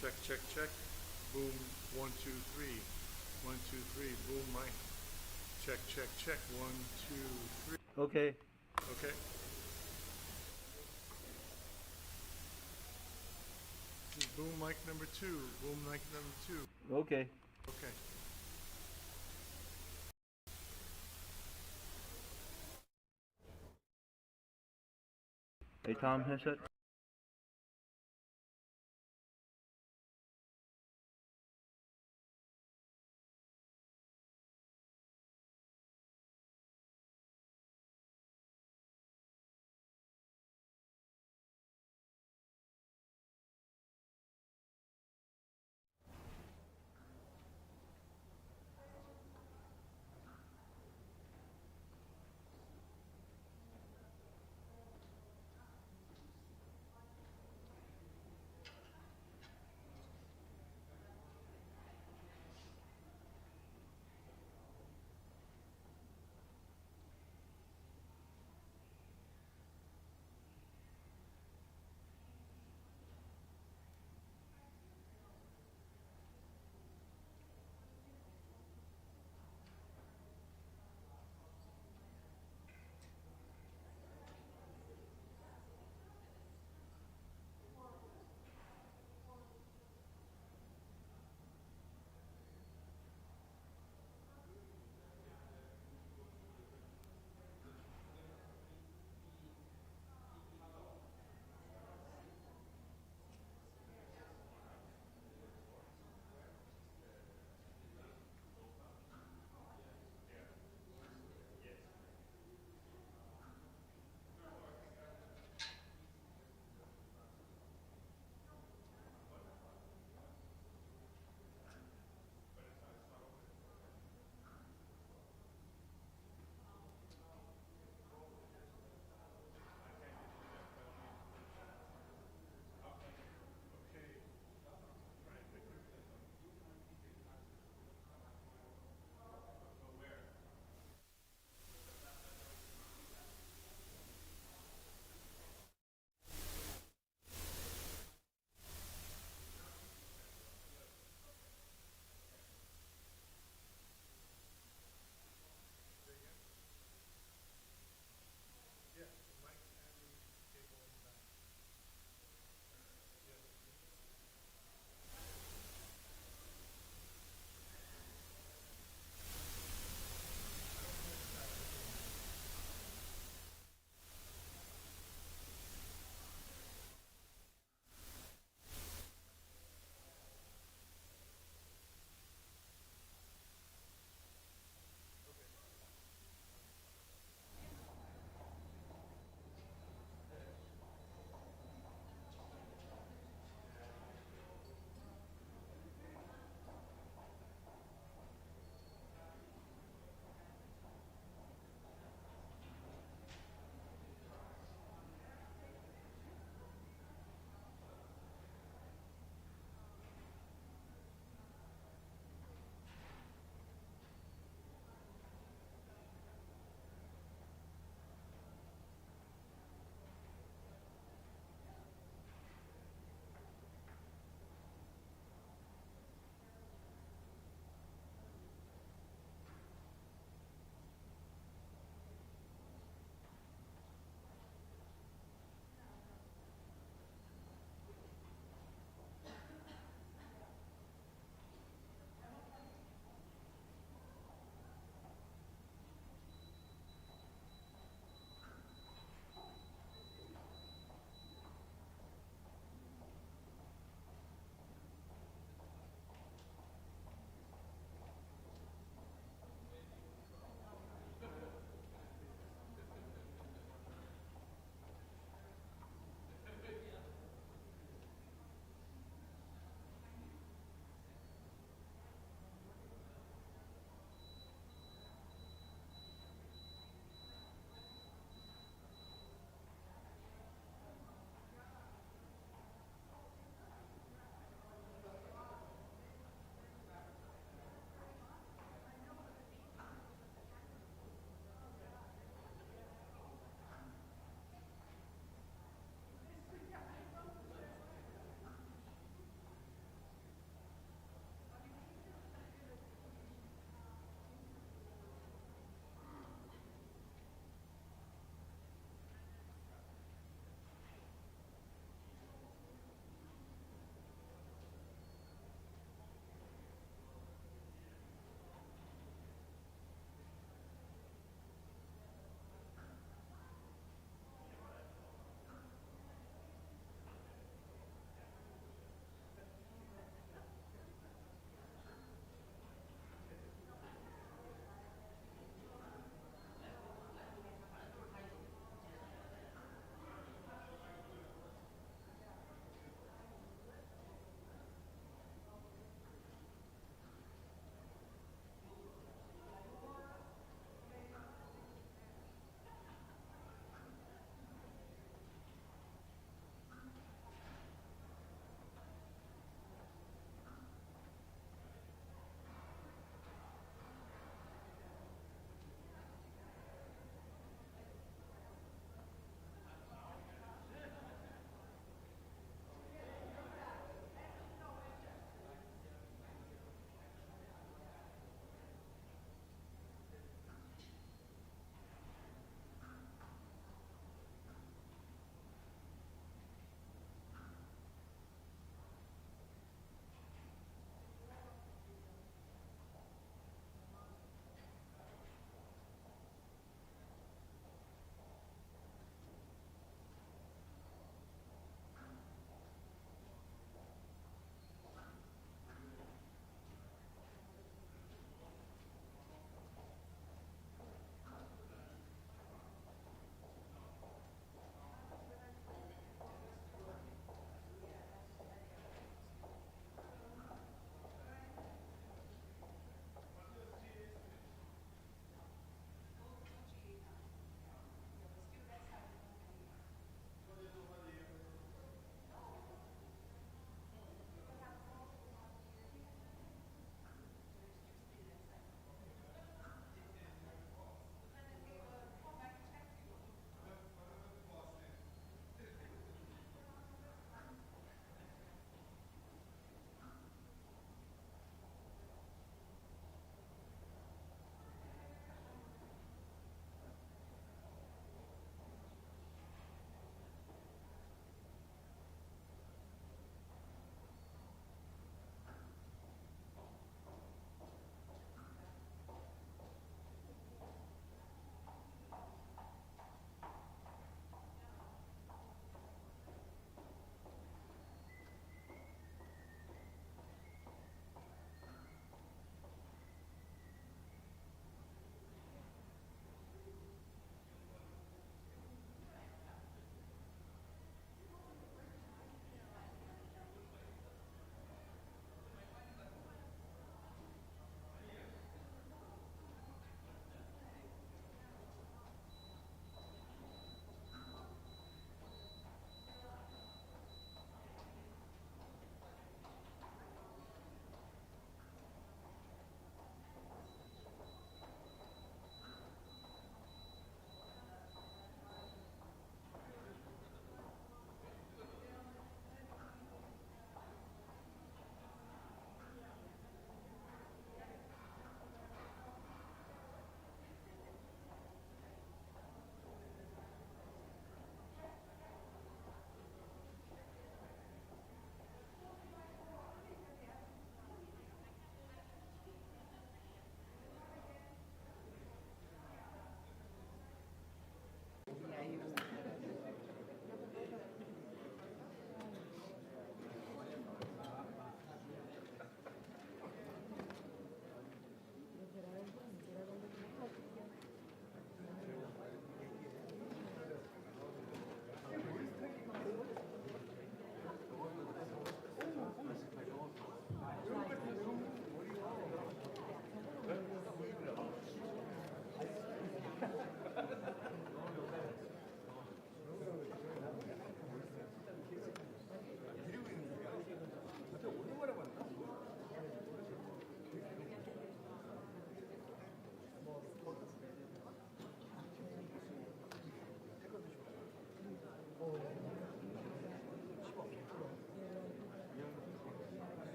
Check, check, check. Boom, 1, 2, 3. 1, 2, 3. Boom, mic. Check, check, check. 1, 2, 3. Okay. Okay. This is boom mic number 2. Boom mic number 2. Okay. Okay. Hey Tom, headset.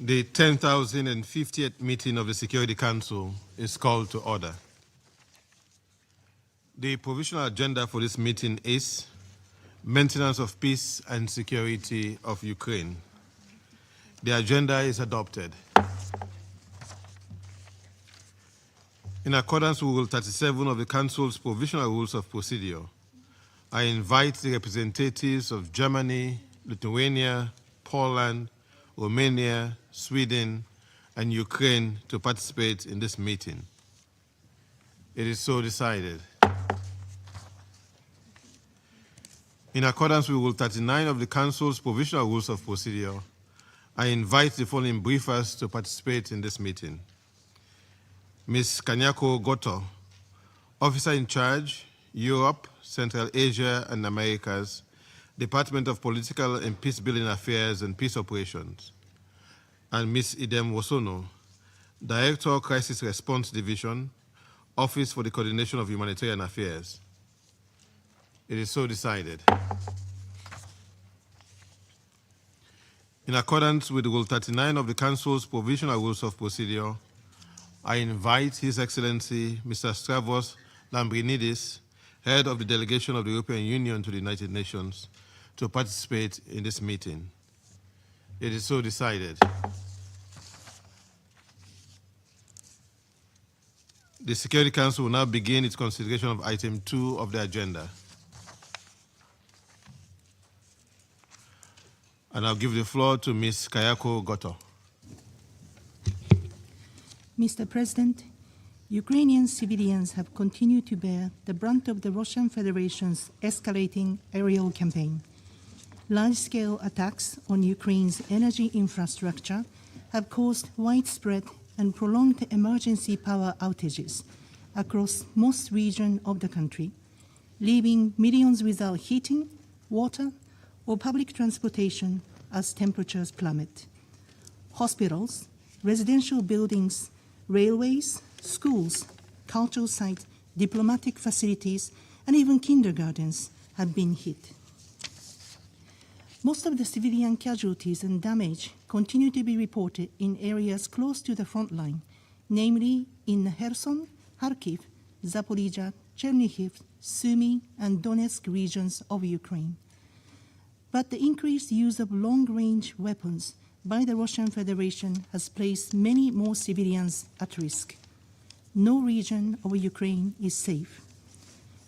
The 10,050th meeting of the Security Council is called to order. The provisional agenda for this meeting is maintenance of peace and security of Ukraine. The agenda is adopted. In accordance with Rule 37 of the Council's Provisional Rules of Procedure, I invite the representatives of Germany, Lithuania, Poland, Romania, Sweden, and Ukraine to participate in this meeting. It is so decided. In accordance with Rule 39 of the Council's Provisional Rules of Procedure, I invite the following briefers to participate in this meeting. Ms. Kanyako Goto, Officer in Charge, Europe, Central Asia and Americas, Department of Political and Peace-Building Affairs and Peace Operations, and Ms. Idem Wosono, Director, Crisis Response Division, Office for the Coordination of Humanitarian Affairs. It is so decided. In accordance with Rule 39 of the Council's Provisional Rules of Procedure, I invite His Excellency Mr. Stavros Lambrinidis, Head of the Delegation of the European Union to the United Nations, to participate in this meeting. It is so decided. The Security Council will now begin its consideration of item 2 of the agenda. And I'll give the floor to Ms. Kayako Goto. Mr. President, Ukrainian civilians have continued to bear the brunt of the Russian Federation's escalating aerial campaign. Large-scale attacks on Ukraine's energy infrastructure have caused widespread and prolonged emergency power outages across most regions of the country, leaving millions without heating, water, or public transportation as temperatures plummet. Hospitals, residential buildings, railways, schools, cultural sites, diplomatic facilities, and even kindergartens have been hit. Most of the civilian casualties and damage continue to be reported in areas close to the front line, namely in Kherson, Kharkiv, Zaporizhzhia, Chernihiv, Sumy, and Donetsk regions of Ukraine. But the increased use of long-range weapons by the Russian Federation has placed many more civilians at risk. No region of Ukraine is safe.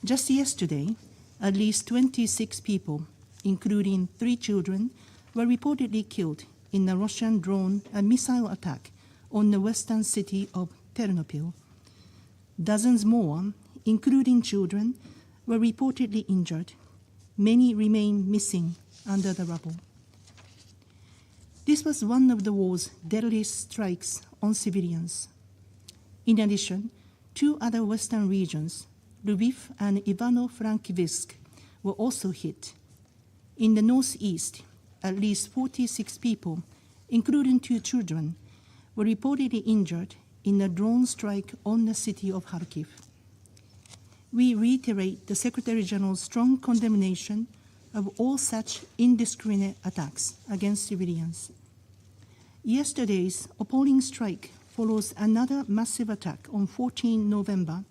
Just yesterday, at least 26 people, including 3 children, were reportedly killed in a Russian drone and missile attack on the western city of Ternopil. Dozens more, including children, were reportedly injured. Many remain missing under the rubble. This was one of the war's deadliest strikes on civilians. In addition, 2 other western regions, Lviv and Ivano-Frankivsk, were also hit. In the northeast, at least 46 people, including 2 children, were reportedly injured in a drone strike on the city of Kharkiv. We reiterate the Secretary General's strong condemnation of all such indiscriminate attacks against civilians. Yesterday's appalling strike follows another massive attack on 14 November,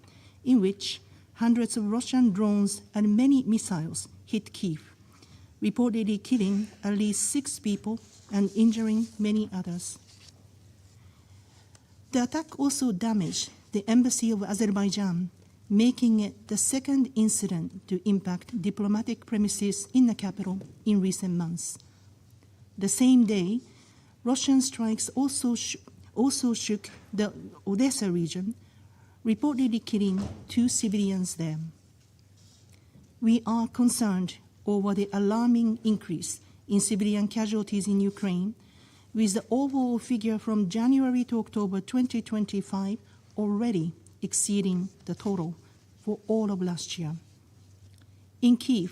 in which hundreds of Russian drones and many missiles hit Kyiv, reportedly killing at least 6 people and injuring many others. The attack also damaged the embassy of Azerbaijan, making it the second incident to impact diplomatic premises in the capital in recent months. The same day, Russian strikes also shook the Odessa region, reportedly killing 2 civilians there. We are concerned over the alarming increase in civilian casualties in Ukraine, with the overall figure from January to October 2025 already exceeding the total for all of last year. In Kyiv,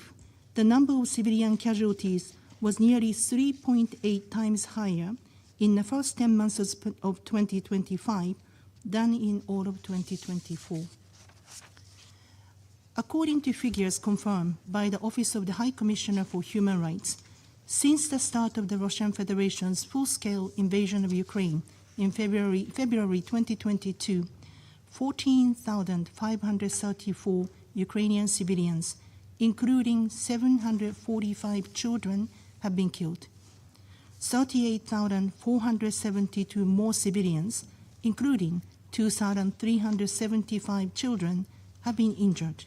the number of civilian casualties was nearly 3.8 times higher in the first 10 months of 2025 than in all of 2024. According to figures confirmed by the Office of the High Commissioner for Human Rights, Since the start of the Russian Federation's full-scale invasion of Ukraine in February 2022, 14,534 Ukrainian civilians, including 745 children, have been killed. 38,472 more civilians, including 2,375 children, have been injured.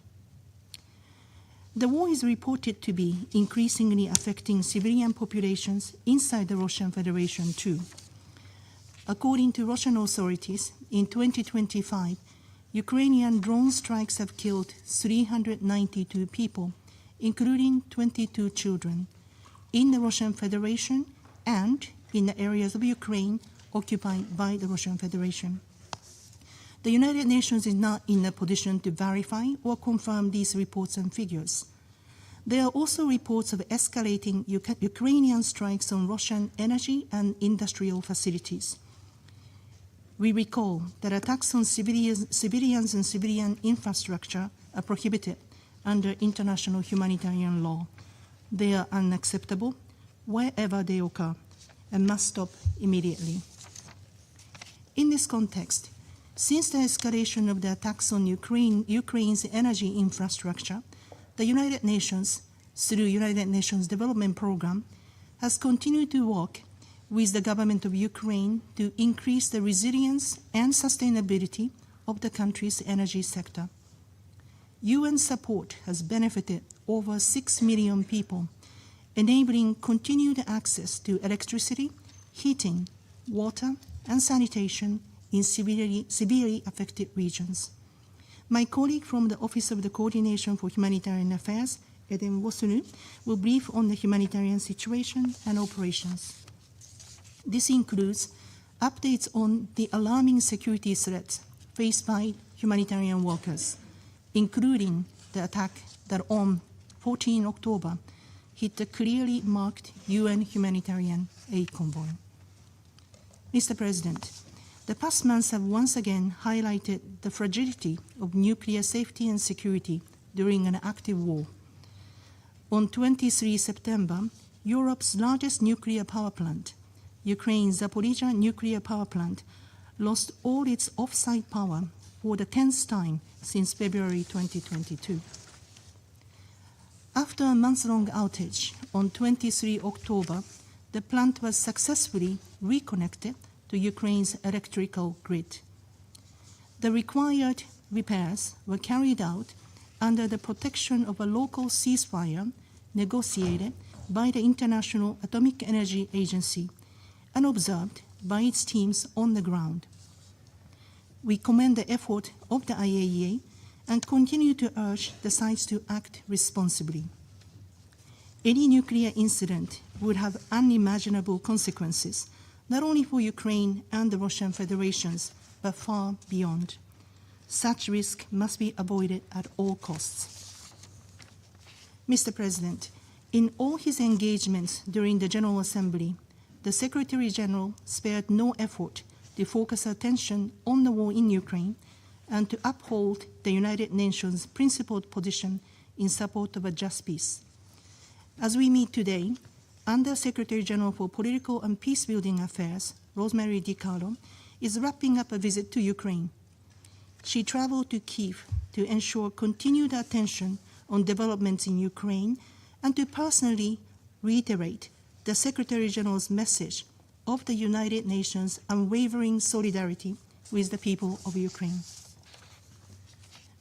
The war is reported to be increasingly affecting civilian populations inside the Russian Federation too. According to Russian authorities, in 2025, Ukrainian drone strikes have killed 392 people, including 22 children, in the Russian Federation and in the areas of Ukraine occupied by the Russian Federation. The United Nations is not in a position to verify or confirm these reports and figures. There are also reports of escalating Ukrainian strikes on Russian energy and industrial facilities. We recall that attacks on civilians and civilian infrastructure are prohibited under international humanitarian law. They are unacceptable wherever they occur and must stop immediately. In this context, since the escalation of the attacks on Ukraine's energy infrastructure, the United Nations, through United Nations Development Programme, has continued to work with the government of Ukraine to increase the resilience and sustainability of the country's energy sector. UN support has benefited over 6 million people, enabling continued access to electricity, heating, water, and sanitation in severely affected regions. My colleague from the Office of the Coordination for Humanitarian Affairs, Eden Wosunu, will brief on the humanitarian situation and operations. This includes updates on the alarming security threats faced by humanitarian workers, including the attack that on 14 October hit the clearly marked UN humanitarian aid convoy. Mr. President, the past months have once again highlighted the fragility of nuclear safety and security during an active war. On 23 September, Europe's largest nuclear power plant, Ukraine's Zaporizhzhia nuclear power plant, lost all its off-site power for the 10th time since February 2022. After a month-long outage on 23 October, the plant was successfully reconnected to Ukraine's electrical grid. The required repairs were carried out under the protection of a local ceasefire negotiated by the International Atomic Energy Agency and observed by its teams on the ground. We commend the effort of the IAEA and continue to urge the sites to act responsibly. Any nuclear incident would have unimaginable consequences, not only for Ukraine and the Russian Federations, but far beyond. Such risk must be avoided at all costs. Mr. President, in all his engagements during the General Assembly, the Secretary General spared no effort to focus attention on the war in Ukraine and to uphold the United Nations' principled position in support of a just peace. As we meet today, Under Secretary General for Political and Peacebuilding Affairs, Rosemary DiCarlo, is wrapping up a visit to Ukraine. She traveled to Kyiv to ensure continued attention on developments in Ukraine and to personally reiterate the Secretary General's message of the United Nations' unwavering solidarity with the people of Ukraine.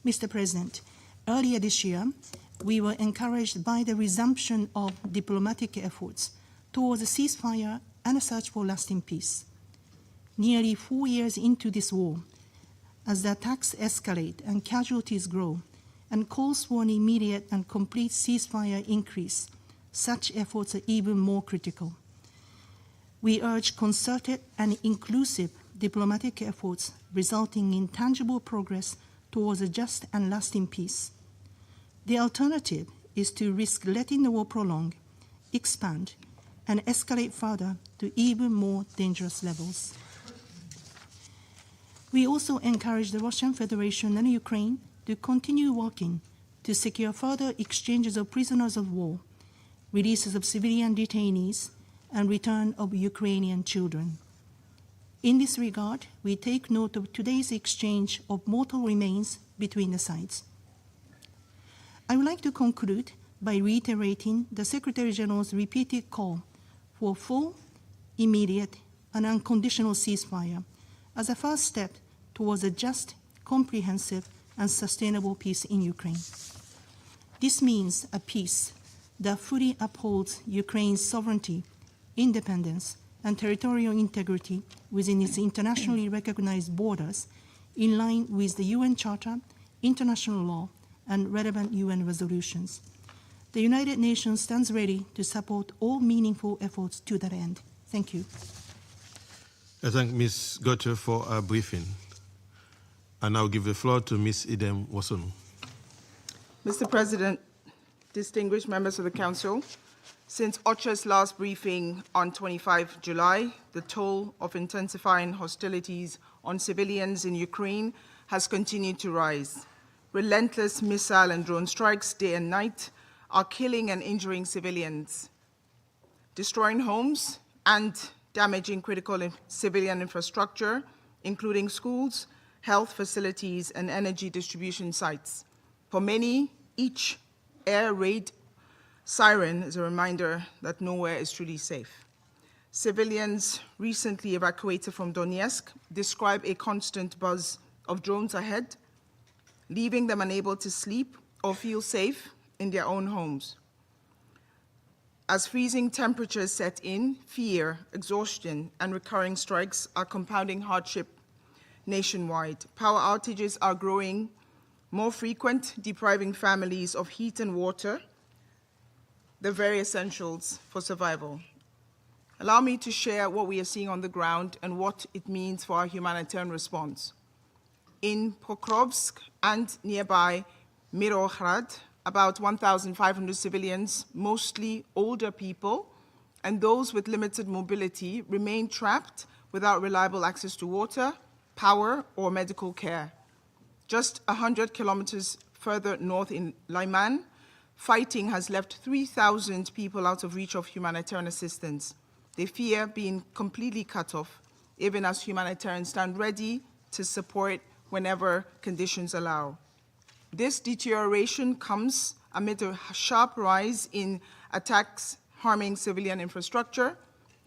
Mr. President, earlier this year, we were encouraged by the resumption of diplomatic efforts towards a ceasefire and a search for lasting peace. Nearly 4 years into this war, as the attacks escalate and casualties grow, and calls for an immediate and complete ceasefire increase, such efforts are even more critical. We urge concerted and inclusive diplomatic efforts resulting in tangible progress towards a just and lasting peace. The alternative is to risk letting the war prolong, expand, and escalate further to even more dangerous levels. We also encourage the Russian Federation and Ukraine to continue working to secure further exchanges of prisoners of war releases of civilian detainees, and return of Ukrainian children. In this regard, we take note of today's exchange of mortal remains between the sides. I would like to conclude by reiterating the Secretary General's repeated call for full, immediate, and unconditional ceasefire as a first step towards a just, comprehensive, and sustainable peace in Ukraine. This means a peace that fully upholds Ukraine's sovereignty, independence, and territorial integrity within its internationally recognized borders in line with the UN Charter, international law, and relevant UN resolutions. The United Nations stands ready to support all meaningful efforts to that end. Thank you. I thank Ms. Goto for our briefing. I now give the floor to Ms. Idem Wasonu. Mr. President, distinguished members of the Council, since OCHA's last briefing on 25 July, the toll of intensifying hostilities on civilians in Ukraine has continued to rise. Relentless missile and drone strikes day and night are killing and injuring civilians, destroying homes and damaging critical civilian infrastructure, including schools, health facilities, and energy distribution sites. For many, each air raid siren is a reminder that nowhere is truly safe. Civilians recently evacuated from Donetsk describe a constant buzz of drones ahead, leaving them unable to sleep or feel safe in their own homes. As freezing temperatures set in, fear, exhaustion, and recurring strikes are compounding hardship nationwide. Power outages are growing more frequent, depriving families of heat and water, the very essentials for survival. Allow me to share what we are seeing on the ground and what it means for our humanitarian response. In Pokrovsk and nearby Mirohrad, about 1,500 civilians, mostly older people, and those with limited mobility remain trapped without reliable access to water, power, or medical care. Just 100 kilometers further north in Lyman, fighting has left 3,000 people out of reach of humanitarian assistance. They fear being completely cut off, even as humanitarians stand ready to support whenever conditions allow. This deterioration comes amid a sharp rise in attacks harming civilian infrastructure,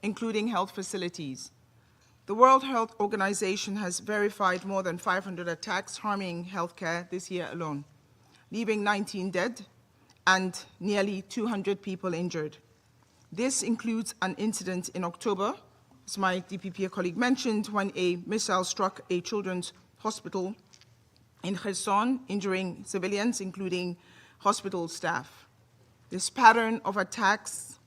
including health facilities. The World Health Organization has verified more than 500 attacks harming healthcare this year alone, leaving 19 dead and nearly 200 people injured. This includes an incident in October, as my DPP colleague mentioned, when a missile struck a children's hospital in Kherson, injuring civilians, including hospital staff. This pattern of attacks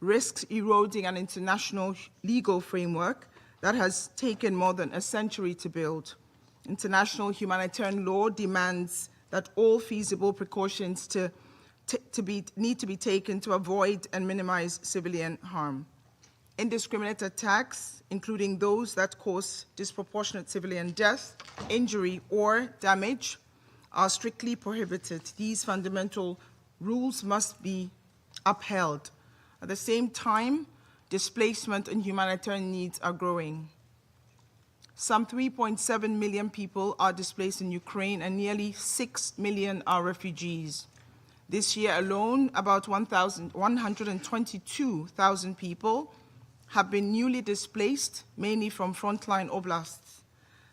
risks eroding an international legal framework that has taken more than a century to build. International humanitarian law demands that all feasible precautions need to be taken to avoid and minimize civilian harm. Indiscriminate attacks, including those that cause disproportionate civilian death, injury, or damage, are strictly prohibited. These fundamental rules must be upheld. At the same time, displacement and humanitarian needs are growing. Some 3.7 million people are displaced in Ukraine, and nearly 6 million are refugees. This year alone, about 122,000 people have been newly displaced, mainly from frontline oblasts.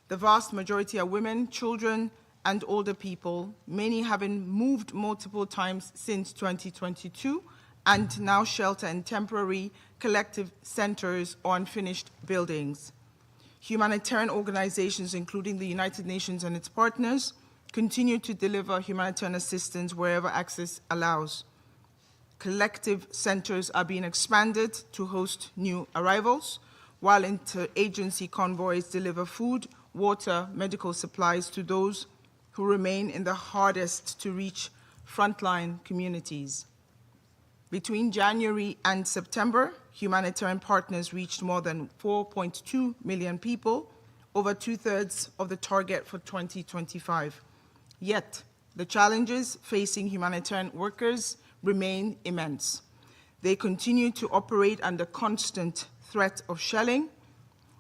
The vast majority are women, children, and older people, many having moved multiple times since 2022 and now shelter in temporary collective centers or unfinished buildings. Humanitarian organizations, including the United Nations and its partners, continue to deliver humanitarian assistance wherever access allows. Collective centers are being expanded to host new arrivals, while interagency convoys deliver food, water, medical supplies to those who remain in the hardest to reach frontline communities. Between January and September, humanitarian partners reached more than 4.2 million people, over 2/3 of the target for 2025. Yet, the challenges facing humanitarian workers remain immense. They continue to operate under constant threat of shelling,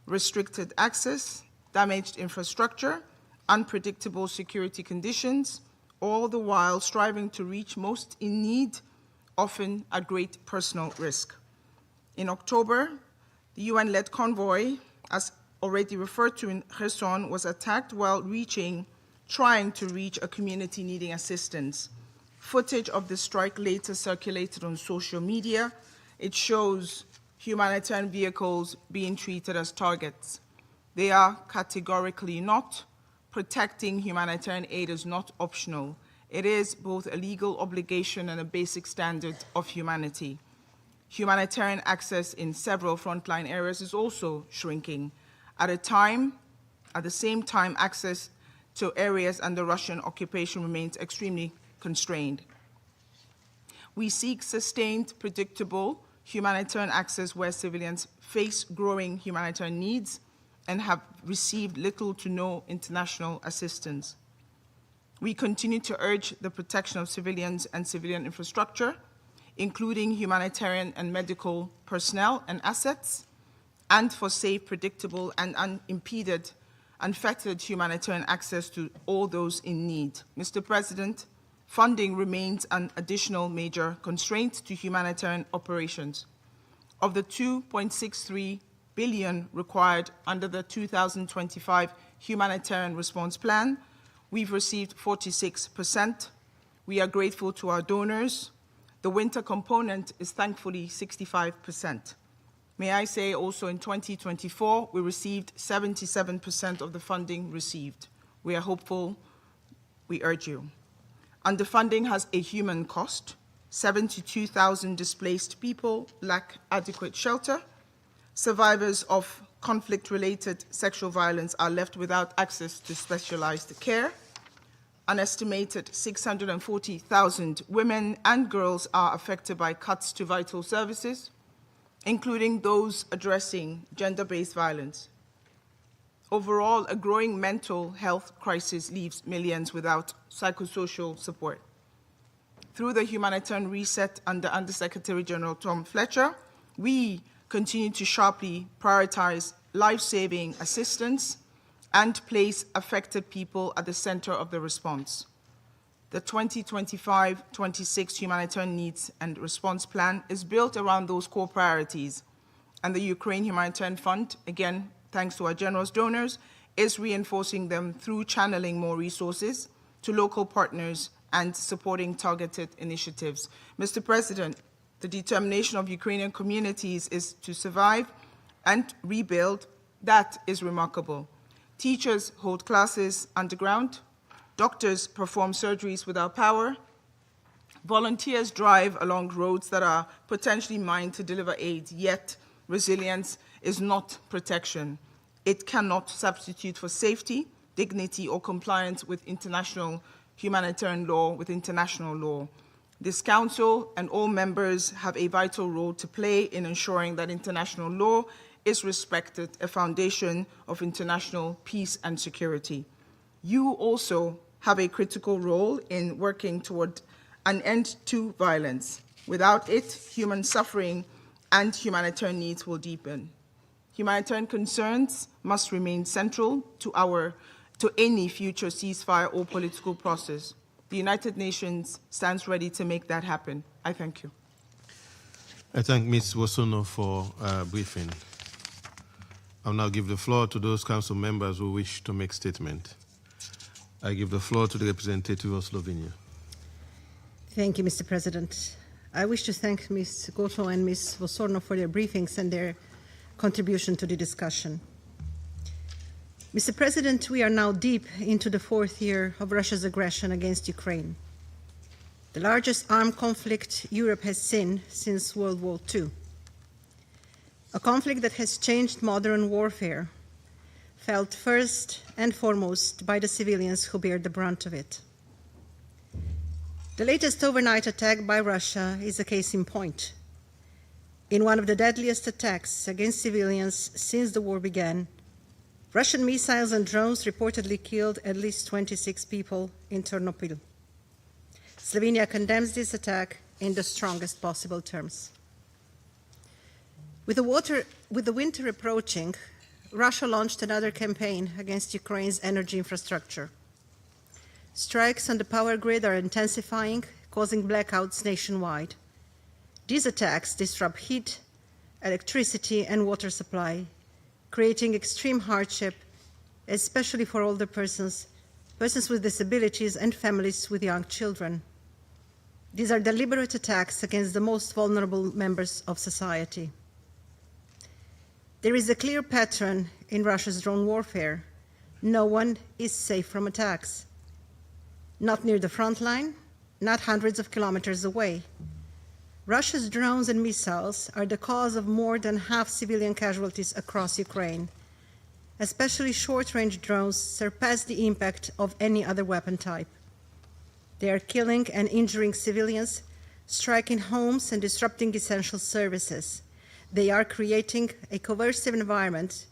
restricted access, damaged infrastructure, unpredictable security conditions, all the while striving to reach most in need, often at great personal risk. In October, the UN-led convoy, as already referred to in Kherson, was attacked while trying to reach a community needing assistance. Footage of the strike later circulated on social media. It shows humanitarian vehicles being treated as targets. They are categorically not. Protecting humanitarian aid is not optional. It is both a legal obligation and a basic standard of humanity. Humanitarian access in several frontline areas is also shrinking. At the same time, access to areas under Russian occupation remains extremely constrained. We seek sustained, predictable humanitarian access where civilians face growing humanitarian needs and have received little to no international assistance. We continue to urge the protection of civilians and civilian infrastructure, including humanitarian and medical personnel and assets, and for safe, predictable, and unimpeded, unfettered humanitarian access to all those in need. Mr. President, funding remains an additional major constraint to humanitarian operations. Of the 2.63 billion required under the 2025 Humanitarian Response Plan, we've received 46%. We are grateful to our donors. The winter component is thankfully 65%. May I say also in 2024, we received 77% of the funding received. We are hopeful. We urge you. Underfunding has a human cost. 72,000 displaced people lack adequate shelter. Survivors of conflict-related sexual violence are left without access to specialized care. An estimated 640,000 women and girls are affected by cuts to vital services, including those addressing gender-based violence. Overall, a growing mental health crisis leaves millions without psychosocial support. Through the humanitarian reset under Undersecretary General Tom Fletcher, we continue to sharply prioritize life-saving assistance and place affected people at the center of the response. The 2025-26 Humanitarian Needs and Response Plan is built around those core priorities, and the Ukraine Humanitarian Fund, again, thanks to our generous donors, is reinforcing them through channeling more resources to local partners and supporting targeted initiatives. Mr. President, the determination of Ukrainian communities is to survive and rebuild. That is remarkable. Teachers hold classes underground. Doctors perform surgeries without power. Volunteers drive along roads that are potentially mined to deliver aid, yet resilience is not protection. It cannot substitute for safety, dignity, or compliance with international humanitarian law, with international law. This Council and all members have a vital role to play in ensuring that international law is respected, a foundation of international peace and security. You also have a critical role in working toward an end to violence. Without it, human suffering and humanitarian needs will deepen. Humanitarian concerns must remain central to any future ceasefire or political process. The United Nations stands ready to make that happen. I thank you. I thank Ms. Wosono for briefing. I'll now give the floor to those council members who wish to make statement. I give the floor to the representative of Slovenia. Thank you, Mr. President. I wish to thank Ms. Goto and Ms. Wosorno for their briefings and their contribution to the discussion. Mr. President, we are now deep into the fourth year of Russia's aggression against Ukraine, the largest armed conflict Europe has seen since World War II. A conflict that has changed modern warfare, felt first and foremost by the civilians who bear the brunt of it. The latest overnight attack by Russia is a case in point. In one of the deadliest attacks against civilians since the war began, Russian missiles and drones reportedly killed at least 26 people in Ternopil. Slovenia condemns this attack in the strongest possible terms. With the winter approaching, Russia launched another campaign against Ukraine's energy infrastructure. Strikes on the power grid are intensifying, causing blackouts nationwide. These attacks disrupt heat, electricity, and water supply, creating extreme hardship, especially for older persons, persons with disabilities, and families with young children. These are deliberate attacks against the most vulnerable members of society. There is a clear pattern in Russia's drone warfare. No one is safe from attacks. Not near the front line, not hundreds of kilometers away. Russia's drones and missiles are the cause of more than half civilian casualties across Ukraine. Especially short-range drones surpass the impact of any other weapon type. They are killing and injuring civilians, striking homes and disrupting essential services. They are creating a coercive environment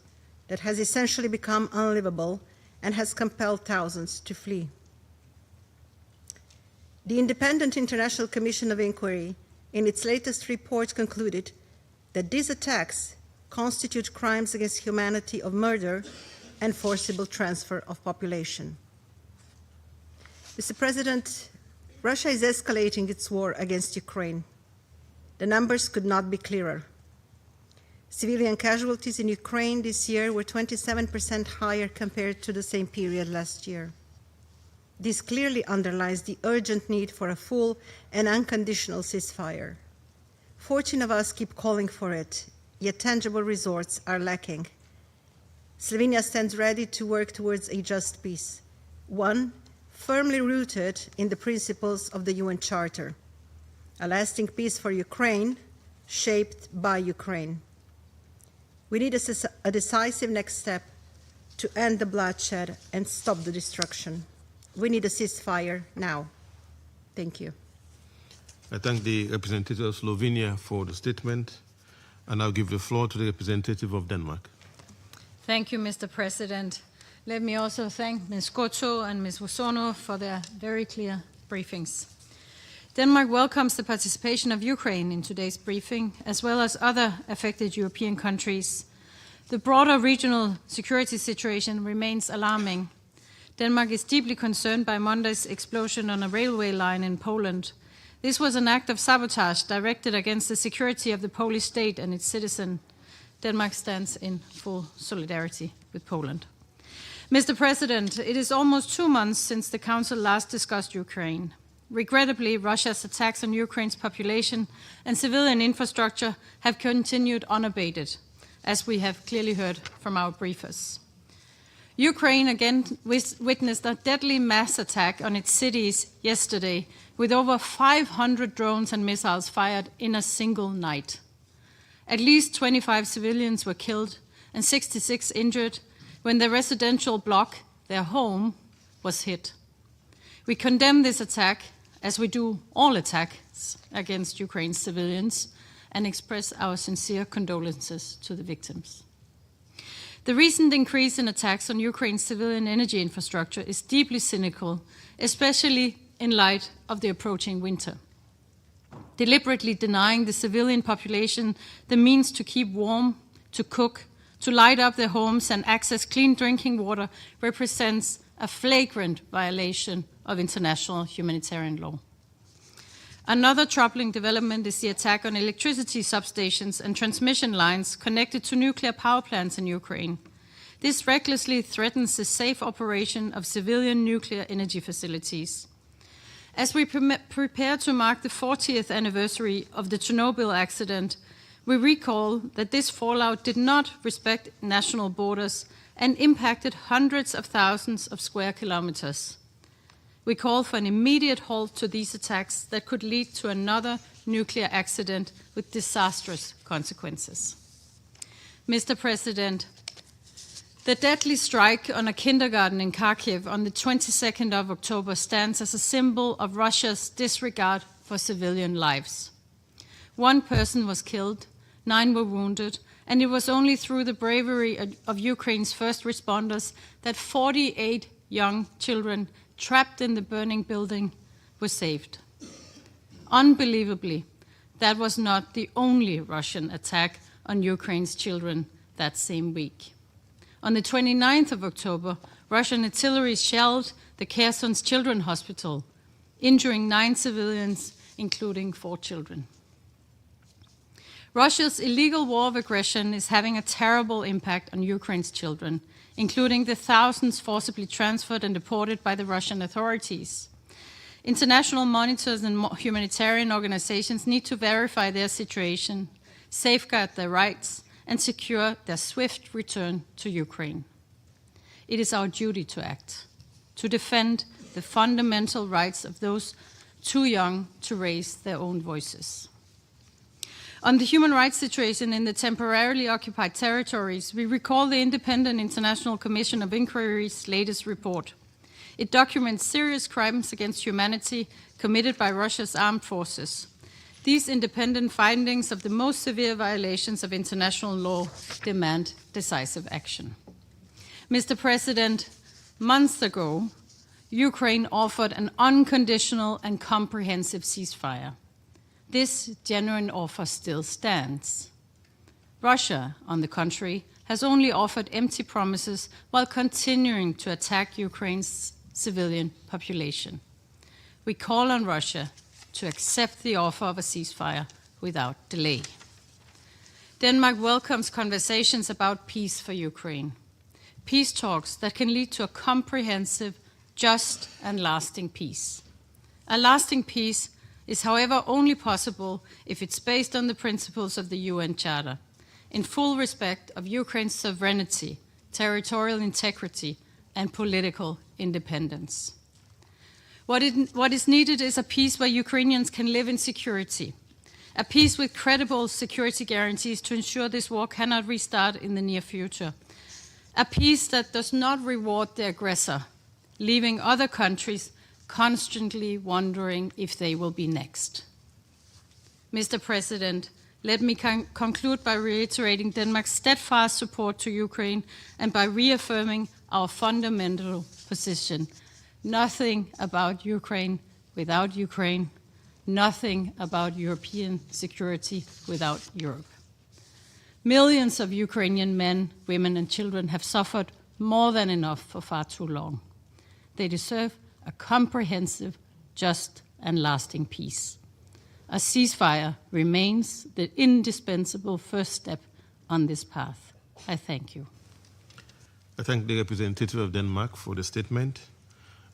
that has essentially become unlivable and has compelled thousands to flee. The Independent International Commission of Inquiry, in its latest report, concluded that these attacks constitute crimes against humanity of murder and forcible transfer of population. Mr. President, Russia is escalating its war against Ukraine. The numbers could not be clearer. Civilian casualties in Ukraine this year were 27% higher compared to the same period last year. This clearly underlines the urgent need for a full and unconditional ceasefire. 14 of us keep calling for it, yet tangible results are lacking. Slovenia stands ready to work towards a just peace, one firmly rooted in the principles of the UN Charter, a lasting peace for Ukraine, shaped by Ukraine. We need a decisive next step to end the bloodshed and stop the destruction. We need a ceasefire now. Thank you. I thank the representative of Slovenia for the statement, and I'll give the floor to the representative of Denmark. Thank you, Mr. President. Let me also thank Ms. Goto and Ms. Wosono for their very clear briefings. Denmark welcomes the participation of Ukraine in today's briefing, as well as other affected European countries. The broader regional security situation remains alarming. Denmark is deeply concerned by Monday's explosion on a railway line in Poland. This was an act of sabotage directed against the security of the Polish state and its citizens. Denmark stands in full solidarity with Poland. Mr. President, it is almost 2 months since the Council last discussed Ukraine. Regrettably, Russia's attacks on Ukraine's population and civilian infrastructure have continued unabated, as we have clearly heard from our briefers. Ukraine again witnessed a deadly mass attack on its cities yesterday, with over 500 drones and missiles fired in a single night. At least 25 civilians were killed and 66 injured when their residential block, their home, was hit. We condemn this attack, as we do all attacks against Ukraine's civilians, and express our sincere condolences to the victims. The recent increase in attacks on Ukraine's civilian energy infrastructure is deeply cynical, especially in light of the approaching winter. Deliberately denying the civilian population the means to keep warm, to cook, to light up their homes and access clean drinking water represents a flagrant violation of international humanitarian law. Another troubling development is the attack on electricity substations and transmission lines connected to nuclear power plants in Ukraine. This recklessly threatens the safe operation of civilian nuclear energy facilities. As we prepare to mark the 40th anniversary of the Chernobyl accident, we recall that this fallout did not respect national borders and impacted hundreds of thousands of square kilometers. We call for an immediate halt to these attacks that could lead to another nuclear accident with disastrous consequences. Mr. President, the deadly strike on a kindergarten in Kharkiv on the 22nd of October stands as a symbol of Russia's disregard for civilian lives. 1 person was killed, 9 were wounded, and it was only through the bravery of Ukraine's first responders that 48 young children trapped in the burning building were saved. Unbelievably, that was not the only Russian attack on Ukraine's children that same week. On the 29th of October, Russian artillery shelled the Kherson's Children's Hospital, injuring 9 civilians, including 4 children. Russia's illegal war of aggression is having a terrible impact on Ukraine's children, including the thousands forcibly transferred and deported by the Russian authorities. International monitors and humanitarian organizations need to verify their situation, safeguard their rights, and secure their swift return to Ukraine. It is our duty to act, to defend the fundamental rights of those too young to raise their own voices. On the human rights situation in the temporarily occupied territories, we recall the Independent International Commission of Inquiry's latest report. It documents serious crimes against humanity committed by Russia's armed forces. These independent findings of the most severe violations of international law demand decisive action. Mr. President, months ago, Ukraine offered an unconditional and comprehensive ceasefire. This genuine offer still stands. Russia, on the contrary, has only offered empty promises while continuing to attack Ukraine's civilian population. We call on Russia to accept the offer of a ceasefire without delay. Denmark welcomes conversations about peace for Ukraine, peace talks that can lead to a comprehensive, just, and lasting peace. A lasting peace is, however, only possible if it's based on the principles of the UN Charter, in full respect of Ukraine's sovereignty, territorial integrity, and political independence. What is needed is a peace where Ukrainians can live in security, a peace with credible security guarantees to ensure this war cannot restart in the near future, a peace that does not reward the aggressor, leaving other countries constantly wondering if they will be next. Mr. President, let me conclude by reiterating Denmark's steadfast support to Ukraine and by reaffirming our fundamental position. Nothing about Ukraine without Ukraine, nothing about European security without Europe. Millions of Ukrainian men, women, and children have suffered more than enough for far too long. They deserve a comprehensive, just, and lasting peace. A ceasefire remains the indispensable first step on this path. I thank you. I thank the representative of Denmark for the statement.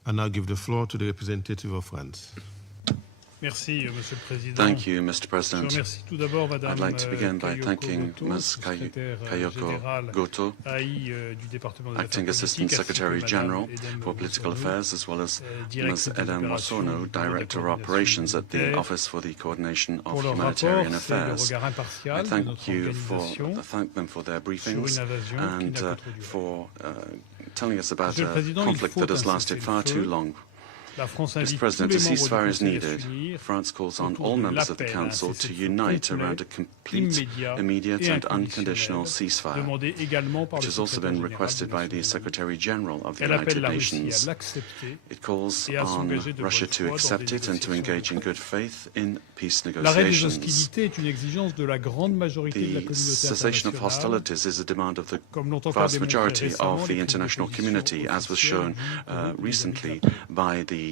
I now give the floor to the representative of France. Merci, Monsieur le Président. Thank you, Mr. President. Je remercie tout d'abord Madame I'd like to begin by thanking Kayoko Ms. Kayoko Goto, du département des Acting Affaires Assistant politiques, Secretary ainsi que General Madame Edem for Political Mosono, Affairs, as well as Directrice Ms. des Edem opérations Mosono, de la Director of coordination Operations at the humanitaire. Office for the Coordination Pour of leur Humanitarian rapport, c'est le Affairs. regard I impartial de thank notre you organisation thank them for their sur briefings une invasion qui and n'a pas trop duré. for telling us about Monsieur le a Président, il conflict faut that has un lasted far cessez-le-feu. too long. La France Mr. invite President, tous a les membres ceasefire du is Conseil à needed. s'unir France calls on autour all de members of the l'appel à un Council to cessez-le-feu unite complet, around a complete, immédiat immediate et and unconditional inconditionnel, ceasefire, demandé également par which le has also secrétaire been général requested des by the Nations Unies. Secretary General of the Elle appelle United la Russie Nations. à l'accepter It calls et à on s'engager de Russia bonne to foi dans accept des it and to négociations engage in avec good faith in peace L'arrêt des negotiations. hostilités est une exigence de la grande majorité de la The communauté cessation of internationale, hostilities is a demand of the comme l'ont encore vast démontré majority récemment of the les international prises de community, position as was shown officielles du recently 2004. by the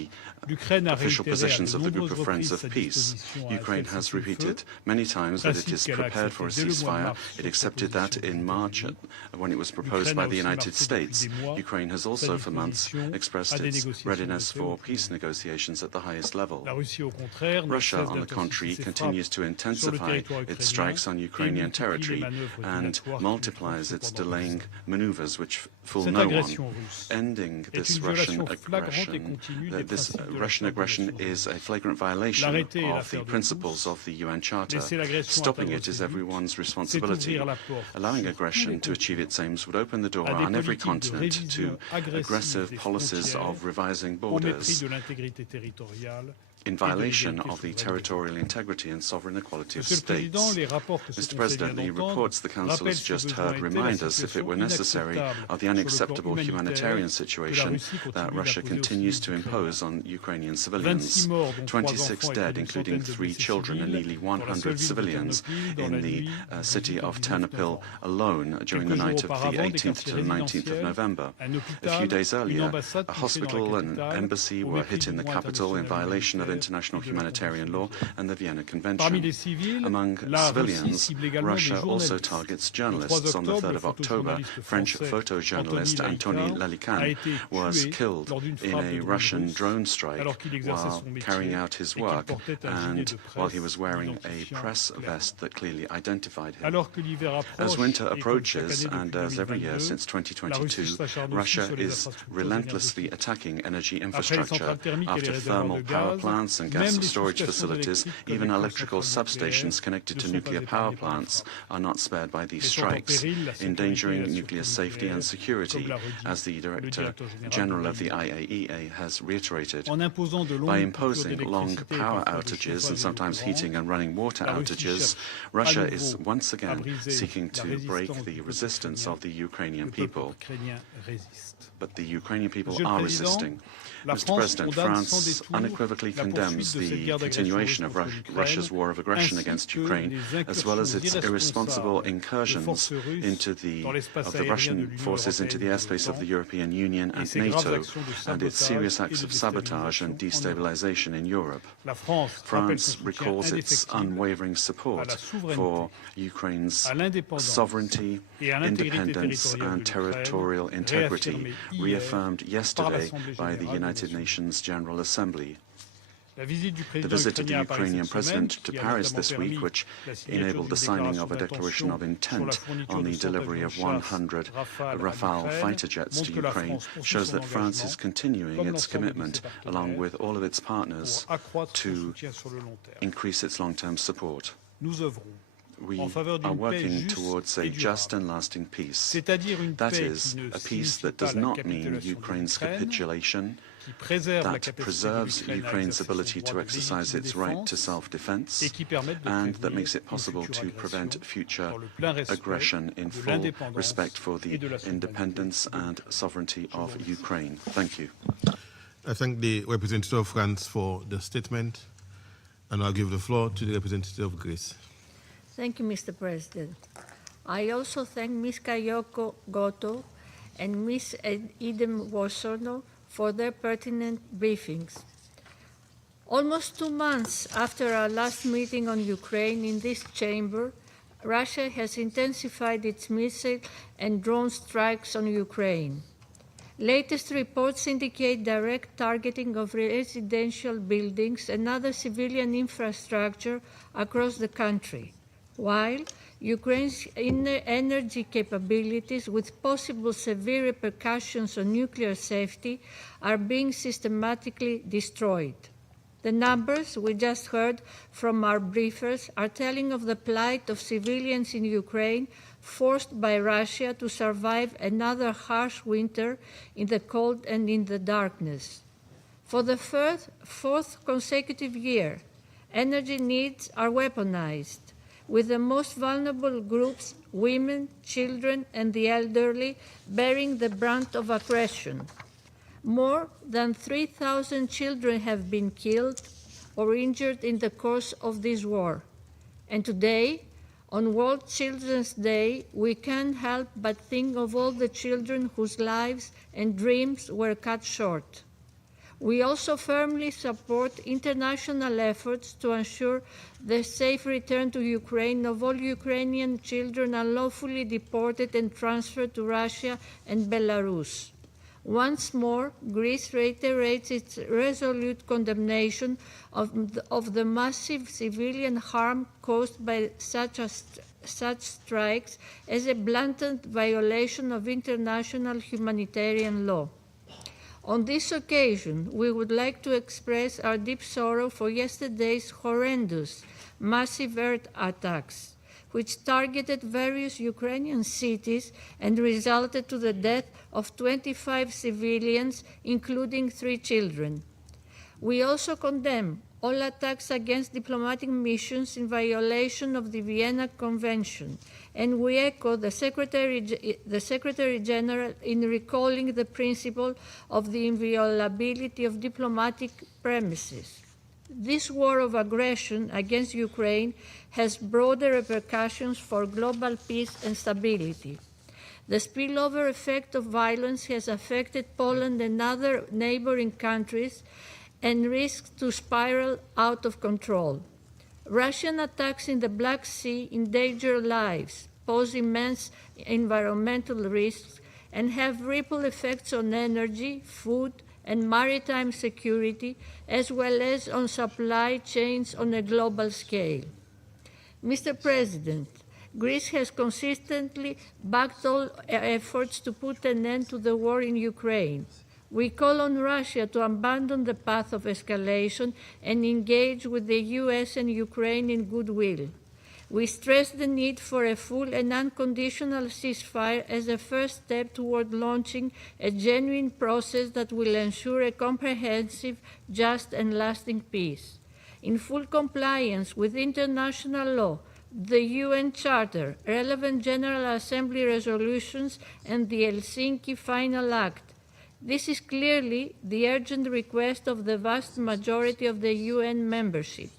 L'Ukraine a official réitéré à positions de of the Group nombreuses of Friends reprises of sa Peace. disposition à Ukraine has cessez le feu, repeated many times that it principe is qu'elle a prepared for a accepté dès le mois de ceasefire. mars It sur accepted that proposition in des March États-Unis. when it was proposed L'Ukraine by a the aussi United marqué States. depuis des mois Ukraine has sa also for months disposition expressed à des its négociations readiness de paix for au peace negotiations at the highest level. La Russie, au contraire, ne Russia, cesse on the contrary, d'intensifier ses continues frappes to sur le intensify territoire its ukrainien strikes on et Ukrainian multiplie les territory manœuvres and dilatoires qui multiplies lui its font delaying maneuvers which fool Cette no one. agression russe Ending est this une Russian violation flagrante et aggression, continue des this principes de la Russian Charte des aggression Nations is a flagrant violation L'arrêter est of l'affaire the de principles tous. of the UN Charter. Laisser l'agression Stopping atteindre it is ses buts, everyone's c'est responsibility. ouvrir la porte Allowing sur aggression tous to les achieve its aims would open the door à des on every politiques de continent to révision agressive aggressive des policies frontières of revising au mépris borders de l'intégrité territoriale in violation of the territorial integrity and sovereign equality of Monsieur le states. Président, les rapports que ce Mr. Conseil President, vient the d'entendre reports the Council has rappellent just ce heard besoin remind était la us, if it were situation necessary, inacceptable of the sur le plan unacceptable humanitarian humanitaire situation que la Russie that continue Russia d'imposer aux continues civils to ukrainiens. impose on Ukrainian 26 civilians. morts, dont 3 26 enfants et dead, plus d'une including centaine de 3 blessés children and civils nearly dans la seule 100 ville de civilians Ternopil dans in la the nuit du city 18 au of 19 Ternopil novembre. alone during the Quelques night jours of the auparavant, des 18th to the 19th of quartiers November. un hôpital, A few days une earlier, ambassade a touchée dans la hospital and capitale embassy au were mépris hit du in the droit capital in international violation of humanitaire international et de la humanitarian law Convention. and the Vienna Parmi Convention. les civils, Among la Russie civilians, cible également Russia des also journalistes. targets Le 3 journalists. On the octobre, 3rd le of October, photojournaliste French français photojournalist Anthony a Lalican été was tué killed lors d'une in frappe de a drone Russian russe drone strike alors qu'il exerçait while son métier carrying out his et qu'il work portait un gilet and de while he presse was wearing a identifiant press clairement. vest that clearly identified him. Alors que l'hiver approche, As winter et comme chaque approaches, année and depuis as every year 2022, since la Russie 2022, s'acharne aussi Russia sur les is infrastructures relentlessly énergétiques. attacking energy Après les infrastructure, centrales thermiques et les after réservoirs thermal de power gaz, plants and même gas les storage sous-stations facilities, électriques even connectées aux electrical centrales substations nucléaires connected ne to sont nuclear pas power épargnées par les plants frappes. are not spared by these Mettant en strikes, péril la sécurité endangering et la nuclear sûreté safety and nucléaire, security, comme l'a redit as the le Director directeur General de of the IAEA has reiterated. En imposant de longues By coupures imposing long d'électricité et power parfois de outages chauffage and et sometimes d'eau heating and running water la Russie outages, cherche Russia à is nouveau once à again briser seeking la to résistance break du the peuple resistance ukrainien. of the Ukrainian Le peuple people. ukrainien résiste. But the Ukrainian people Monsieur le are Président, resisting. la Mr. France President, condamne sans France détour unequivocally la condemns poursuite de cette the guerre d'agression continuation russe of contre l'Ukraine, Russia's war of aggression ainsi against que Ukraine, les as well as its incursions irresponsible irresponsables de incursions forces russes into dans l'espace of the aérien de Russian l'Union forces into the européenne et de airspace of l'OTAN, the European Union et and ses graves NATO, actions de and its sabotage serious et acts de of sabotage and déstabilisation destabilization in Europe. La France rappelle son France soutien recalls its indéfectible unwavering à support la souveraineté, for Ukraine's à l'indépendance sovereignty, et à l'intégrité independence, territoriale and de territorial l'Ukraine, integrity, réaffirmée hier reaffirmed par yesterday l'Assemblée by the générale des United Nations Nations General Assembly. La visite du The président visit of the ukrainien à Paris Ukrainian cette semaine, president to qui a Paris notamment this week, permis which la signature enabled the d'une signing of a déclaration declaration of d'intention sur la intent fourniture on de the delivery of 100 Rafale fighter jets to montre que la Ukraine, France poursuit shows son that France is engagement, continuing comme its l'ensemble de commitment, ses partenaires, along with all of its partners, pour accroître son to soutien sur le long terme. increase its long-term support. Nous œuvrons We en faveur are d'une paix working juste towards a et just durable, and lasting peace. c'est-à-dire une That paix is, qui ne a peace signifie that pas does la not mean capitulation de Ukraine's l'Ukraine, capitulation, qui préserve la that capacité de preserves l'Ukraine à Ukraine's exercer son ability droit to de exercise légitime its right to défense self-defense, et qui permette de and that prévenir makes it une possible future to prevent agression future dans le plein respect aggression in de full l'indépendance respect for the et de la souveraineté independence and sovereignty of Ukraine. Thank you. I thank the representative of France for the statement, and I'll give the floor to the representative of Greece. Thank you, Mr. President. I also thank Ms. Kayoko Goto and Ms. Idem Wosono for their pertinent briefings. Almost 2 months after our last meeting on Ukraine in this chamber, Russia has intensified its missile and drone strikes on Ukraine. Latest reports indicate direct targeting of residential buildings and other civilian infrastructure across the country, while Ukraine's energy capabilities, with possible severe repercussions on nuclear safety, are being systematically destroyed. The numbers we just heard from our briefers are telling of the plight of civilians in Ukraine forced by Russia to survive another harsh winter in the cold and in the darkness. For the fourth consecutive year, energy needs are weaponized, with the most vulnerable groups, women, children, and the elderly, bearing the brunt of aggression. More than 3,000 children have been killed or injured in the course of this war. And today, on World Children's Day, we can't help but think of all the children whose lives and dreams were cut short. We also firmly support international efforts to ensure the safe return to Ukraine of all Ukrainian children unlawfully deported and transferred to Russia and Belarus. Once more, Greece reiterates its resolute condemnation of the massive civilian harm caused by such strikes as a blatant violation of international humanitarian law. On this occasion, we would like to express our deep sorrow for yesterday's horrendous, massive earth attacks, which targeted various Ukrainian cities and resulted to the death of 25 civilians, including 3 children. We also condemn all attacks against diplomatic missions in violation of the Vienna Convention, and we echo the Secretary General in recalling the principle of the inviolability of diplomatic premises. This war of aggression against Ukraine has broader repercussions for global peace and stability. The spillover effect of violence has affected Poland and other neighboring countries and risks to spiral out of control. Russian attacks in the Black Sea endanger lives, pose immense environmental risks, and have ripple effects on energy, food, and maritime security, as well as on supply chains on a global scale. Mr. President, Greece has consistently backed all efforts to put an end to the war in Ukraine. We call on Russia to abandon the path of escalation and engage with the US and Ukraine in goodwill. We stress the need for a full and unconditional ceasefire as a first step toward launching a genuine process that will ensure a comprehensive, just, and lasting peace. In full compliance with international law, the UN Charter, relevant General Assembly resolutions, and the Helsinki Final Act. This is clearly the urgent request of the vast majority of the UN membership.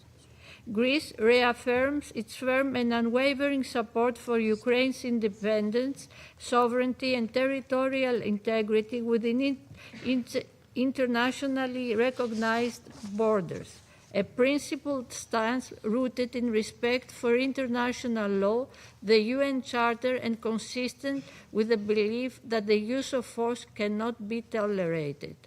Greece reaffirms its firm and unwavering support for Ukraine's independence, sovereignty, and territorial integrity within internationally recognized borders, a principled stance rooted in respect for international law, the UN Charter, and consistent with the belief that the use of force cannot be tolerated.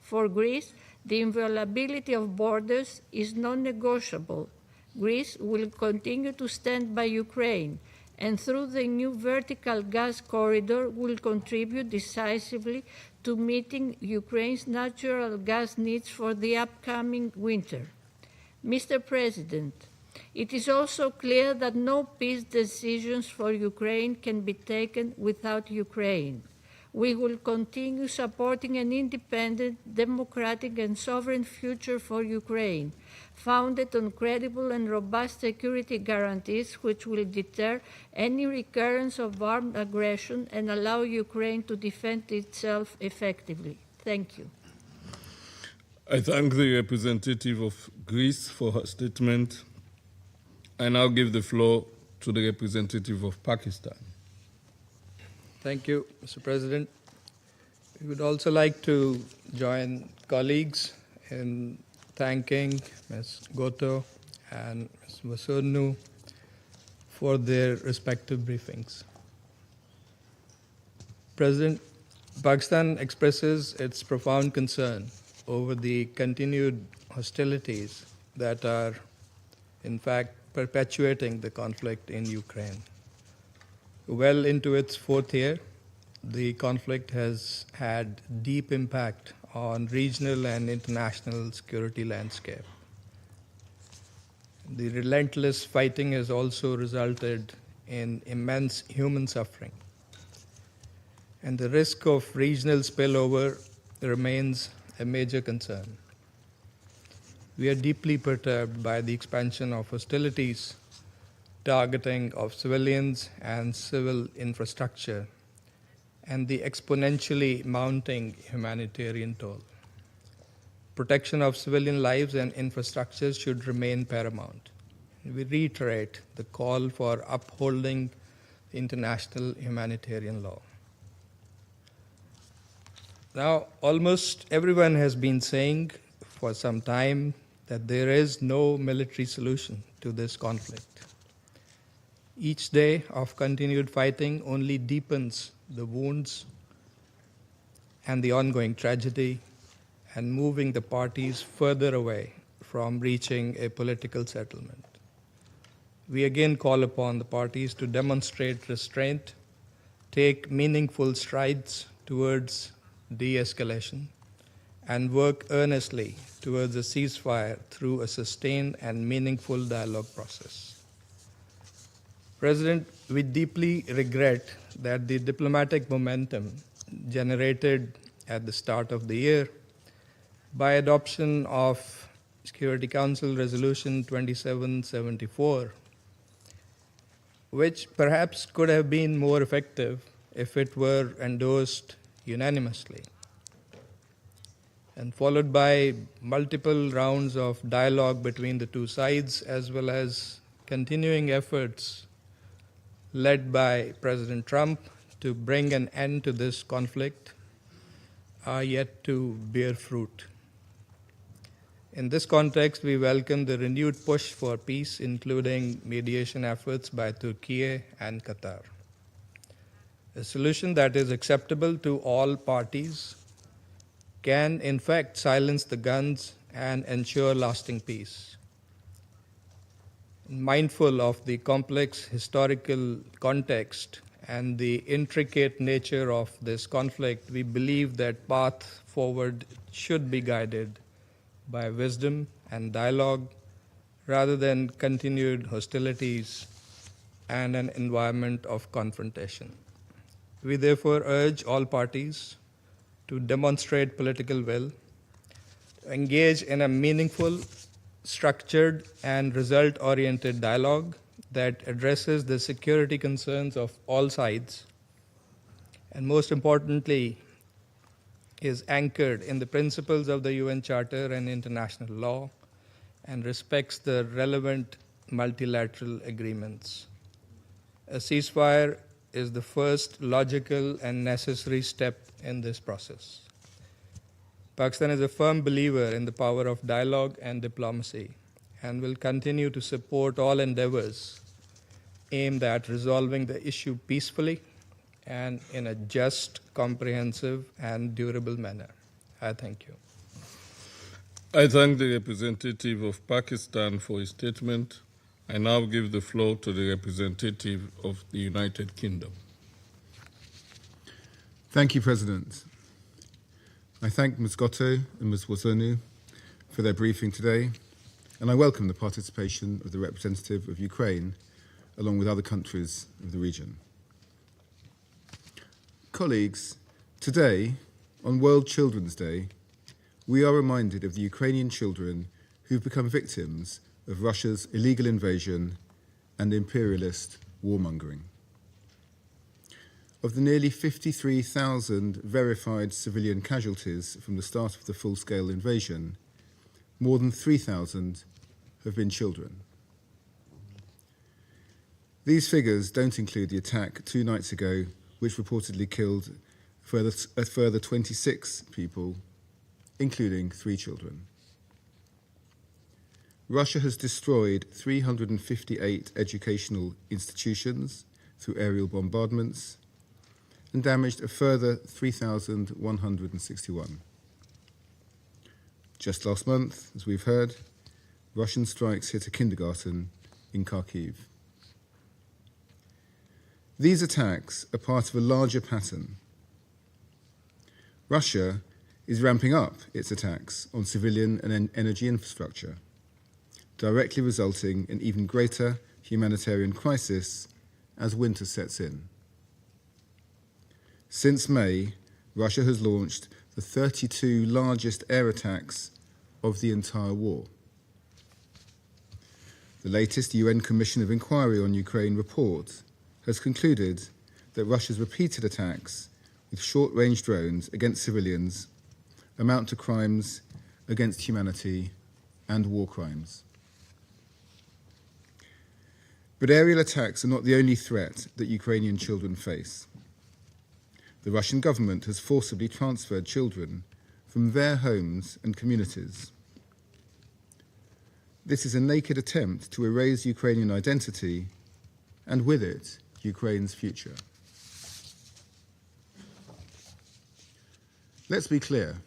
For Greece, the inviolability of borders is non-negotiable. Greece will continue to stand by Ukraine, and through the new vertical gas corridor will contribute decisively to meeting Ukraine's natural gas needs for the upcoming winter. Mr. President, it is also clear that no peace decisions for Ukraine can be taken without Ukraine. We will continue supporting an independent, democratic, and sovereign future for Ukraine, founded on credible and robust security guarantees which will deter any recurrence of armed aggression and allow Ukraine to defend itself effectively. Thank you. I thank the representative of Greece for her statement. I now give the floor to the representative of Pakistan. Thank you, Mr. President. We would also like to join colleagues in thanking Ms. Goto and Ms. Vasonu for their respective briefings. President, Pakistan expresses its profound concern over the continued hostilities that are, in fact, perpetuating the conflict in Ukraine. Well into its fourth year, the conflict has had deep impact on regional and international security landscape. The relentless fighting has also resulted in immense human suffering, and the risk of regional spillover remains a major concern. We are deeply perturbed by the expansion of hostilities targeting of civilians and civil infrastructure, and the exponentially mounting humanitarian toll. Protection of civilian lives and infrastructure should remain paramount. We reiterate the call for upholding international humanitarian law. Now, almost everyone has been saying for some time that there is no military solution to this conflict. Each day of continued fighting only deepens the wounds and the ongoing tragedy and moving the parties further away from reaching a political settlement. We again call upon the parties to demonstrate restraint, take meaningful strides towards de-escalation, and work earnestly towards a ceasefire through a sustained and meaningful dialogue process. President, we deeply regret that the diplomatic momentum generated at the start of the year by adoption of Security Council Resolution 2774, which perhaps could have been more effective if it were endorsed unanimously, and followed by multiple rounds of dialogue between the two sides, as well as continuing efforts led by President Trump to bring an end to this conflict, are yet to bear fruit. In this context, we welcome the renewed push for peace, including mediation efforts by Turkey and Qatar. A solution that is acceptable to all parties can, in fact, silence the guns and ensure lasting peace. Mindful of the complex historical context and the intricate nature of this conflict, we believe that path forward should be guided by wisdom and dialogue rather than continued hostilities and an environment of confrontation. We therefore urge all parties to demonstrate political will, to engage in a meaningful, structured, and result-oriented dialogue that addresses the security concerns of all sides, and most importantly, is anchored in the principles of the UN Charter and international law, and respects the relevant multilateral agreements. A ceasefire is the first logical and necessary step in this process. Pakistan is a firm believer in the power of dialogue and diplomacy, and will continue to support all endeavors aimed at resolving the issue peacefully and in a just, comprehensive, and durable manner. I thank you. I thank the representative of Pakistan for his statement. I now give the floor to the representative of the United Kingdom. Thank you, President. I thank Ms. Gotto and Ms. Wazonu for their briefing today, and I welcome the participation of the representative of Ukraine, along with other countries of the region. Colleagues, today, on World Children's Day, we are reminded of the Ukrainian children who've become victims of Russia's illegal invasion and imperialist warmongering. Of the nearly 53,000 verified civilian casualties from the start of the full-scale invasion, more than 3,000 have been children. These figures don't include the attack 2 nights ago, which reportedly killed a further 26 people, including 3 children. Russia has destroyed 358 educational institutions through aerial bombardments and damaged a further 3,161. Just last month, as we've heard, Russian strikes hit a kindergarten in Kharkiv. These attacks are part of a larger pattern. Russia is ramping up its attacks on civilian and energy infrastructure, directly resulting in even greater humanitarian crisis as winter sets in. Since May, Russia has launched the 32 largest air attacks of the entire war. The latest UN Commission of Inquiry on Ukraine report has concluded that Russia's repeated attacks with short-range drones against civilians amount to crimes against humanity and war crimes. But aerial attacks are not the only threat that Ukrainian children face. The Russian government has forcibly transferred children from their homes and communities. This is a naked attempt to erase Ukrainian identity, and with it, Ukraine's future. Let's be clear.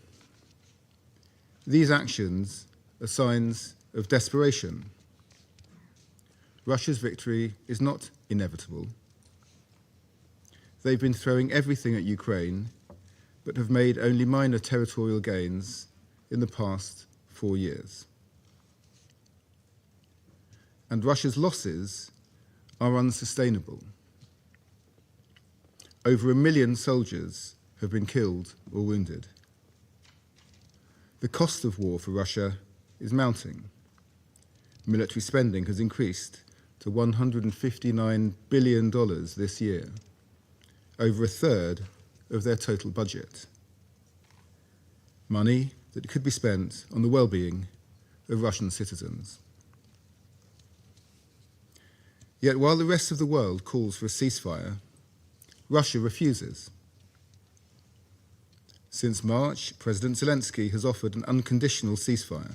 These actions are signs of desperation. Russia's victory is not inevitable. They've been throwing everything at Ukraine, but have made only minor territorial gains in the past 4 years. And Russia's losses are unsustainable. Over 1 million soldiers have been killed or wounded. The cost of war for Russia is mounting. Military spending has increased to $159 billion this year, over a third of their total budget. Money that could be spent on the well-being of Russian citizens. Yet while the rest of the world calls for a ceasefire, Russia refuses. Since March, President Zelensky has offered an unconditional ceasefire.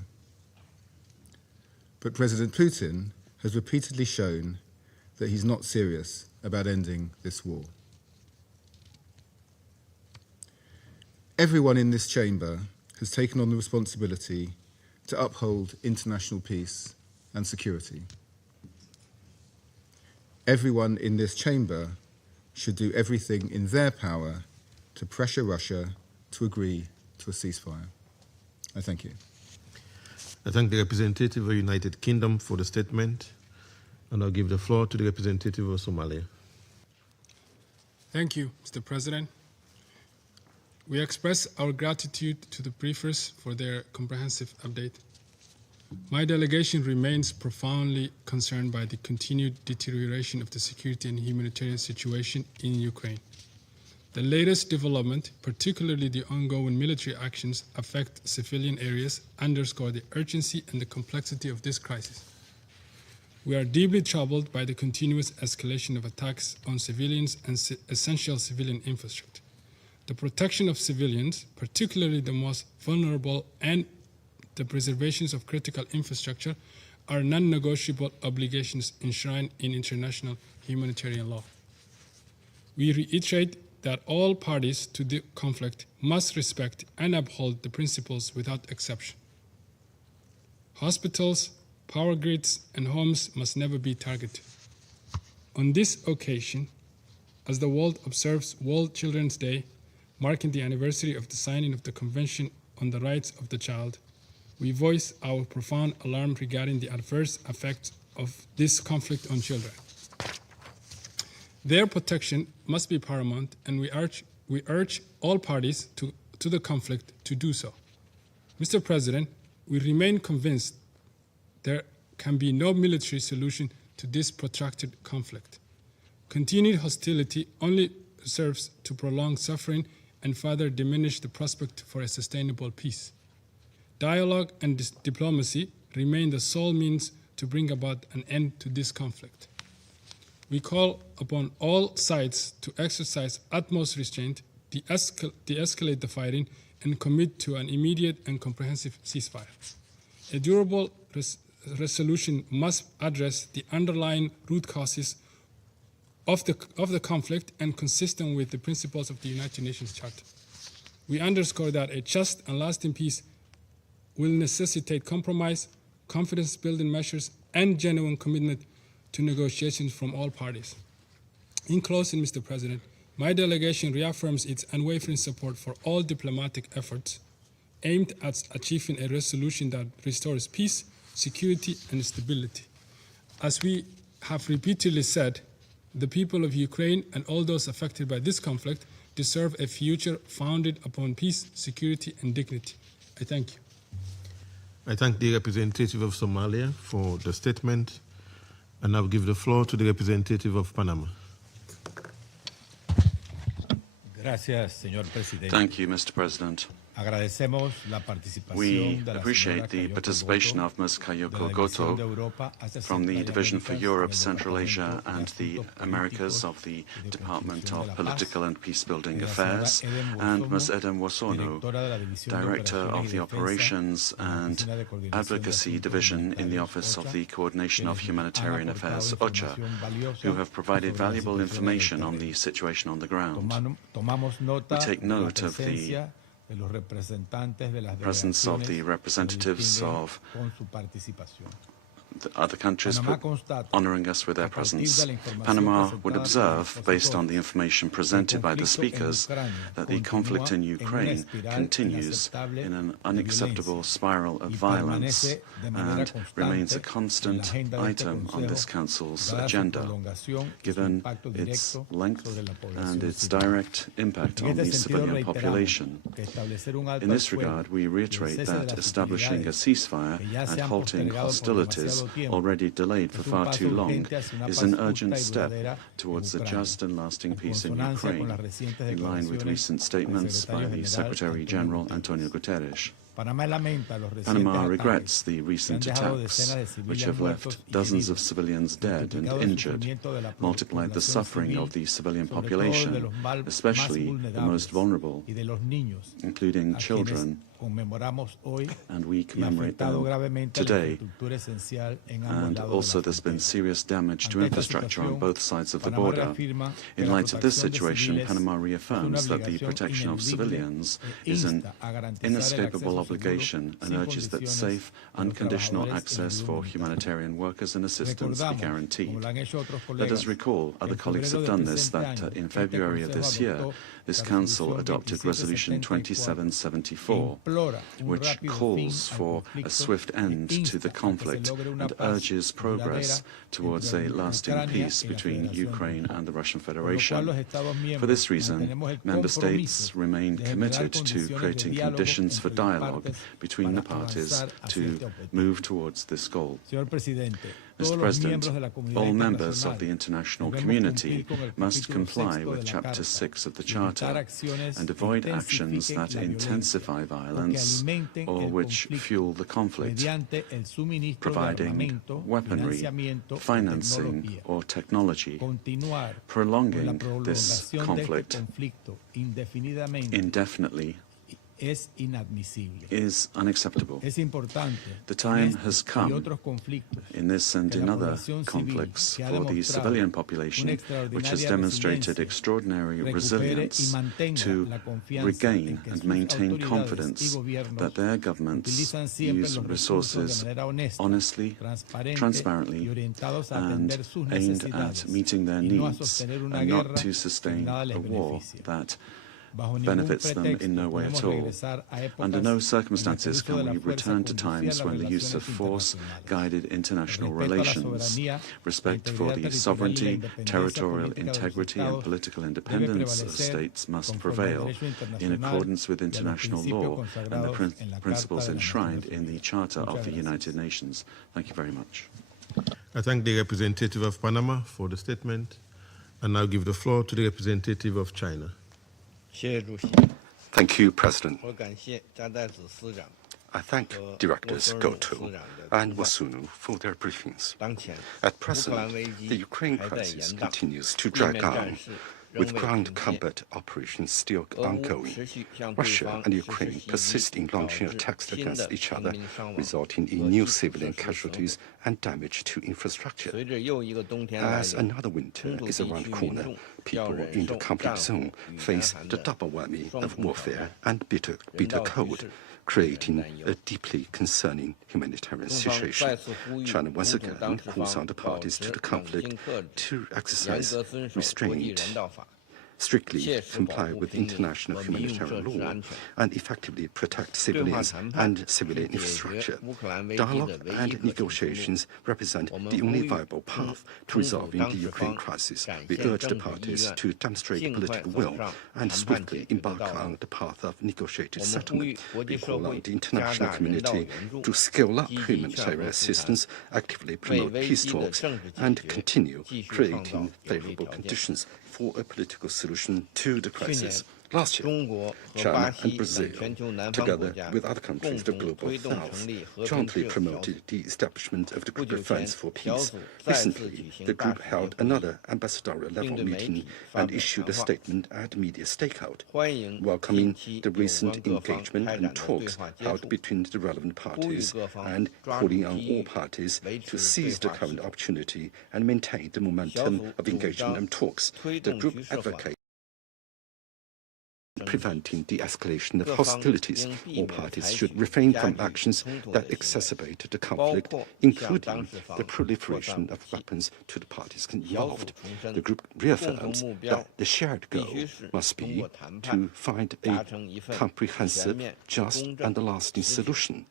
But President Putin has repeatedly shown that he's not serious about ending this war. Everyone in this chamber has taken on the responsibility to uphold international peace and security. Everyone in this chamber should do everything in their power to pressure Russia to agree to a ceasefire. I thank you. I thank the representative of the United Kingdom for the statement, and I'll give the floor to the representative of Somalia. Thank you, Mr. President. We express our gratitude to the briefers for their comprehensive update. My delegation remains profoundly concerned by the continued deterioration of the security and humanitarian situation in Ukraine. The latest development, particularly the ongoing military actions, affect civilian areas, underscore the urgency and the complexity of this crisis. We are deeply troubled by the continuous escalation of attacks on civilians and essential civilian infrastructure. The protection of civilians, particularly the most vulnerable, and the preservation of critical infrastructure are non-negotiable obligations enshrined in international humanitarian law. We reiterate that all parties to the conflict must respect and uphold the principles without exception. Hospitals, power grids, and homes must never be targeted. On this occasion, as the world observes World Children's Day, marking the anniversary of the signing of the Convention on the Rights of the Child, we voice our profound alarm regarding the adverse effects of this conflict on children. Their protection must be paramount, and we urge all parties to the conflict to do so. Mr. President, we remain convinced there can be no military solution to this protracted conflict. Continued hostility only serves to prolong suffering and further diminish the prospect for a sustainable peace. Dialogue and diplomacy remain the sole means to bring about an end to this conflict. We call upon all sides to exercise utmost restraint, de-escalate the fighting, and commit to an immediate and comprehensive ceasefire. A durable resolution must address the underlying root causes of the conflict and consistent with the principles of the United Nations Charter. We underscore that a just and lasting peace will necessitate compromise, confidence-building measures, and genuine commitment to negotiations from all parties. In closing, Mr. President, my delegation reaffirms its unwavering support for all diplomatic efforts aimed at achieving a resolution that restores peace, security, and stability. As we have repeatedly said, the people of Ukraine and all those affected by this conflict deserve a future founded upon peace, security, and dignity. I thank you. I thank the representative of Somalia for the statement, and I'll give the floor to the representative of Panama. Gracias, señor presidente. Thank you, Mr. President. Agradecemos la participación We de la appreciate señora the Kayoko participation Goto of Ms. de Kayoko la División Goto de Europa, Asia from the Central y Division for Américas Europe, del Central Asia, Departamento de and the Asuntos Americas Políticos of the y de Department Construcción de of la Paz, Political and Peacebuilding y la Affairs, señora Eden and Ms. Wosono, Eden Wosono, directora de la División de Director Operaciones of y the Defensa Operations en la and Oficina de Coordinación de Advocacy Asuntos Division in the Humanitarios, Office of OCHA, the Coordination of quienes Humanitarian han Affairs, aportado OCHA, información valiosa who have provided sobre la valuable situación en el information on terreno. the situation on the ground. Tomamos nota We take de la note of the presencia de los representantes de las presence of the delegaciones representatives que distinguen of con su participación. the other countries Panamá constata honoring us with their a partir presence. de la información Panama would presentada por observe, los based on the expositores, information presented by the speakers, that the conflict in Ukraine continues in an unacceptable spiral of violence and remains a constant item on this Council's agenda, given its length and its direct impact on the civilian population. In this regard, we reiterate that establishing a ceasefire and halting hostilities already delayed for far too long is an urgent step towards a just and lasting peace in Ukraine, in line with recent statements by the Secretary-General Antonio Guterres. Panama regrets the recent attacks, which have left dozens of civilians dead and injured, multiplied the suffering of the civilian population, especially the most vulnerable, including children, and we commemorate them today. And also there's been serious damage to infrastructure on both sides of the border. In light of this situation, Panama reaffirms that the protection of civilians is an inescapable obligation and urges that safe, unconditional access for humanitarian workers and assistance be guaranteed. Let us recall, other colleagues have done this, that in February of this year, this Council adopted Resolution 2774, which calls for a swift end to the conflict and urges progress towards a lasting peace between Ukraine and the Russian Federation. For this reason, Member States remain committed to creating conditions for dialogue between the parties to move towards this goal. Mr. President, all members of the international community must comply with Chapter 6 of the Charter and avoid actions that intensify violence or which fuel the conflict, providing weaponry, financing, or technology. Prolonging this conflict indefinitely is unacceptable. The time has come in this and in other conflicts for the civilian population, which has demonstrated extraordinary resilience, to regain and maintain confidence that their governments use resources honestly, transparently, and aimed at meeting their needs, and not to sustain a war that benefits them in no way at all. Under no circumstances can we return to times when the use of force guided international relations. Respect for the sovereignty, territorial integrity, and political independence of states must prevail in accordance with international law and the principles enshrined in the Charter of the United Nations. Thank you very much. I thank the representative of Panama for the statement, and now give the floor to the representative of China. Thank you, President. I thank Directors Goto and Wasunu for their briefings. At present, the Ukraine crisis continues to drag on, with ground combat operations still ongoing. Russia and Ukraine persist in launching attacks against each other, resulting in new civilian casualties and damage to infrastructure. As another winter is around the corner, people in the conflict zone face the double whammy of warfare and bitter cold, creating a deeply concerning humanitarian situation. China once again calls on the parties to the conflict to exercise restraint, strictly comply with international humanitarian law, and effectively protect civilians and civilian infrastructure. Dialogue and negotiations represent the only viable path to resolving the Ukraine crisis. We urge the parties to demonstrate political will and swiftly embark on the path of negotiated settlement. We call on the international community to scale up humanitarian assistance, actively promote peace talks, and continue creating favorable conditions for a political solution to the crisis. Last year, China and Brazil, together with other countries of the Global South, jointly promoted the establishment of the Group of Friends for Peace. Recently, the group held another ambassadorial-level meeting and issued a statement at Media Stakeout, welcoming the recent engagement and talks held between the relevant parties and calling on all parties to seize the current opportunity and maintain the momentum of engagement and talks. The group advocates preventing the escalation of hostilities. All parties should refrain from actions that exacerbate the conflict, including the proliferation of weapons to the parties involved. The group reaffirms that the shared goal must be to find a comprehensive, just, and lasting solution,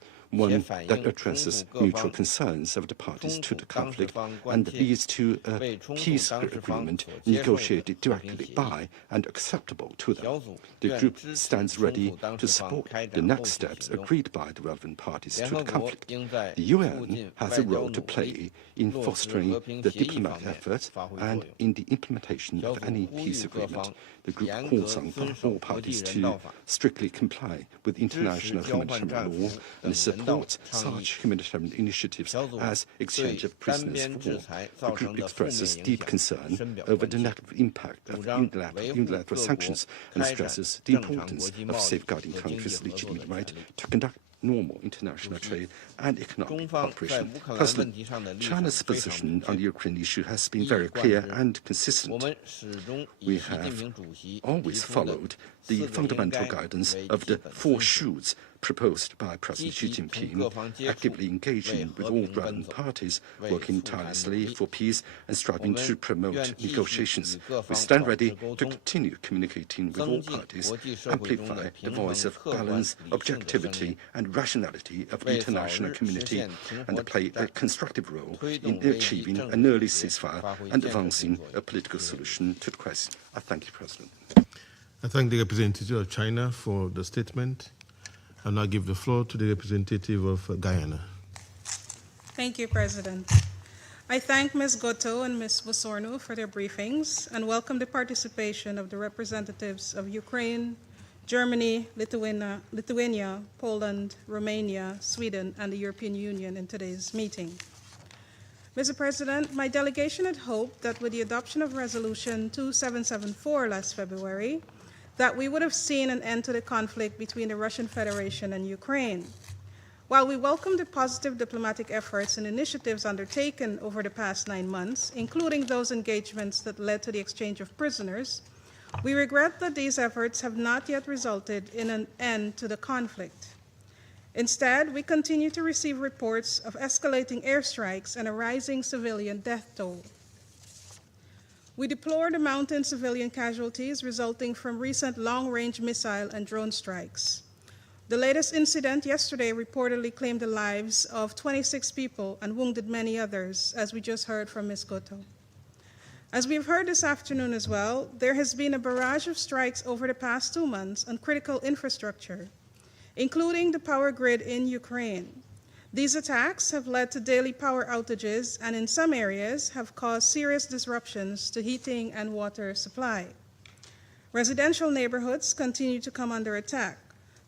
one that addresses mutual concerns of the parties to the conflict and leads to a peace agreement negotiated directly by and acceptable to them. The group stands ready to support the next steps agreed by the relevant parties to the conflict. The UN has a role to play in fostering the diplomatic efforts and in the implementation of any peace agreement. The group calls on all parties to strictly comply with international humanitarian law and supports such humanitarian initiatives as exchange of prisoners of war. The group expresses deep concern over the negative impact of unilateral sanctions and stresses the importance of safeguarding countries' legitimate right to conduct normal international trade and economic cooperation. President, China's position on the Ukraine issue has been very clear and consistent. We have always followed the fundamental guidance of the 4 shoots proposed by President Xi Jinping, actively engaging with all relevant parties, working tirelessly for peace and striving to promote negotiations. We stand ready to continue communicating with all parties, amplify the voice of balance, objectivity, and rationality of the international community, and play a constructive role in achieving an early ceasefire and advancing a political solution to the crisis. I thank you, President. I thank the representative of China for the statement. I'll now give the floor to the representative of Guyana. Thank you, President. I thank Ms. Goto and Ms. Wosorno for their briefings and welcome the participation of the representatives of Ukraine, Germany, Lithuania, Poland, Romania, Sweden, and the European Union in today's meeting. Mr. President, my delegation had hoped that with the adoption of Resolution 2774 last February, that we would have seen an end to the conflict between the Russian Federation and Ukraine. While we welcome the positive diplomatic efforts and initiatives undertaken over the past 9 months, including those engagements that led to the exchange of prisoners, we regret that these efforts have not yet resulted in an end to the conflict. Instead, we continue to receive reports of escalating airstrikes and a rising civilian death toll. We deplore the mounting civilian casualties resulting from recent long-range missile and drone strikes. The latest incident yesterday reportedly claimed the lives of 26 people and wounded many others, as we just heard from Ms. Goto. As we've heard this afternoon as well, there has been a barrage of strikes over the past 2 months on critical infrastructure, including the power grid in Ukraine. These attacks have led to daily power outages and in some areas have caused serious disruptions to heating and water supply. Residential neighborhoods continue to come under attack,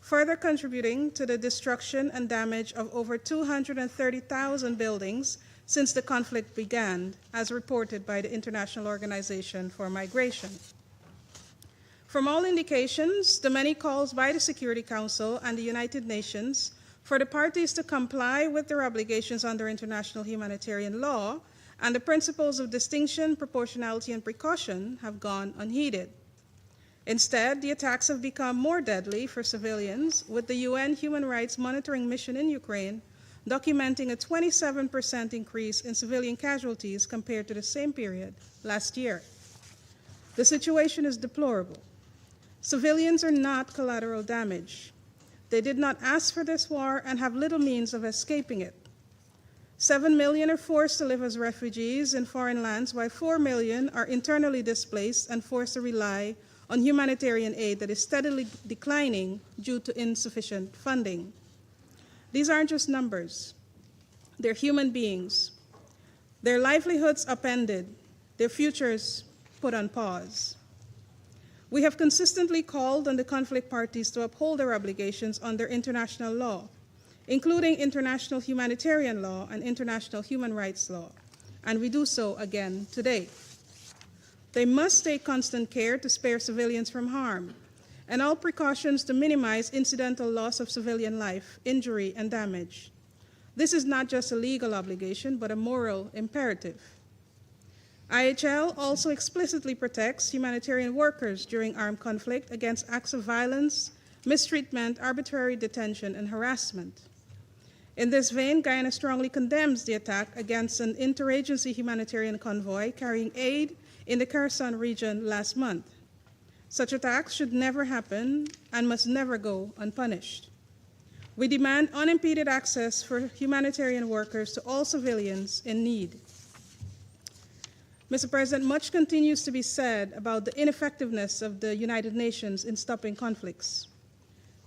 further contributing to the destruction and damage of over 230,000 buildings since the conflict began, as reported by the International Organization for Migration. From all indications, the many calls by the Security Council and the United Nations for the parties to comply with their obligations under international humanitarian law and the principles of distinction, proportionality, and precaution have gone unheeded. Instead, the attacks have become more deadly for civilians, with the UN Human Rights Monitoring Mission in Ukraine documenting a 27% increase in civilian casualties compared to the same period last year. The situation is deplorable. Civilians are not collateral damage. They did not ask for this war and have little means of escaping it. 7 million are forced to live as refugees in foreign lands, while 4 million are internally displaced and forced to rely on humanitarian aid that is steadily declining due to insufficient funding. These aren't just numbers. They're human beings. Their livelihoods upended, their futures put on pause. We have consistently called on the conflict parties to uphold their obligations under international law, including international humanitarian law and international human rights law, and we do so again today. They must take constant care to spare civilians from harm, and all precautions to minimize incidental loss of civilian life, injury, and damage. This is not just a legal obligation, but a moral imperative. IHL also explicitly protects humanitarian workers during armed conflict against acts of violence, mistreatment, arbitrary detention, and harassment. In this vein, Guyana strongly condemns the attack against an interagency humanitarian convoy carrying aid in the Kherson region last month. Such attacks should never happen and must never go unpunished. We demand unimpeded access for humanitarian workers to all civilians in need. Mr. President, much continues to be said about the ineffectiveness of the United Nations in stopping conflicts.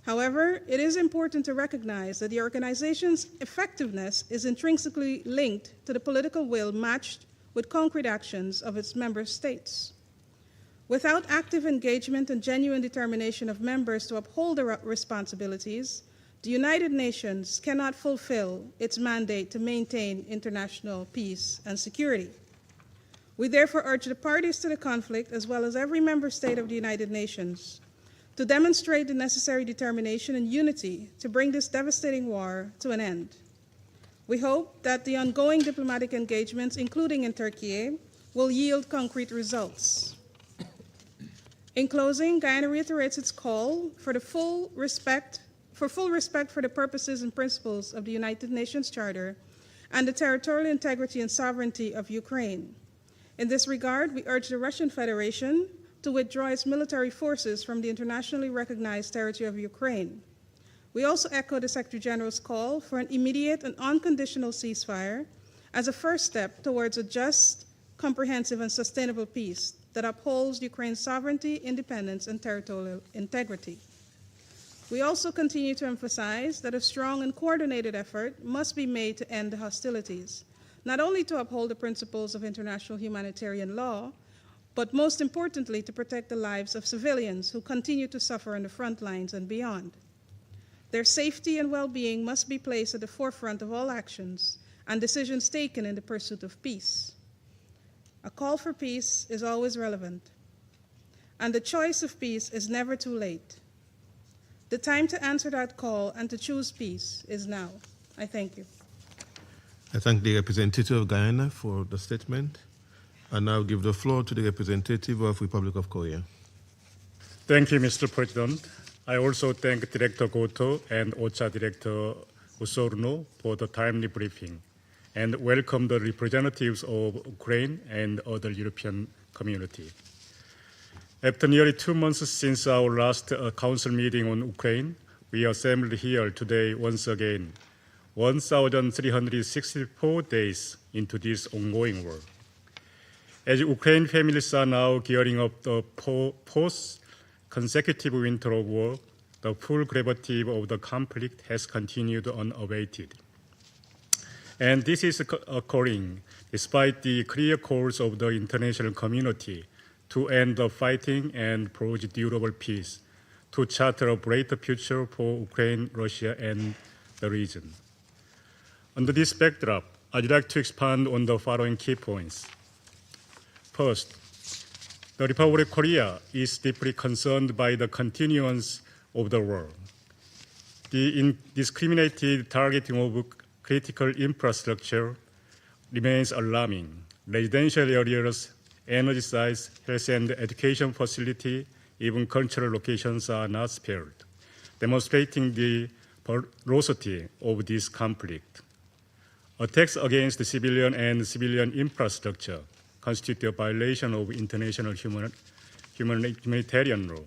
However, it is important to recognize that the organization's effectiveness is intrinsically linked to the political will matched with concrete actions of its member states. Without active engagement and genuine determination of members to uphold their responsibilities, the United Nations cannot fulfill its mandate to maintain international peace and security. We therefore urge the parties to the conflict, as well as every member state of the United Nations, to demonstrate the necessary determination and unity to bring this devastating war to an end. We hope that the ongoing diplomatic engagements, including in Turkey, will yield concrete results. In closing, Guyana reiterates its call for full respect for the purposes and principles of the United Nations Charter and the territorial integrity and sovereignty of Ukraine. In this regard, we urge the Russian Federation to withdraw its military forces from the internationally recognized territory of Ukraine. We also echo the Secretary General's call for an immediate and unconditional ceasefire as a first step towards a just, comprehensive, and sustainable peace that upholds Ukraine's sovereignty, independence, and territorial integrity. We also continue to emphasize that a strong and coordinated effort must be made to end the hostilities, not only to uphold the principles of international humanitarian law, but most importantly, to protect the lives of civilians who continue to suffer on the front lines and beyond. Their safety and well-being must be placed at the forefront of all actions and decisions taken in the pursuit of peace. A call for peace is always relevant, and the choice of peace is never too late. The time to answer that call and to choose peace is now. I thank you. I thank the representative of Guyana for the statement. I now give the floor to the representative of Republic of Korea. Thank you, Mr. President. I also thank Director Goto and OCHA Director Osorno for the timely briefing and welcome the representatives of Ukraine and other European community. After nearly 2 months since our last council meeting on Ukraine, we assembled here today once again, 1,364 days into this ongoing war. As Ukraine families are now gearing up the post-consecutive winter of war, the full gravity of the conflict has continued unabated. And this is occurring despite the clear calls of the international community to end the fighting and forge durable peace, to charter a brighter future for Ukraine, Russia, and the region. Under this backdrop, I'd like to expand on the following key points. First, the Republic of Korea is deeply concerned by the continuance of the war. The indiscriminated targeting of critical infrastructure remains alarming. Residential areas, energy sites, health and education facilities, even cultural locations are not spared, demonstrating the ferocity of this conflict. Attacks against the civilian and civilian infrastructure constitute a violation of international humanitarian law.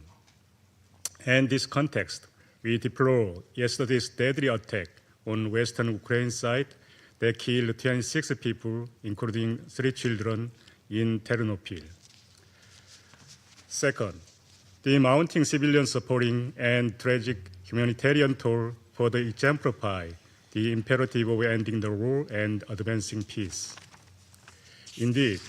In this context, we deplore yesterday's deadly attack on western Ukraine side that killed 26 people, including 3 children, in Ternopil. Second, the mounting civilian suffering and tragic humanitarian toll further exemplify the imperative of ending the war and advancing peace. Indeed,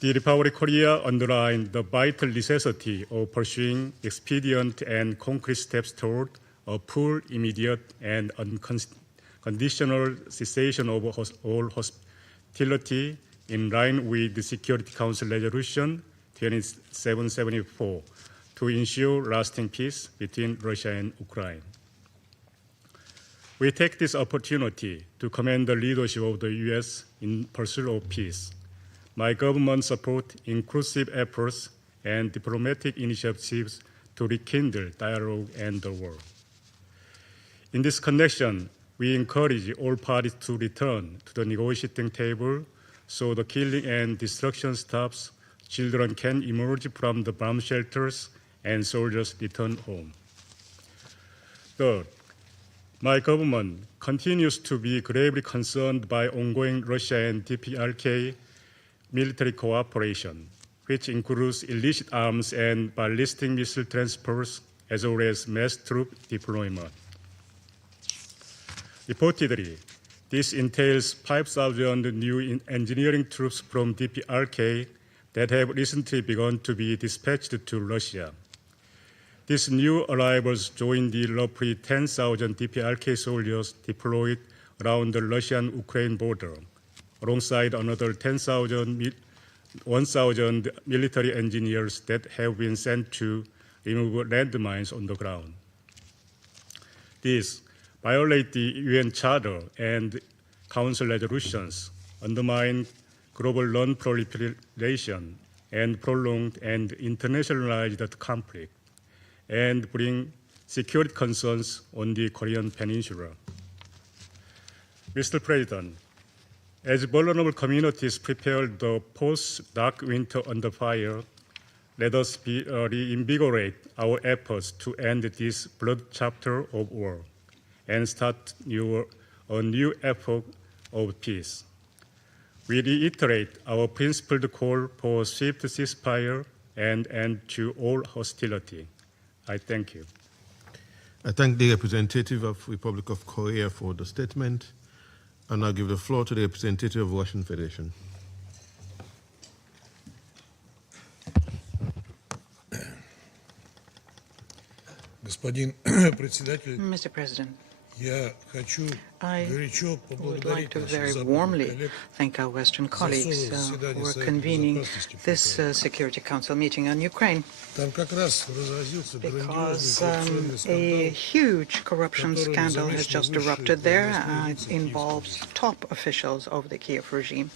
the Republic of Korea underlined the vital necessity of pursuing expedient and concrete steps toward a full, immediate, and unconditional cessation of all hostility in line with the Security Council Resolution 2774 to ensure lasting peace between Russia and Ukraine. We take this opportunity to commend the leadership of the U.S. in pursuit of peace, my government support inclusive efforts and diplomatic initiatives to rekindle dialogue and the war. In this connection, we encourage all parties to return to the negotiating table so the killing and destruction stops, children can emerge from the bomb shelters, and soldiers return home. Third, my government continues to be gravely concerned by ongoing Russia and DPRK military cooperation, which includes illicit arms and ballistic missile transfers, as well as mass troop deployment. Reportedly, this entails 5,000 new engineering troops from DPRK that have recently begun to be dispatched to Russia. These new arrivals join the roughly 10,000 DPRK soldiers deployed around the Russian-Ukraine border, alongside another 1,000 military engineers that have been sent to remove landmines on the ground. These violate the UN Charter and Council resolutions, undermine global non-proliferation, and prolonged and internationalized the conflict, and bring security concerns on the Korean Peninsula. Mr. President, as vulnerable communities prepare the post-dark winter under fire, let us reinvigorate our efforts to end this blood chapter of war and start a new epoch of peace. We reiterate our principled call for swift ceasefire and end to all hostility. I thank you. I thank the representative of Republic of Korea for the statement. I now give the floor to the representative of Russian Federation. Mr. President, I would like to very warmly thank our Western colleagues who are convening this Security Council meeting on Ukraine, because a huge corruption scandal has just erupted there. It involves top officials of the Kiev regime.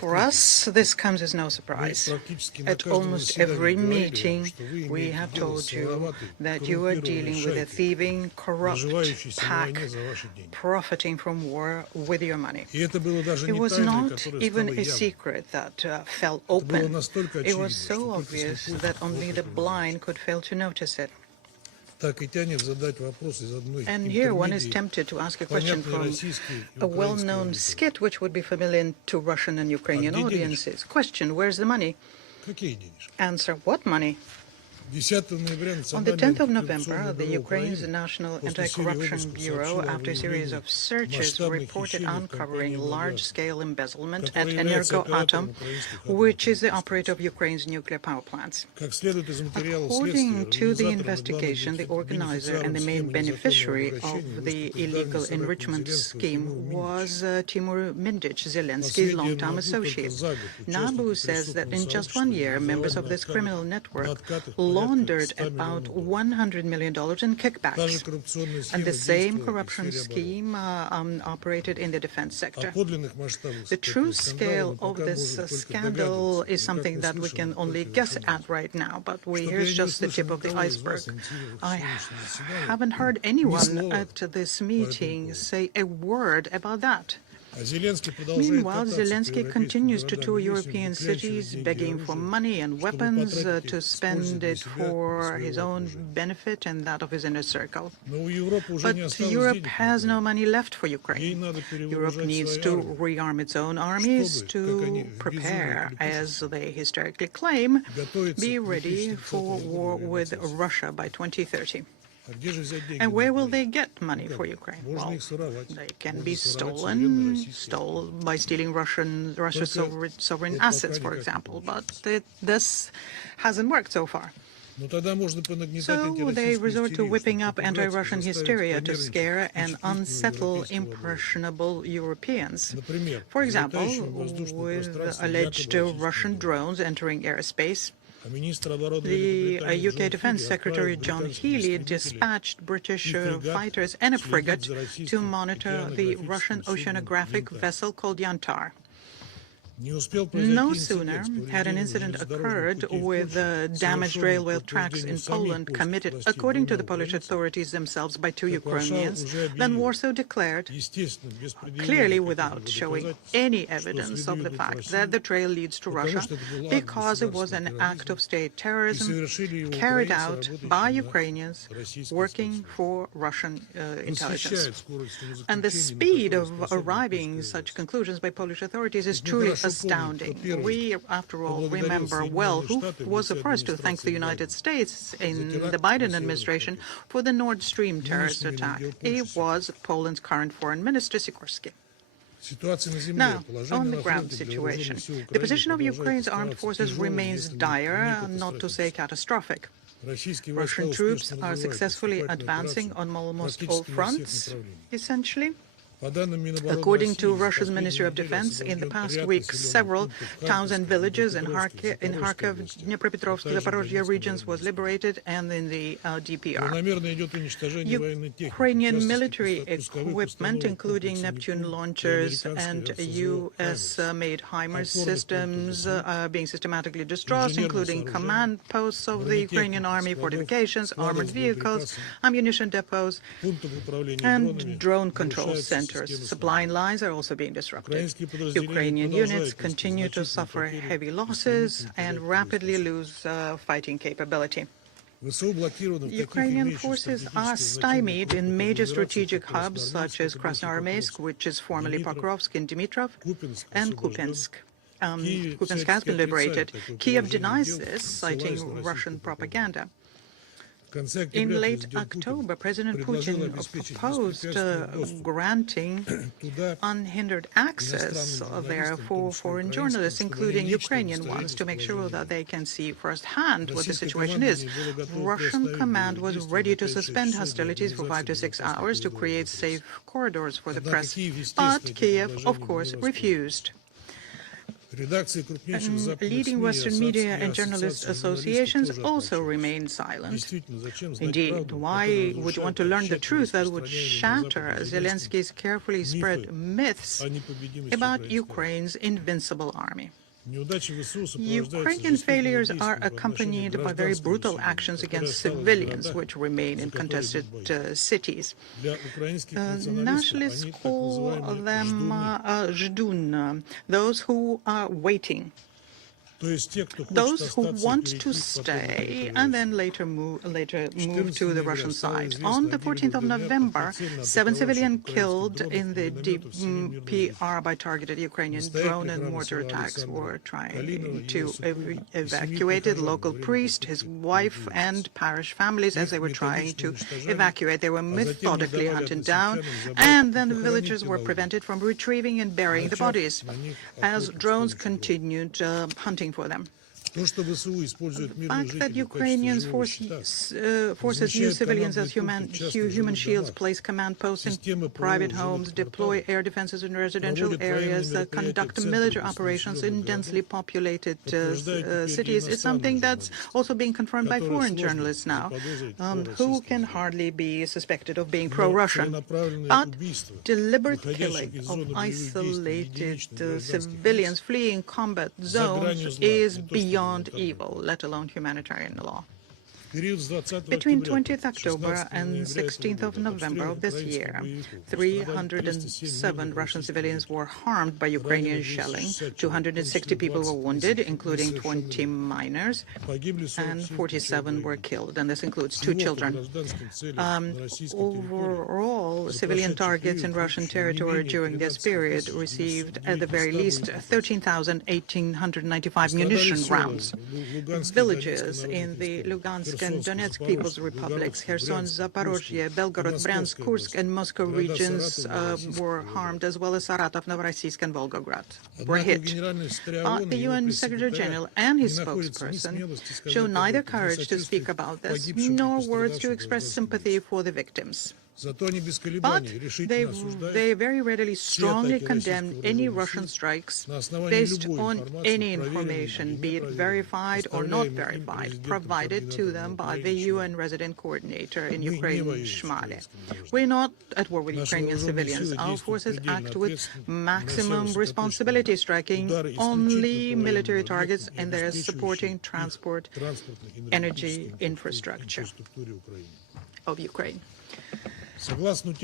For us, this comes as no surprise. At almost every meeting, we have told you that you are dealing with a thieving, corrupt pack profiting from war with your money. It was not even a secret that fell open. It was so obvious that only the blind could fail to notice it. And here one is tempted to ask a question from a well-known skit which would be familiar to Russian and Ukrainian audiences. Question, where's the money? Answer, what money? On the 10th of November, the Ukraine's National Anti-Corruption Bureau, after a series of searches, reported uncovering large-scale embezzlement at Energoatom, which is the operator of Ukraine's nuclear power plants. According to the investigation, the organizer and the main beneficiary of the illegal enrichment scheme was Timur Mindic, Zelensky's longtime associate. NABU says that in just 1 year, members of this criminal network laundered about $100 million in kickbacks, and the same corruption scheme operated in the defense sector. The true scale of this scandal is something that we can only guess at right now, but here's just the tip of the iceberg. I haven't heard anyone at this meeting say a word about that. Meanwhile, Zelensky continues to tour European cities, begging for money and weapons to spend it for his own benefit and that of his inner circle. But Europe has no money left for Ukraine. Europe needs to rearm its own armies to prepare, as they historically claim, be ready for war with Russia by 2030. And where will they get money for Ukraine? Well, they can be stolen by stealing Russia's sovereign assets, for example, but this hasn't worked so far. So they resort to whipping up anti-Russian hysteria to scare and unsettle impressionable Europeans. For example, with alleged Russian drones entering airspace, the UK Defence Secretary John Healey dispatched British fighters and a frigate to monitor the Russian oceanographic vessel called Yantar. No sooner had an incident occurred with damaged railway tracks in Poland committed, according to the Polish authorities themselves, by two Ukrainians than Warsaw declared, clearly without showing any evidence of the fact that the trail leads to Russia, because it was an act of state terrorism carried out by Ukrainians working for Russian intelligence. And the speed of arriving such conclusions by Polish authorities is truly astounding. We, after all, remember well who was the first to thank the United States in the Biden administration for the Nord Stream terrorist attack. It was Poland's current foreign minister, Sikorski. Now, on the ground situation, the position of Ukraine's armed forces remains dire, not to say catastrophic. Russian troops are successfully advancing on almost all fronts, essentially. According to Russia's Ministry of Defense, in the past week, several towns and villages in Kharkiv, Dnipropetrovsk, Zaporozhye regions was liberated, and in the DPR. Ukrainian military equipment, including Neptune launchers and US-made HIMARS systems, are being systematically destroyed, including command posts of the Ukrainian army, fortifications, armored vehicles, ammunition depots, and drone control centers. Supply lines are also being disrupted. Ukrainian units continue to suffer heavy losses and rapidly lose fighting capability. Ukrainian forces are stymied in major strategic hubs such as Krasnoarmeysk, which is formerly Pokrovsk, in Dimitrov, and Kupiansk. Kupiansk has been liberated. Kiev denies this, citing Russian propaganda. In late October, President Putin proposed granting unhindered access there for foreign journalists, including Ukrainian ones, to make sure that they can see firsthand what the situation is. Russian command was ready to suspend hostilities for 5 to 6 hours to create safe corridors for the press, but Kiev, of course, refused. Leading Western media and journalist associations also remain silent. Indeed, why would you want to learn the truth that would shatter Zelensky's carefully spread myths about Ukraine's invincible army? Ukrainian failures are accompanied by very brutal actions against civilians, which remain in contested cities. Nationalists call them Zhdun, those who are waiting. Those who want to stay and then later move to the Russian side. On the 14th of November, 7 civilians killed in the DPR by targeted Ukrainian drone and mortar attacks were trying to evacuate the local priest, his wife, and parish families as they were trying to evacuate. They were methodically hunted down, and then the villagers were prevented from retrieving and burying the bodies as drones continued hunting for them. The fact that Ukrainian forces use civilians as human shields, place command posts in private homes, deploy air defenses in residential areas, conduct military operations in densely populated cities is something that's also being confirmed by foreign journalists now, who can hardly be suspected of being pro-Russian. But deliberate killing of isolated civilians fleeing combat zones is beyond evil, let alone humanitarian law. Between 20th October and 16th of November of this year, 307 Russian civilians were harmed by Ukrainian shelling, 260 people were wounded, including 20 minors, and 47 were killed, and this includes 2 children. Overall, civilian targets in Russian territory during this period received, at the very least, 13,895 munition rounds. Villages in the Lugansk and Donetsk People's Republics, Kherson, Zaporozhye, Belgorod, Bryansk, Kursk, and Moscow regions were harmed, as well as Saratov, Novorossiysk, and Volgograd were hit. The UN Secretary General and his spokesperson show neither courage to speak about this nor words to express sympathy for the victims. But they very readily strongly condemn any Russian strikes based on any information, be it verified or not verified, provided to them by the UN resident coordinator in Ukraine, Shmale. We're not at war with Ukrainian civilians. Our forces act with maximum responsibility, striking only military targets, and they're supporting transport, energy infrastructure of Ukraine.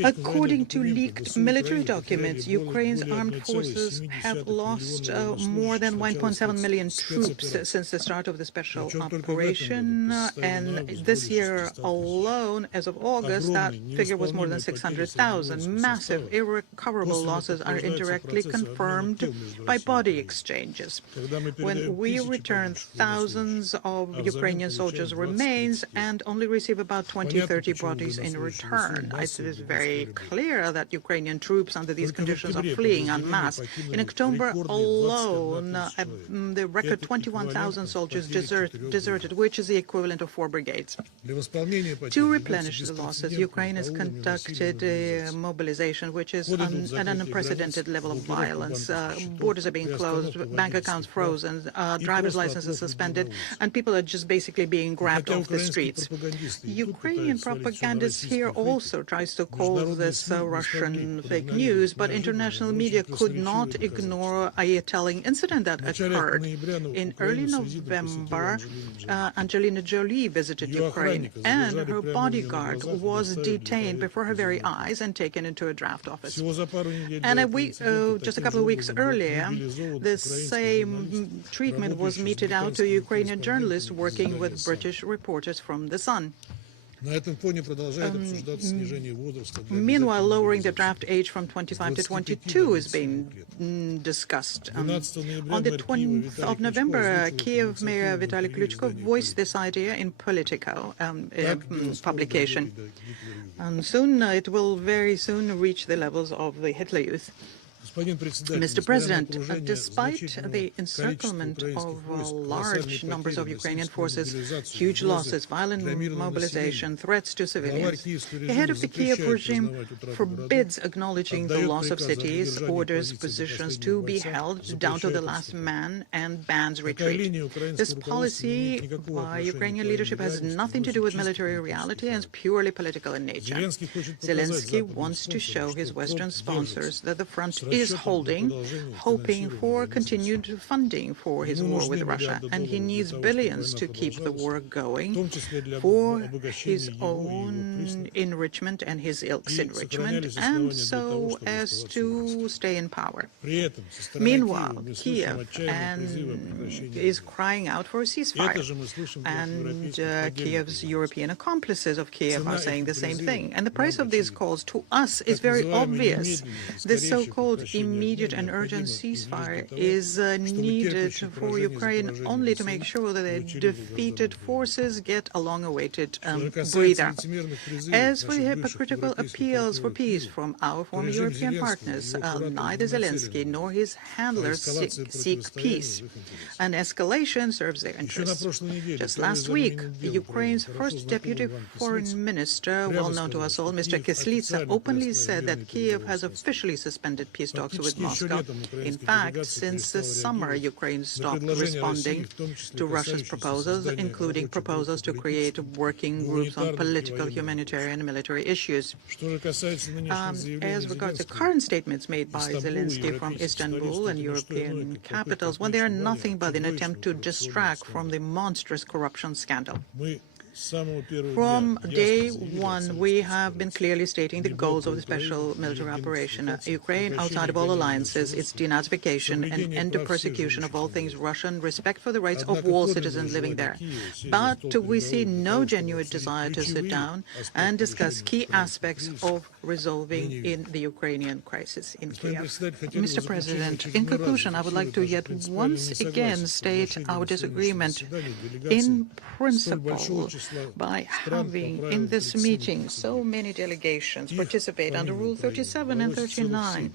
According to leaked military documents, Ukraine's armed forces have lost more than 1.7 million troops since the start of the special operation, and this year alone, as of August, that figure was more than 600,000. Massive, irrecoverable losses are indirectly confirmed by body exchanges. When we return thousands of Ukrainian soldiers' remains and only receive about 20-30 bodies in return, it is very clear that Ukrainian troops under these conditions are fleeing en masse. In October alone, the record 21,000 soldiers deserted, which is the equivalent of 4 brigades. To replenish the losses, Ukraine has conducted a mobilization which is at an unprecedented level of violence. Borders are being closed, bank accounts frozen, driver's licenses suspended, and people are just basically being grabbed off the streets. Ukrainian propagandists here also tries to call this Russian fake news, but international media could not ignore a telling incident that occurred. In early November, Angelina Jolie visited Ukraine, and her bodyguard was detained before her very eyes and taken into a draft office. And just a couple of weeks earlier, the same treatment was meted out to Ukrainian journalists working with British reporters from The Sun. Meanwhile, lowering the draft age from 25 to 22 is being discussed. On the 20th of November, Kiev Mayor Vitaly Klitschko voiced this idea in Politico publication. And soon, it will very soon reach the levels of the Hitler Youth. Mr. President, despite the encirclement of large numbers of Ukrainian forces, huge losses, violent mobilization, threats to civilians, the head of the Kiev regime forbids acknowledging the loss of cities, orders positions to be held down to the last man, and bans retreat. This policy by Ukrainian leadership has nothing to do with military reality and is purely political in nature. Zelensky wants to show his Western sponsors that the front is holding, hoping for continued funding for his war with Russia, and he needs billions to keep the war going for his own enrichment and his ilk's enrichment, and so as to stay in power. Meanwhile, Kiev is crying out for a ceasefire, and Kiev's European accomplices of Kiev are saying the same thing. And the price of these calls to us is very obvious. The so-called immediate and urgent ceasefire is needed for Ukraine only to make sure that the defeated forces get a long-awaited breather. As for the hypocritical appeals for peace from our former European partners, neither Zelensky nor his handlers seek peace. An escalation serves their interests. Just last week, Ukraine's first deputy foreign minister, well known to us all, Mr. Kyslytsya, openly said that Kiev has officially suspended peace talks with Moscow. In fact, since the summer, Ukraine stopped responding to Russia's proposals, including proposals to create working groups on political, humanitarian, and military issues. As regards the current statements made by Zelensky from Istanbul and European capitals, well, they are nothing but an attempt to distract from the monstrous corruption scandal. From day one, we have been clearly stating the goals of the special military operation. Ukraine, outside of all alliances, its denazification and end of persecution of all things Russian, respect for the rights of all citizens living there. But we see no genuine desire to sit down and discuss key aspects of resolving in the Ukrainian crisis in Kiev. Mr. President, in conclusion, I would like to yet once again state our disagreement in principle by having in this meeting so many delegations participate under Rule 37 and 39,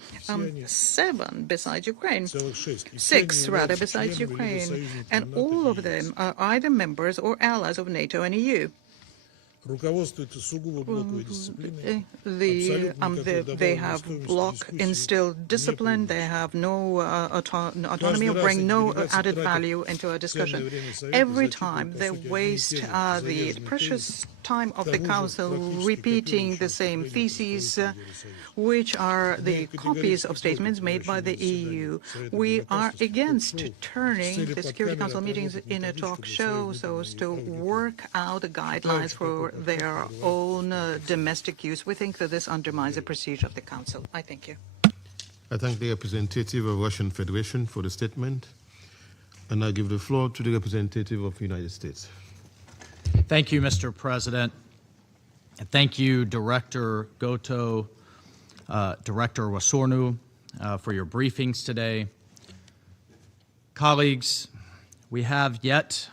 7 besides Ukraine, 6 rather besides Ukraine, and all of them are either members or allies of NATO and EU. They have bloc-instilled discipline. They have no autonomy, bring no added value into a discussion. Every time they waste the precious time of the Council repeating the same theses, which are the copies of statements made by the EU. We are against turning the Security Council meetings in a talk show so as to work out the guidelines for their own domestic use. We think that this undermines the procedure of the Council. I thank you. I thank the representative of Russian Federation for the statement, and I give the floor to the representative of the United States. Thank you, Mr. President. And thank you, Director Goto, Director Wosurnu, for your briefings today. Colleagues, we have yet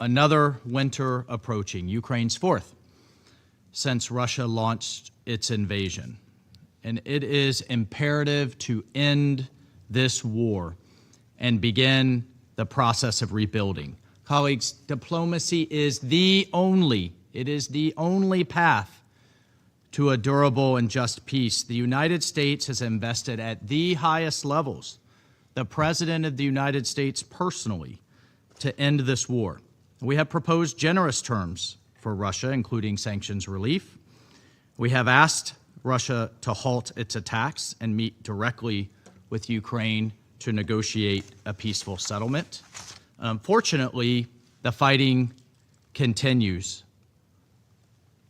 another winter approaching, Ukraine's fourth, since Russia launched its invasion. And it is imperative to end this war and begin the process of rebuilding. Colleagues, diplomacy is the only path to a durable and just peace. The United States has invested at the highest levels, the President of the United States personally, to end this war. We have proposed generous terms for Russia, including sanctions relief. We have asked Russia to halt its attacks and meet directly with Ukraine to negotiate a peaceful settlement. Unfortunately, the fighting continues,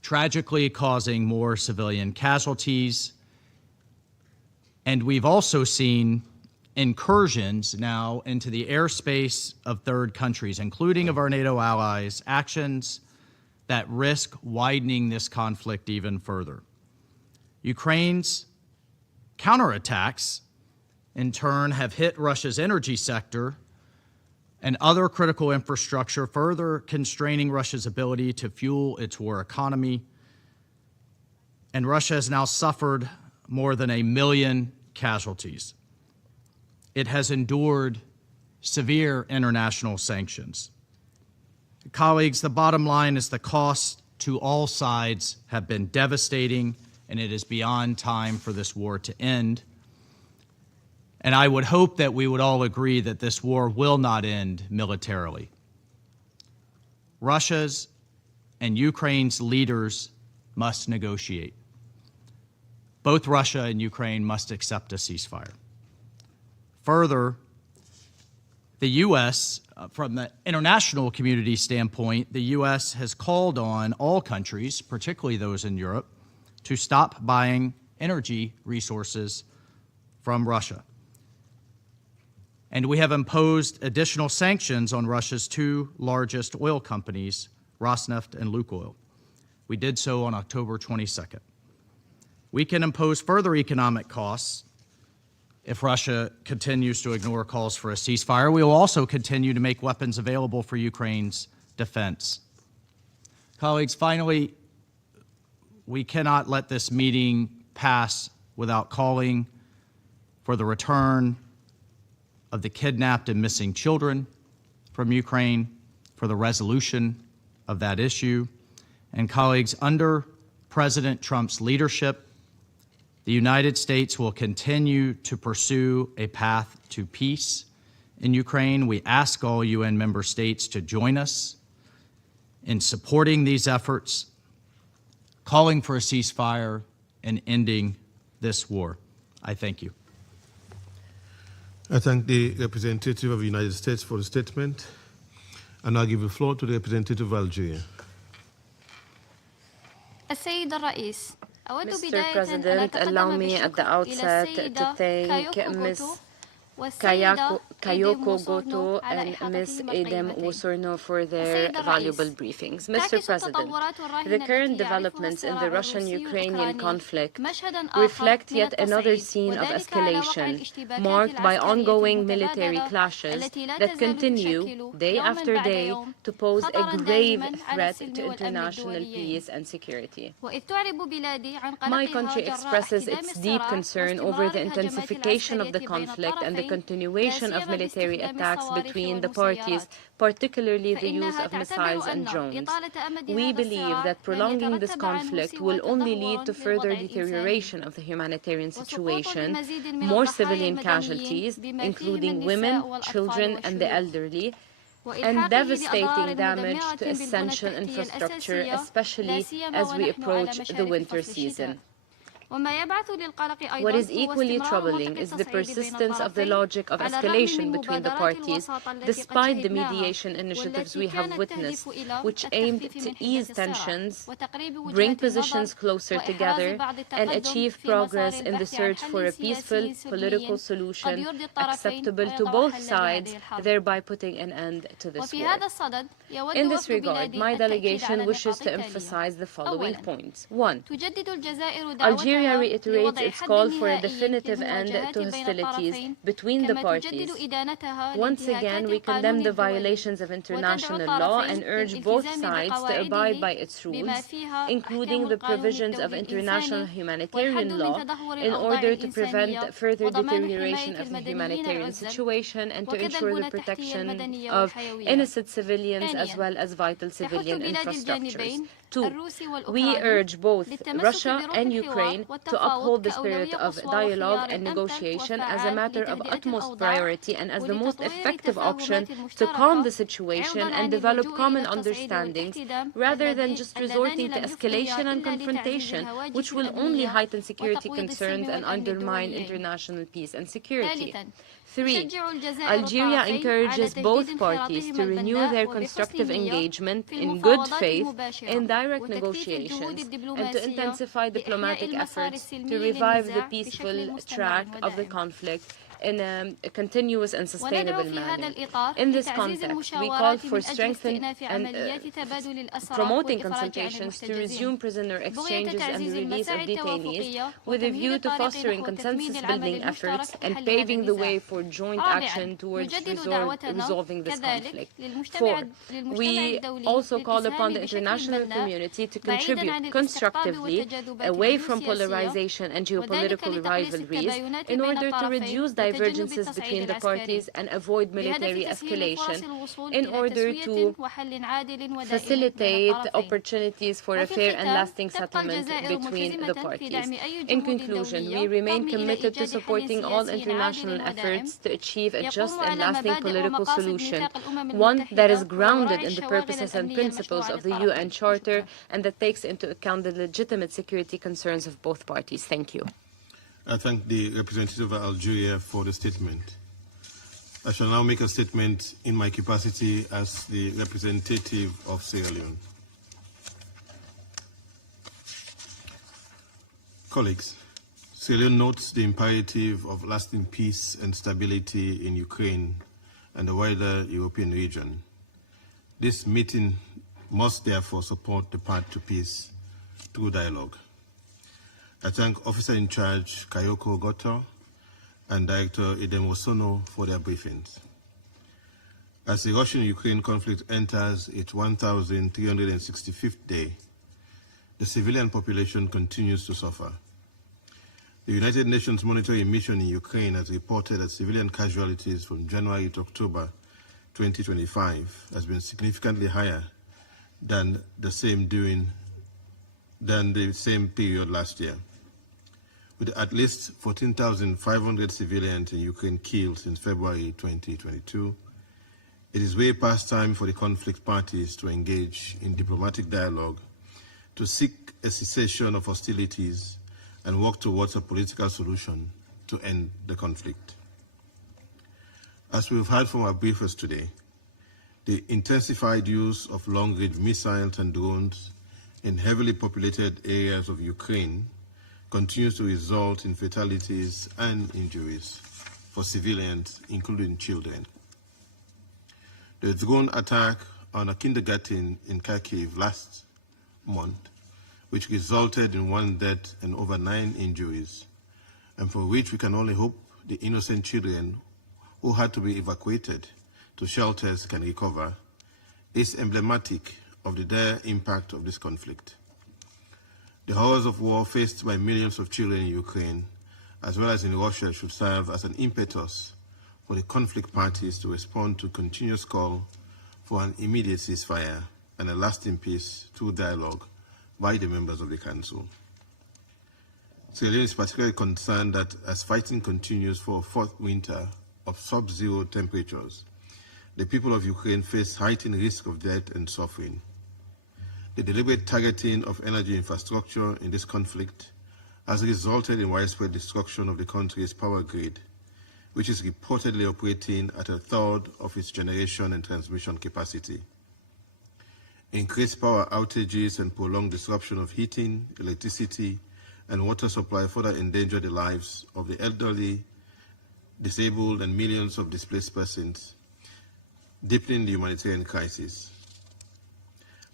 tragically causing more civilian casualties. And we've also seen incursions now into the airspace of third countries, including of our NATO allies, actions that risk widening this conflict even further. Ukraine's counterattacks, in turn, have hit Russia's energy sector and other critical infrastructure, further constraining Russia's ability to fuel its war economy. And Russia has now suffered more than 1 million casualties. It has endured severe international sanctions. Colleagues, the bottom line is the costs to all sides have been devastating, and it is beyond time for this war to end. And I would hope that we would all agree that this war will not end militarily. Russia's and Ukraine's leaders must negotiate. Both Russia and Ukraine must accept a ceasefire. Further, the U.S., from the international community standpoint, the U.S. has called on all countries, particularly those in Europe, to stop buying energy resources from Russia. And we have imposed additional sanctions on Russia's two largest oil companies, Rosneft and Lukoil. We did so on October 22nd. We can impose further economic costs if Russia continues to ignore calls for a ceasefire. We will also continue to make weapons available for Ukraine's defense. Colleagues, finally, we cannot let this meeting pass without calling for the return of the kidnapped and missing children from Ukraine, for the resolution of that issue. And colleagues, under President Trump's leadership, the United States will continue to pursue a path to peace in Ukraine. We ask all UN member states to join us in supporting these efforts, calling for a ceasefire, and ending this war. I thank you. I thank the representative of the United States for the statement, and I give the floor to the representative of Algeria. Mr. President, allow me at the outset to thank Ms. Kayoko Goto and Ms. Idem Wosurnu for their valuable briefings. Mr. President, the current developments in the Russian-Ukrainian conflict reflect yet another scene of escalation, marked by ongoing military clashes that continue day after day to pose a grave threat to international peace and security. My country expresses its deep concern over the intensification of the conflict and the continuation of military attacks between the parties, particularly the use of missiles and drones. We believe that prolonging this conflict will only lead to further deterioration of the humanitarian situation, more civilian casualties, including women, children, and the elderly, and devastating damage to essential infrastructure, especially as we approach the winter season. What is equally troubling is the persistence of the logic of escalation between the parties, despite the mediation initiatives we have witnessed, which aimed to ease tensions, bring positions closer together, and achieve progress in the search for a peaceful political solution acceptable to both sides, thereby putting an end to this war. In this regard, my delegation wishes to emphasize the following points. 1. Algeria reiterates its call for a definitive end to hostilities between the parties. Once again, we condemn the violations of international law and urge both sides to abide by its rules, including the provisions of international humanitarian law, in order to prevent further deterioration of the humanitarian situation and to ensure the protection of innocent civilians as well as vital civilian infrastructures. 2. We urge both Russia and Ukraine to uphold the spirit of dialogue and negotiation as a matter of utmost priority and as the most effective option to calm the situation and develop common understandings, rather than just resorting to escalation and confrontation, which will only heighten security concerns and undermine international peace and security. 3. Algeria encourages both parties to renew their constructive engagement in good faith in direct negotiations and to intensify diplomatic efforts to revive the peaceful track of the conflict in a continuous and sustainable manner. In this context, we call for strengthened and promoting consultations to resume prisoner exchanges and the release of detainees with a view to fostering consensus-building efforts and paving the way for joint action towards resolving this conflict. 4. We also call upon the international community to contribute constructively away from polarization and geopolitical rivalries in order to reduce divergences between the parties and avoid military escalation, in order to facilitate opportunities for a fair and lasting settlement between the parties. In conclusion, we remain committed to supporting all international efforts to achieve a just and lasting political solution, one that is grounded in the purposes and principles of the UN Charter and that takes into account the legitimate security concerns of both parties. Thank you. I thank the representative of Algeria for the statement. I shall now make a statement in my capacity as the representative of Sierra Leone. Colleagues, Sierra Leone notes the imperative of lasting peace and stability in Ukraine and the wider European region. This meeting must therefore support the path to peace through dialogue. I thank Officer in Charge Kayoko Goto and Director Idem Wosono for their briefings. As the Russian-Ukraine conflict enters its 1,365th day, the civilian population continues to suffer. The United Nations monitoring mission in Ukraine has reported that civilian casualties from January to October 2025 has been significantly higher than the same period last year, with at least 14,500 civilians in Ukraine killed since February 2022. It is way past time for the conflict parties to engage in diplomatic dialogue to seek a cessation of hostilities and work towards a political solution to end the conflict. As we've heard from our briefers today, the intensified use of long-range missiles and drones in heavily populated areas of Ukraine continues to result in fatalities and injuries for civilians, including children. The drone attack on a kindergarten in Kharkiv last month, which resulted in 1 death and over 9 injuries, and for which we can only hope the innocent children who had to be evacuated to shelters can recover, is emblematic of the dire impact of this conflict. The horrors of war faced by millions of children in Ukraine, as well as in Russia, should serve as an impetus for the conflict parties to respond to continuous call for an immediate ceasefire and a lasting peace through dialogue by the members of the Council. Sierra Leone is particularly concerned that as fighting continues for a fourth winter of sub-zero temperatures, the people of Ukraine face heightened risk of death and suffering. The deliberate targeting of energy infrastructure in this conflict has resulted in widespread destruction of the country's power grid, which is reportedly operating at a third of its generation and transmission capacity. Increased power outages and prolonged disruption of heating, electricity, and water supply further endanger the lives of the elderly, disabled, and millions of displaced persons, deepening the humanitarian crisis.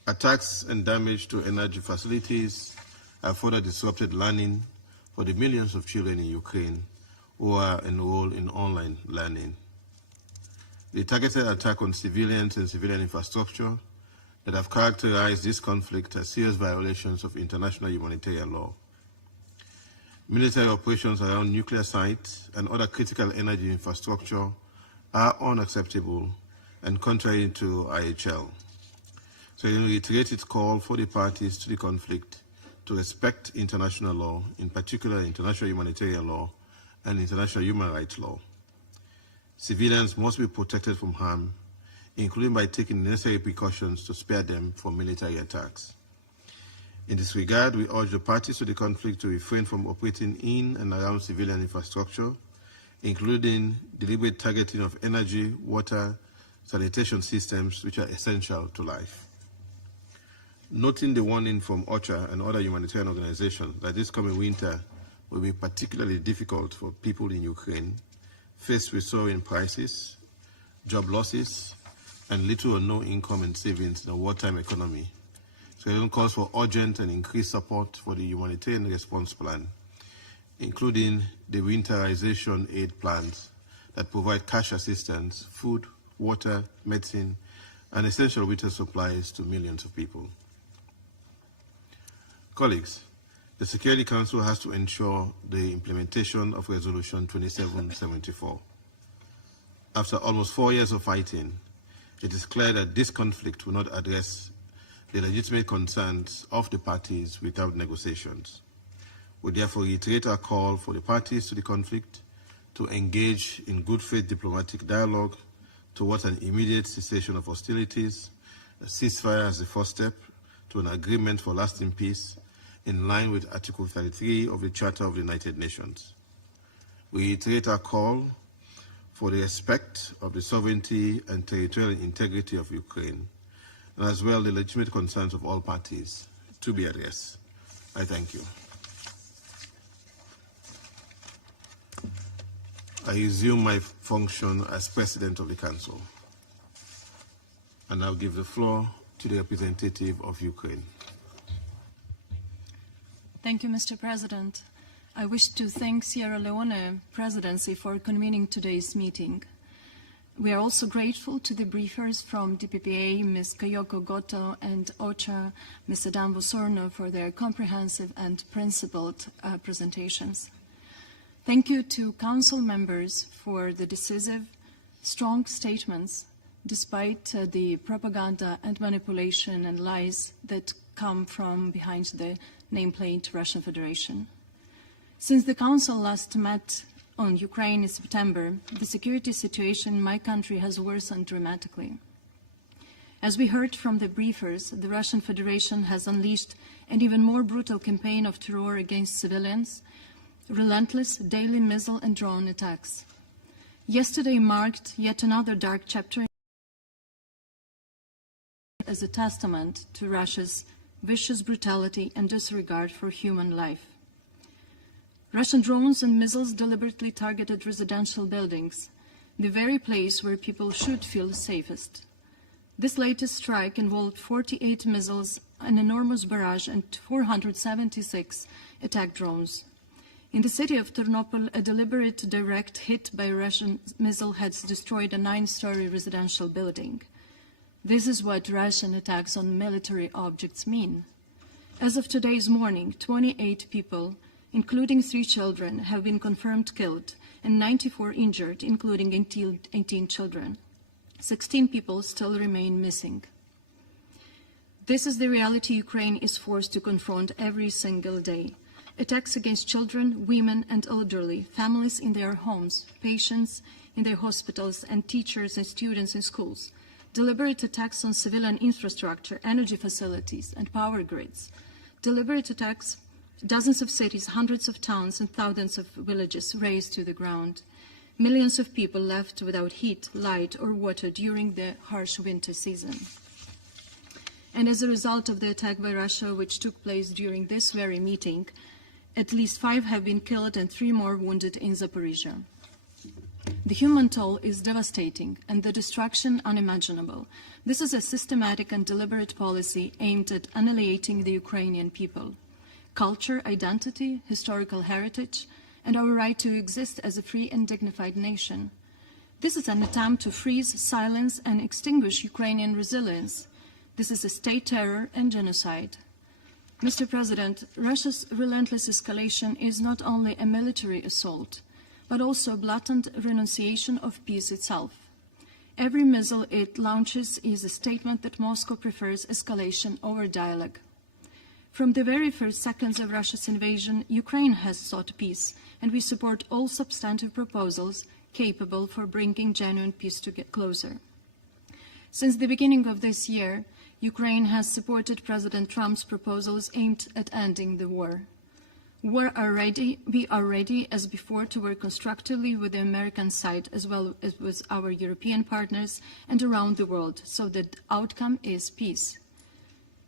Attacks and damage to energy facilities have further disrupted learning for the millions of children in Ukraine who are enrolled in online learning. The targeted attack on civilians and civilian infrastructure that have characterized this conflict as serious violations of international humanitarian law. Military operations around nuclear sites and other critical energy infrastructure are unacceptable and contrary to IHL. So it reiterates its call for the parties to the conflict to respect international law, in particular international humanitarian law and international human rights law. Civilians must be protected from harm, including by taking necessary precautions to spare them from military attacks. In this regard, we urge the parties to the conflict to refrain from operating in and around civilian infrastructure, including deliberate targeting of energy, water, sanitation systems which are essential to life. Noting the warning from OCHA and other humanitarian organizations that this coming winter will be particularly difficult for people in Ukraine, faced with soaring prices, job losses, and little or no income and savings in a wartime economy. So it calls for urgent and increased support for the humanitarian response plan, including the winterization aid plans that provide cash assistance, food, water, medicine, and essential winter supplies to millions of people. Colleagues, the Security Council has to ensure the implementation of Resolution 2774. After almost 4 years of fighting, it is clear that this conflict will not address the legitimate concerns of the parties without negotiations. We therefore reiterate our call for the parties to the conflict to engage in good faith diplomatic dialogue towards an immediate cessation of hostilities, a ceasefire as the first step to an agreement for lasting peace in line with Article 33 of the Charter of the United Nations. We reiterate our call for the respect of the sovereignty and territorial integrity of Ukraine, and as well the legitimate concerns of all parties to be addressed. I thank you. I resume my function as President of the Council, and I'll give the floor to the representative of Ukraine. Thank you, Mr. President. I wish to thank Sierra Leone Presidency for convening today's meeting. We are also grateful to the briefers from DPPA, Ms. Kayoko Goto, and OCHA, Ms. Adam Vosorno, for their comprehensive and principled presentations. Thank you to Council members for the decisive, strong statements, despite the propaganda and manipulation and lies that come from behind the nameplate Russian Federation. Since the Council last met on Ukraine in September, the security situation in my country has worsened dramatically. As we heard from the briefers, the Russian Federation has unleashed an even more brutal campaign of terror against civilians, relentless daily missile and drone attacks. Yesterday marked yet another dark chapter as a testament to Russia's vicious brutality and disregard for human life. Russian drones and missiles deliberately targeted residential buildings, the very place where people should feel safest. This latest strike involved 48 missiles, an enormous barrage, and 476 attack drones. In the city of Ternopil, a deliberate direct hit by a Russian missile has destroyed a 9-story residential building. This is what Russian attacks on military objects mean. As of today's morning, 28 people, including 3 children, have been confirmed killed and 94 injured, including 18 children. 16 people still remain missing. This is the reality Ukraine is forced to confront every single day. Attacks against children, women and elderly, families in their homes, patients in their hospitals, and teachers and students in schools. Deliberate attacks on civilian infrastructure, energy facilities, and power grids. Deliberate attacks, dozens of cities, hundreds of towns, and thousands of villages razed to the ground. Millions of people left without heat, light, or water during the harsh winter season. And as a result of the attack by Russia, which took place during this very meeting, at least 5 have been killed and 3 more wounded in Zaporizhia. The human toll is devastating and the destruction unimaginable. This is a systematic and deliberate policy aimed at annihilating the Ukrainian people, culture, identity, historical heritage, and our right to exist as a free and dignified nation. This is an attempt to freeze, silence, and extinguish Ukrainian resilience. This is a state terror and genocide. Mr. President, Russia's relentless escalation is not only a military assault, but also a blatant renunciation of peace itself. Every missile it launches is a statement that Moscow prefers escalation over dialogue. From the very first seconds of Russia's invasion, Ukraine has sought peace, and we support all substantive proposals capable for bringing genuine peace to get closer. Since the beginning of this year, Ukraine has supported President Trump's proposals aimed at ending the war. We are ready as before to work constructively with the American side as well as with our European partners and around the world so that the outcome is peace.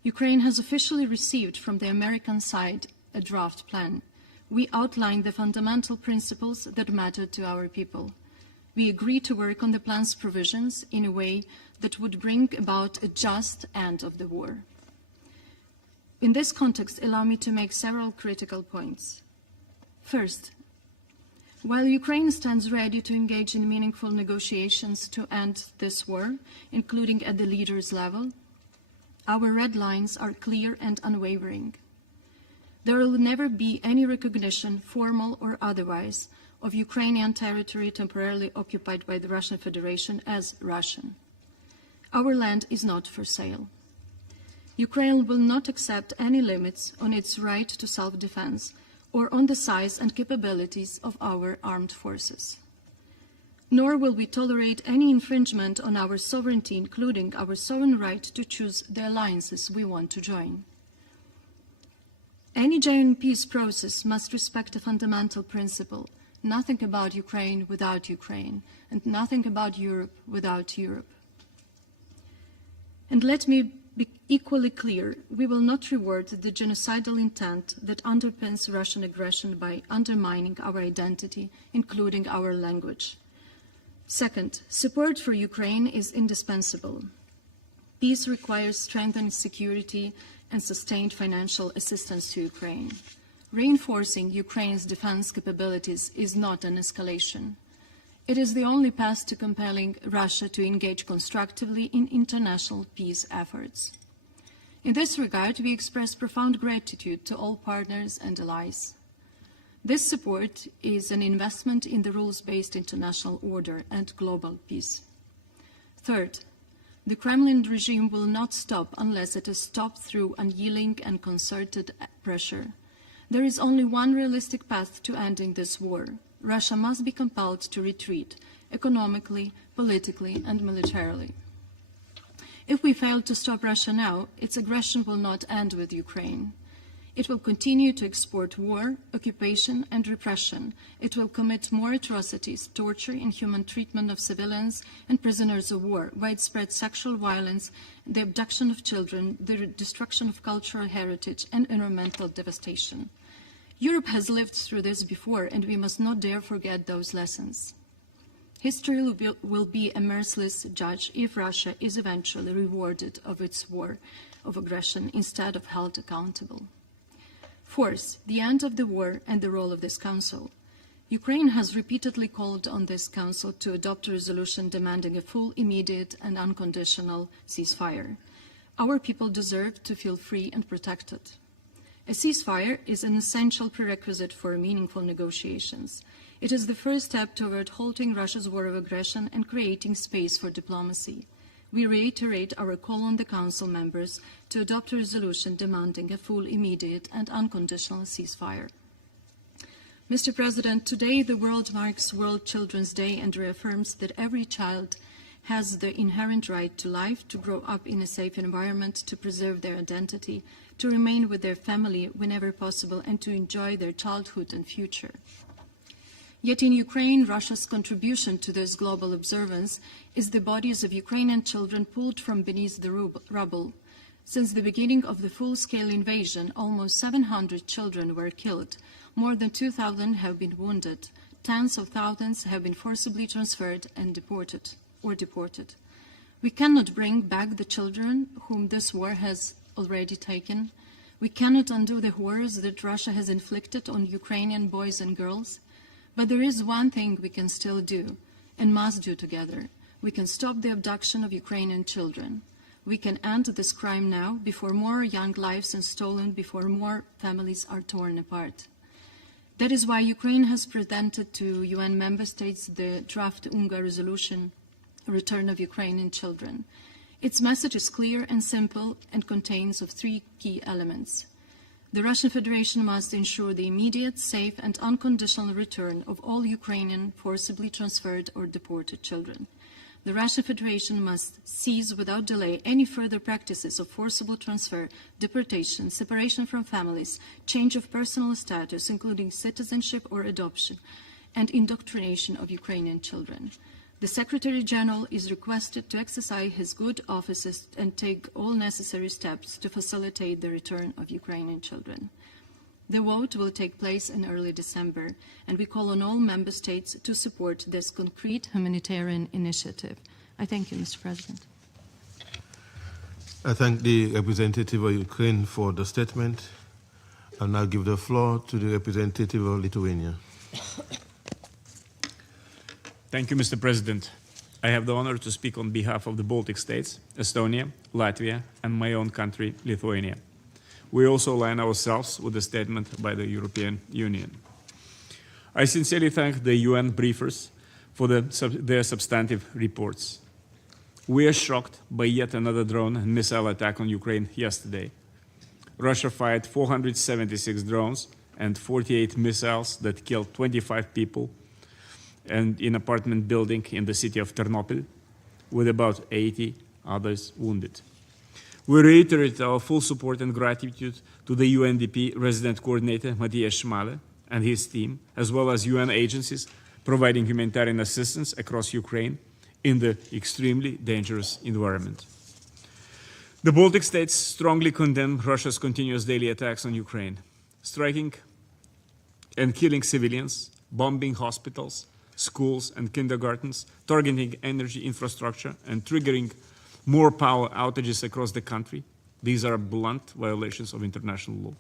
Ukraine has officially received from the American side a draft plan. We outline the fundamental principles that matter to our people. We agree to work on the plan's provisions in a way that would bring about a just end of the war. In this context, allow me to make several critical points. First, while Ukraine stands ready to engage in meaningful negotiations to end this war, including at the leaders' level, our red lines are clear and unwavering. There will never be any recognition, formal or otherwise, of Ukrainian territory temporarily occupied by the Russian Federation as Russian. Our land is not for sale. Ukraine will not accept any limits on its right to self-defense or on the size and capabilities of our armed forces. Nor will we tolerate any infringement on our sovereignty, including our sovereign right to choose the alliances we want to join. Any genuine peace process must respect a fundamental principle: nothing about Ukraine without Ukraine, and nothing about Europe without Europe. And let me be equally clear, we will not reward the genocidal intent that underpins Russian aggression by undermining our identity, including our language. Second, support for Ukraine is indispensable. Peace requires strengthened security and sustained financial assistance to Ukraine. Reinforcing Ukraine's defense capabilities is not an escalation. It is the only path to compelling Russia to engage constructively in international peace efforts. In this regard, we express profound gratitude to all partners and allies. This support is an investment in the rules-based international order and global peace. Third, the Kremlin regime will not stop unless it is stopped through unyielding and concerted pressure. There is only one realistic path to ending this war. Russia must be compelled to retreat economically, politically, and militarily. If we fail to stop Russia now, its aggression will not end with Ukraine. It will continue to export war, occupation, and repression. It will commit more atrocities, torture, inhuman treatment of civilians and prisoners of war, widespread sexual violence, the abduction of children, the destruction of cultural heritage, and environmental devastation. Europe has lived through this before, and we must not dare forget those lessons. History will be a merciless judge if Russia is eventually rewarded of its war of aggression instead of held accountable. Fourth, the end of the war and the role of this Council. Ukraine has repeatedly called on this Council to adopt a resolution demanding a full, immediate, and unconditional ceasefire. Our people deserve to feel free and protected. A ceasefire is an essential prerequisite for meaningful negotiations. It is the first step toward halting Russia's war of aggression and creating space for diplomacy. We reiterate our call on the Council members to adopt a resolution demanding a full, immediate and unconditional ceasefire. Mr. President, today the world marks World Children's Day and reaffirms that every child has the inherent right to life, to grow up in a safe environment, to preserve their identity, to remain with their family whenever possible, and to enjoy their childhood and future. Yet in Ukraine, Russia's contribution to this global observance is the bodies of Ukrainian children pulled from beneath the rubble. Since the beginning of the full-scale invasion, almost 700 children were killed. More than 2,000 have been wounded. Tens of thousands have been forcibly transferred and deported. We cannot bring back the children whom this war has already taken. We cannot undo the horrors that Russia has inflicted on Ukrainian boys and girls. But there is one thing we can still do and must do together. We can stop the abduction of Ukrainian children. We can end this crime now before more young lives are stolen, before more families are torn apart. That is why Ukraine has presented to UN member states the draft UNGA resolution, Return of Ukrainian Children. Its message is clear and simple and contains of three key elements. The Russian Federation must ensure the immediate, safe and unconditional return of all Ukrainian forcibly transferred or deported children. The Russian Federation must cease without delay any further practices of forcible transfer, deportation, separation from families, change of personal status, including citizenship or adoption, and indoctrination of Ukrainian children. The Secretary General is requested to exercise his good offices and take all necessary steps to facilitate the return of Ukrainian children. The vote will take place in early December, and we call on all member states to support this concrete humanitarian initiative. I thank you, Mr. President. I thank the representative of Ukraine for the statement. I'll now give the floor to the representative of Lithuania. Thank you, Mr. President. I have the honor to speak on behalf of the Baltic states, Estonia, Latvia, and my own country, Lithuania. We also align ourselves with the statement by the European Union. I sincerely thank the UN briefers for their substantive reports. We are shocked by yet another drone and missile attack on Ukraine yesterday. Russia fired 476 drones and 48 missiles that killed 25 people and in an apartment building in the city of Ternopil, with about 80 others wounded. We reiterate our full support and gratitude to the UNDP resident coordinator, Matthias Schmale, and his team, as well as UN agencies providing humanitarian assistance across Ukraine in the extremely dangerous environment. The Baltic states strongly condemn Russia's continuous daily attacks on Ukraine, striking and killing civilians, bombing hospitals, schools and kindergartens, targeting energy infrastructure, and triggering more power outages across the country. These are blunt violations of international law.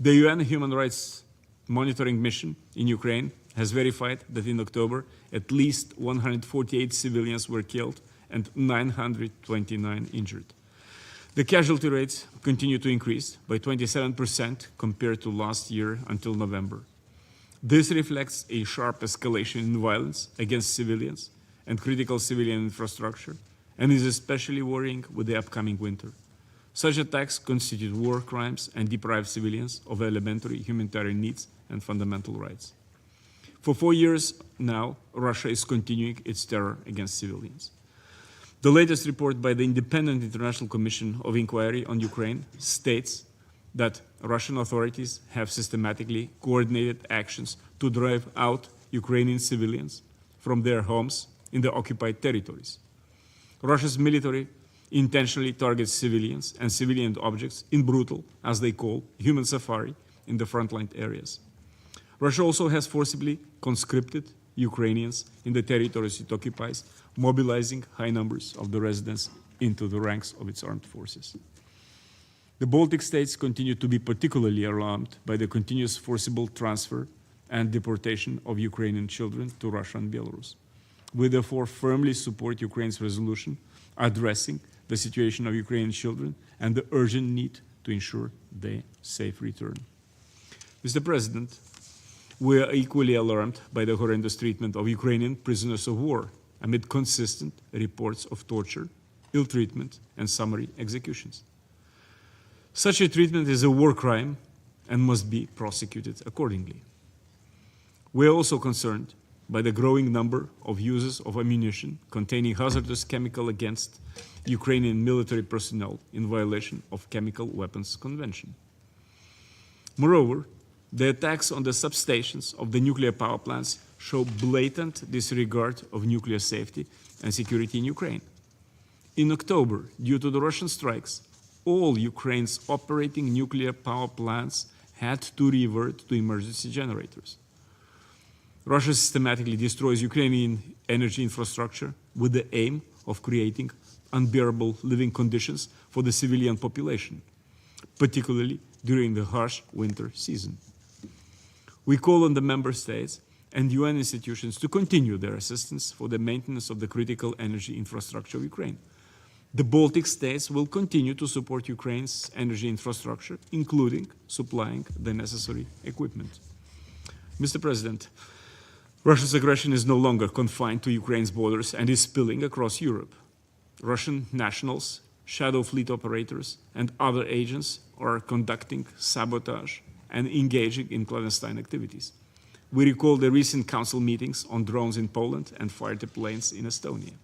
The UN Human Rights Monitoring Mission in Ukraine has verified that in October, at least 148 civilians were killed and 929 injured. The casualty rates continue to increase by 27% compared to last year until November. This reflects a sharp escalation in violence against civilians and critical civilian infrastructure, and is especially worrying with the upcoming winter. Such attacks constitute war crimes and deprive civilians of elementary humanitarian needs and fundamental rights. For 4 years now, Russia is continuing its terror against civilians. The latest report by the Independent International Commission of Inquiry on Ukraine states that Russian authorities have systematically coordinated actions to drive out Ukrainian civilians from their homes in the occupied territories. Russia's military intentionally targets civilians and civilian objects in brutal, as they call, human safari in the frontline areas. Russia also has forcibly conscripted Ukrainians in the territories it occupies, mobilizing high numbers of the residents into the ranks of its armed forces. The Baltic states continue to be particularly alarmed by the continuous forcible transfer and deportation of Ukrainian children to Russia and Belarus. We therefore firmly support Ukraine's resolution addressing the situation of Ukrainian children and the urgent need to ensure their safe return. Mr. President, We are equally alarmed by the horrendous treatment of Ukrainian prisoners of war amid consistent reports of torture, ill treatment, and summary executions. Such a treatment is a war crime and must be prosecuted accordingly. We are also concerned by the growing number of uses of ammunition containing hazardous chemical against Ukrainian military personnel in violation of Chemical Weapons Convention. Moreover, the attacks on the substations of the nuclear power plants show blatant disregard of nuclear safety and security in Ukraine. In October, due to the Russian strikes, all Ukraine's operating nuclear power plants had to revert to emergency generators. Russia systematically destroys Ukrainian energy infrastructure with the aim of creating unbearable living conditions for the civilian population, particularly during the harsh winter season. We call on the member states and UN institutions to continue their assistance for the maintenance of the critical energy infrastructure of Ukraine. The Baltic states will continue to support Ukraine's energy infrastructure, including supplying the necessary equipment. Mr. President, Russia's aggression is no longer confined to Ukraine's borders and is spilling across Europe. Russian nationals, shadow fleet operators, and other agents are conducting sabotage and engaging in clandestine activities. We recall the recent council meetings on drones in Poland and fighter planes in Estonia.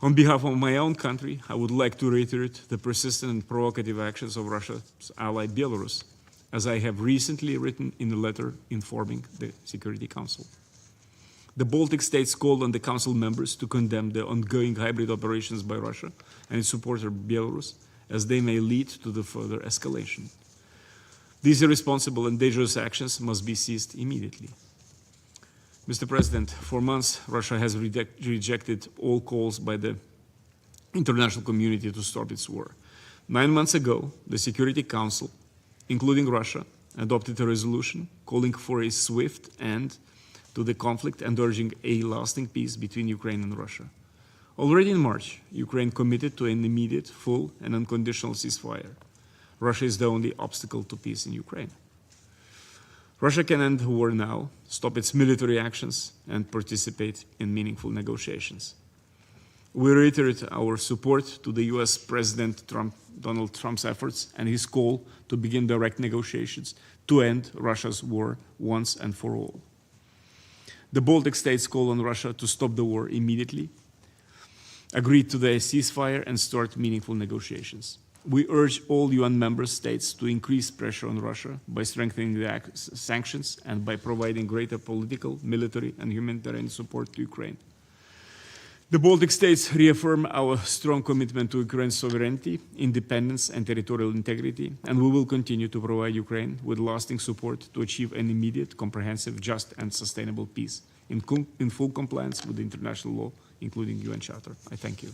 On behalf of my own country, I would like to reiterate the persistent and provocative actions of Russia's ally Belarus, as I have recently written in a letter informing the Security Council. The Baltic states called on the Council members to condemn the ongoing hybrid operations by Russia and its supporter Belarus, as they may lead to the further escalation. These irresponsible and dangerous actions must be ceased immediately. Mr. President, for months, Russia has rejected all calls by the international community to stop its war. 9 months ago, the Security Council, including Russia, adopted a resolution calling for a swift end to the conflict and urging a lasting peace between Ukraine and Russia. Already in March, Ukraine committed to an immediate, full, and unconditional ceasefire. Russia is the only obstacle to peace in Ukraine. Russia can end the war now, stop its military actions, and participate in meaningful negotiations. We reiterate our support to the US President Donald Trump's efforts and his call to begin direct negotiations to end Russia's war once and for all. The Baltic states call on Russia to stop the war immediately, agree to the ceasefire, and start meaningful negotiations. We urge all UN member states to increase pressure on Russia by strengthening the sanctions and by providing greater political, military, and humanitarian support to Ukraine. The Baltic states reaffirm our strong commitment to Ukraine's sovereignty, independence, and territorial integrity, and we will continue to provide Ukraine with lasting support to achieve an immediate, comprehensive, just, and sustainable peace in full compliance with international law, including UN Charter. I thank you.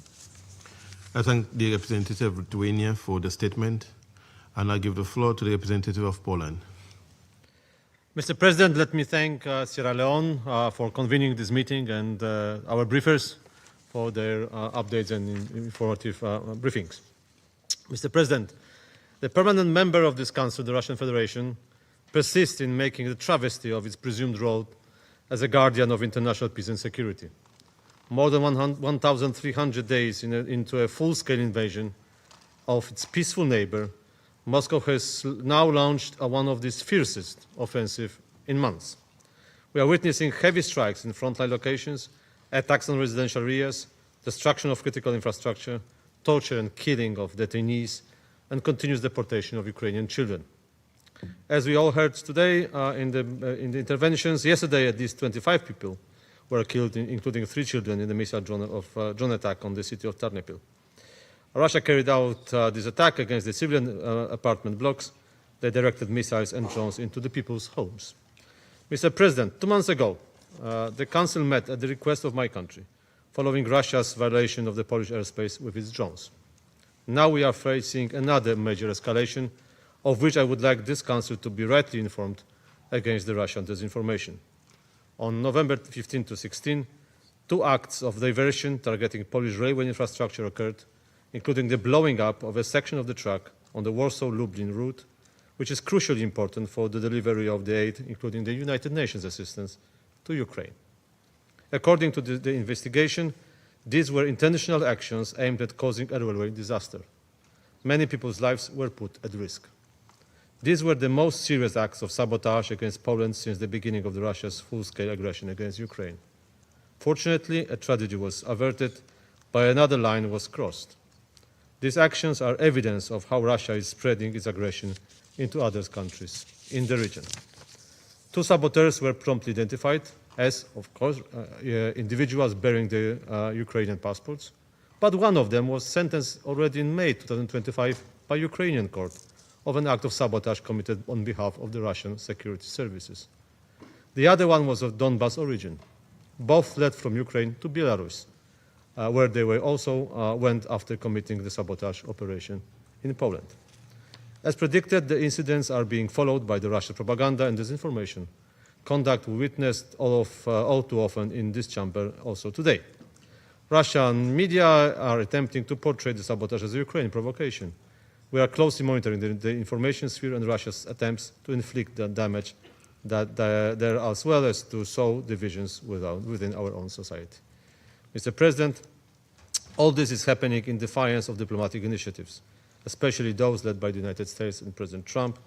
I thank the representative of Lithuania for the statement, and I give the floor to the representative of Poland. Mr. President, let me thank Sierra Leone for convening this meeting and our briefers for their updates and informative briefings. Mr. President, the permanent member of this Council, the Russian Federation, persists in making the travesty of its presumed role as a guardian of international peace and security. More than 1,300 days into a full-scale invasion of its peaceful neighbor, Moscow has now launched one of its fiercest offensives in months. We are witnessing heavy strikes in frontline locations, attacks on residential areas, destruction of critical infrastructure, torture and killing of detainees, and continuous deportation of Ukrainian children. As we all heard today in the interventions, yesterday at least 25 people were killed, including 3 children, in the missile drone attack on the city of Ternopil. Russia carried out this attack against the civilian apartment blocks. They directed missiles and drones into the people's homes. Mr. President, 2 months ago, the Council met at the request of my country, following Russia's violation of the Polish airspace with its drones. Now we are facing another major escalation, of which I would like this Council to be rightly informed against the Russian disinformation. On November 15 to 16, 2 acts of diversion targeting Polish railway infrastructure occurred, including the blowing up of a section of the track on the Warsaw-Lublin route, which is crucially important for the delivery of the aid, including the United Nations assistance to Ukraine. According to the investigation, these were intentional actions aimed at causing a railway disaster. Many people's lives were put at risk. These were the most serious acts of sabotage against Poland since the beginning of Russia's full-scale aggression against Ukraine. Fortunately, a tragedy was averted, but another line was crossed. These actions are evidence of how Russia is spreading its aggression into other countries in the region. 2 saboteurs were promptly identified as, of course, individuals bearing the Ukrainian passports, but one of them was sentenced already in May 2025 by Ukrainian court of an act of sabotage committed on behalf of the Russian security services. The other one was of Donbas origin. Both fled from Ukraine to Belarus, where they were also went after committing the sabotage operation in Poland. As predicted, the incidents are being followed by the Russian propaganda and disinformation, conduct we witnessed all too often in this chamber also today. Russian media are attempting to portray the sabotage as a Ukrainian provocation. We are closely monitoring the information sphere and Russia's attempts to inflict the damage there, as well as to sow divisions within our own society. Mr. President, all this is happening in defiance of diplomatic initiatives, especially those led by the United States and President Trump,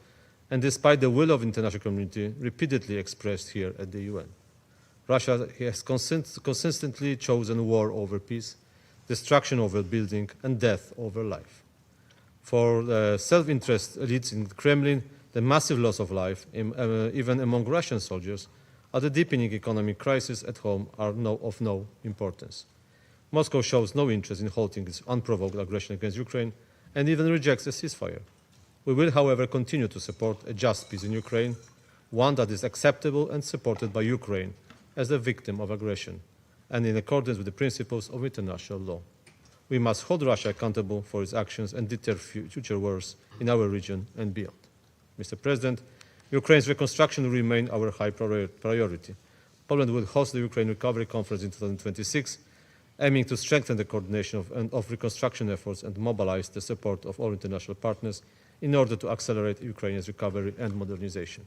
and despite the will of the international community repeatedly expressed here at the UN. Russia has consistently chosen war over peace, destruction over building, and death over life. For self-interest elites in the Kremlin, the massive loss of life, even among Russian soldiers, and the deepening economic crisis at home are of no importance. Moscow shows no interest in halting its unprovoked aggression against Ukraine and even rejects a ceasefire. We will, however, continue to support a just peace in Ukraine, one that is acceptable and supported by Ukraine as a victim of aggression and in accordance with the principles of international law. We must hold Russia accountable for its actions and deter future wars in our region and beyond. Mr. President, Ukraine's reconstruction will remain our high priority. Poland will host the Ukraine Recovery Conference in 2026, aiming to strengthen the coordination of reconstruction efforts and mobilize the support of all international partners in order to accelerate Ukraine's recovery and modernization.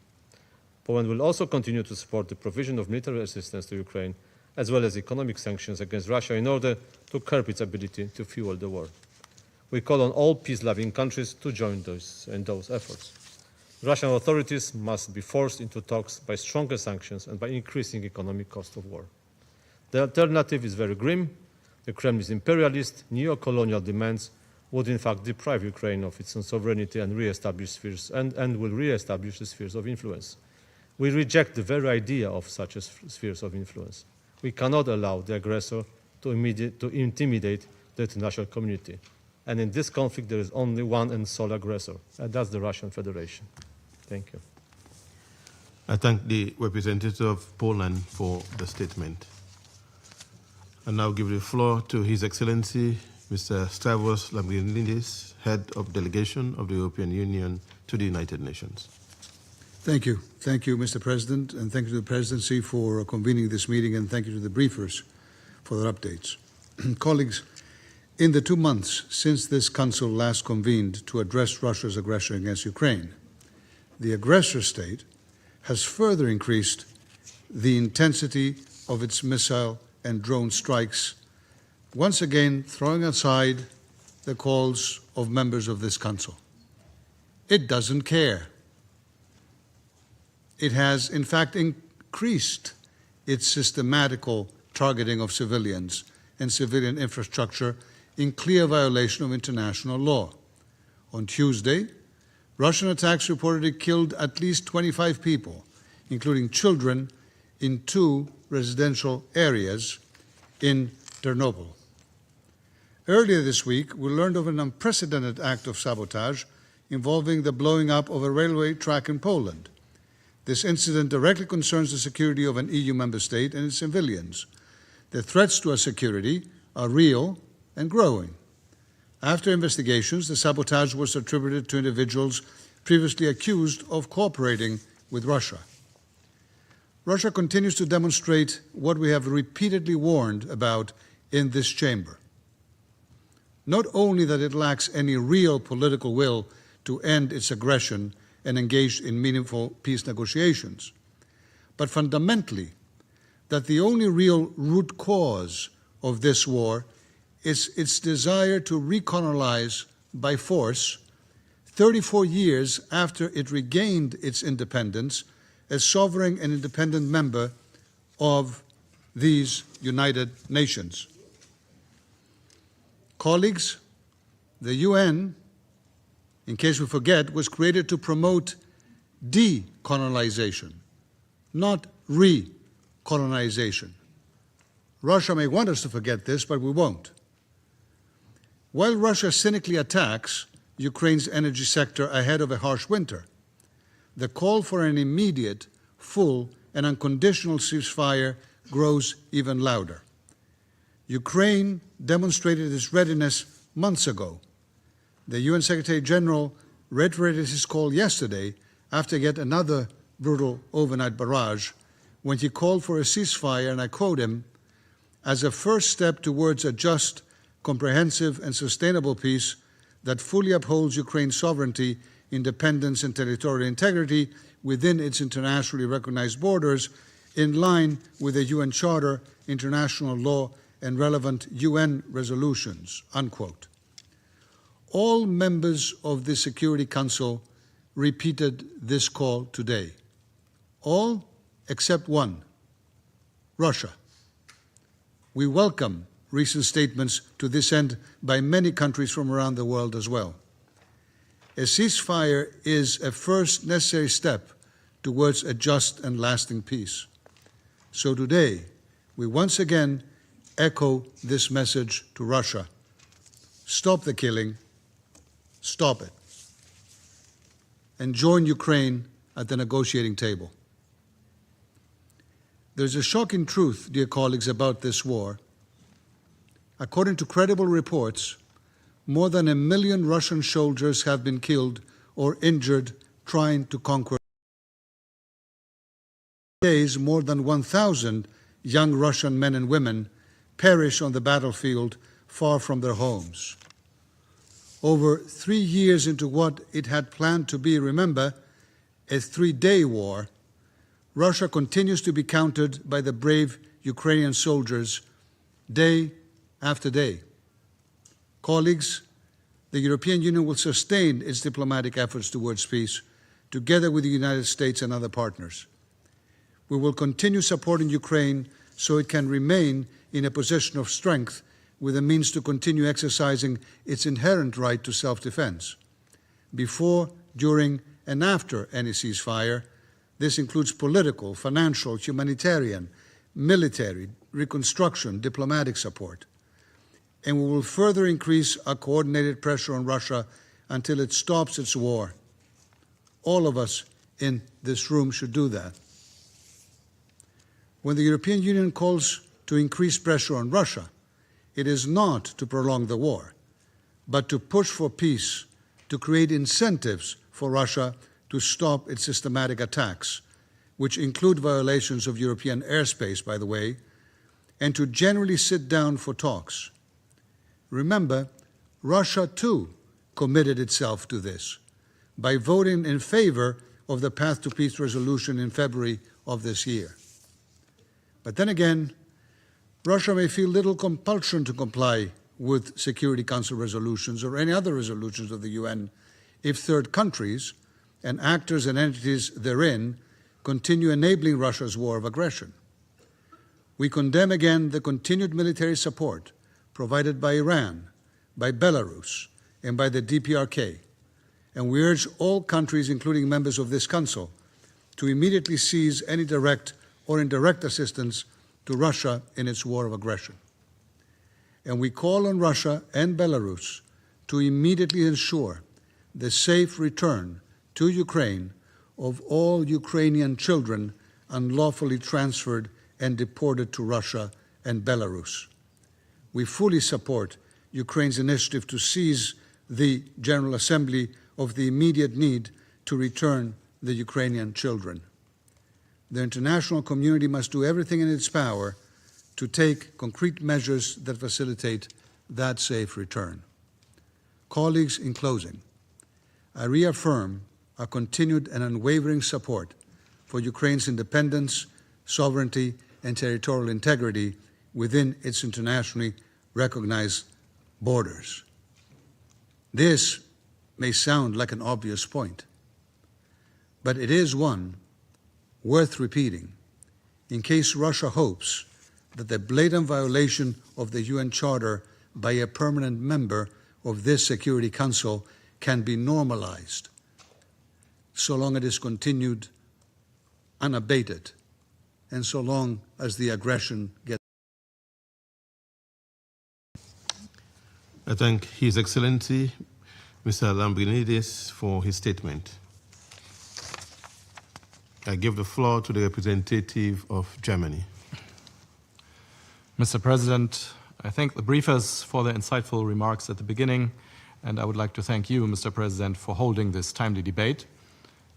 Poland will also continue to support the provision of military assistance to Ukraine, as well as economic sanctions against Russia in order to curb its ability to fuel the war. We call on all peace-loving countries to join in those efforts. Russian authorities must be forced into talks by stronger sanctions and by increasing economic cost of war. The alternative is very grim. The Kremlin's imperialist, neo-colonial demands would in fact deprive Ukraine of its sovereignty and re-establish spheres and will re-establish the spheres of influence. We reject the very idea of such spheres of influence. We cannot allow the aggressor to intimidate the international community. And in this conflict, there is only one and sole aggressor, and that's the Russian Federation. Thank you. I thank the representative of Poland for the statement. I now give the floor to His Excellency, Mr. Stavros Lambrinidis, Head of Delegation of the European Union to the United Nations. Thank you. Thank you, Mr. President, and thank you to the Presidency for convening this meeting, and thank you to the briefers for their updates. Colleagues, in the 2 months since this Council last convened to address Russia's aggression against Ukraine, the aggressor state has further increased the intensity of its missile and drone strikes, once again throwing aside the calls of members of this Council. It doesn't care. It has, in fact, increased its systematical targeting of civilians and civilian infrastructure in clear violation of international law. On Tuesday, Russian attacks reportedly killed at least 25 people, including children, in 2 residential areas in Chernobyl. Earlier this week, we learned of an unprecedented act of sabotage involving the blowing up of a railway track in Poland. This incident directly concerns the security of an EU member state and its civilians. The threats to our security are real and growing. After investigations, the sabotage was attributed to individuals previously accused of cooperating with Russia. Russia continues to demonstrate what we have repeatedly warned about in this chamber. Not only that it lacks any real political will to end its aggression and engaged in meaningful peace negotiations. But fundamentally, that the only real root cause of this war is its desire to recolonize by force 34 years after it regained its independence as sovereign and independent member of these United Nations. Colleagues, the UN, in case we forget, was created to promote decolonization, not recolonization. Russia may want us to forget this, but we won't. While Russia cynically attacks Ukraine's energy sector ahead of a harsh winter, the call for an immediate, full, and unconditional ceasefire grows even louder. Ukraine demonstrated its readiness months ago. The UN Secretary General reiterated his call yesterday after yet another brutal overnight barrage when he called for a ceasefire, and I quote him, as a first step towards a just, comprehensive, and sustainable peace that fully upholds Ukraine's sovereignty, independence, and territorial integrity within its internationally recognized borders, in line with the UN Charter, international law, and relevant UN resolutions, unquote. All members of the Security Council repeated this call today. All except one, Russia. We welcome recent statements to this end by many countries from around the world as well. A ceasefire is a first necessary step towards a just and lasting peace. So today, we once again echo this message to Russia. Stop the killing, stop it, and join Ukraine at the negotiating table. There's a shocking truth, dear colleagues, about this war. According to credible reports, more than 1 million Russian soldiers have been killed or injured trying to conquer. Days, more than 1,000 young Russian men and women perish on the battlefield far from their homes. Over 3 years into what it had planned to be, remember, a 3-day war, Russia continues to be countered by the brave Ukrainian soldiers day after day. Colleagues, the European Union will sustain its diplomatic efforts towards peace, together with the United States and other partners. We will continue supporting Ukraine so it can remain in a position of strength with the means to continue exercising its inherent right to self-defense. Before, during, and after any ceasefire, this includes political, financial, humanitarian, military, reconstruction, diplomatic support. And we will further increase our coordinated pressure on Russia until it stops its war. All of us in this room should do that. When the European Union calls to increase pressure on Russia, it is not to prolong the war, but to push for peace, to create incentives for Russia to stop its systematic attacks, which include violations of European airspace, by the way, and to generally sit down for talks. Remember, Russia too committed itself to this by voting in favor of the Path to Peace resolution in February of this year. But then again, Russia may feel little compulsion to comply with Security Council resolutions or any other resolutions of the UN if third countries and actors and entities therein continue enabling Russia's war of aggression. We condemn again the continued military support provided by Iran, by Belarus, and by the DPRK, and we urge all countries, including members of this Council, to immediately cease any direct or indirect assistance to Russia in its war of aggression. And we call on Russia and Belarus to immediately ensure the safe return to Ukraine of all Ukrainian children unlawfully transferred and deported to Russia and Belarus. We fully support Ukraine's initiative to seize the General Assembly of the immediate need to return the Ukrainian children. The international community must do everything in its power to take concrete measures that facilitate that safe return. Colleagues, in closing, I reaffirm our continued and unwavering support for Ukraine's independence, sovereignty, and territorial integrity within its internationally recognized borders. This may sound like an obvious point, but it is one worth repeating in case Russia hopes that the blatant violation of the UN Charter by a permanent member of this Security Council can be normalized, so long it is continued unabated, and so long as the aggression gets. I thank His Excellency, Mr. Lambrinidis, for his statement. I give the floor to the representative of Germany. Mr. President, I thank the briefers for their insightful remarks at the beginning, and I would like to thank you, Mr. President, for holding this timely debate.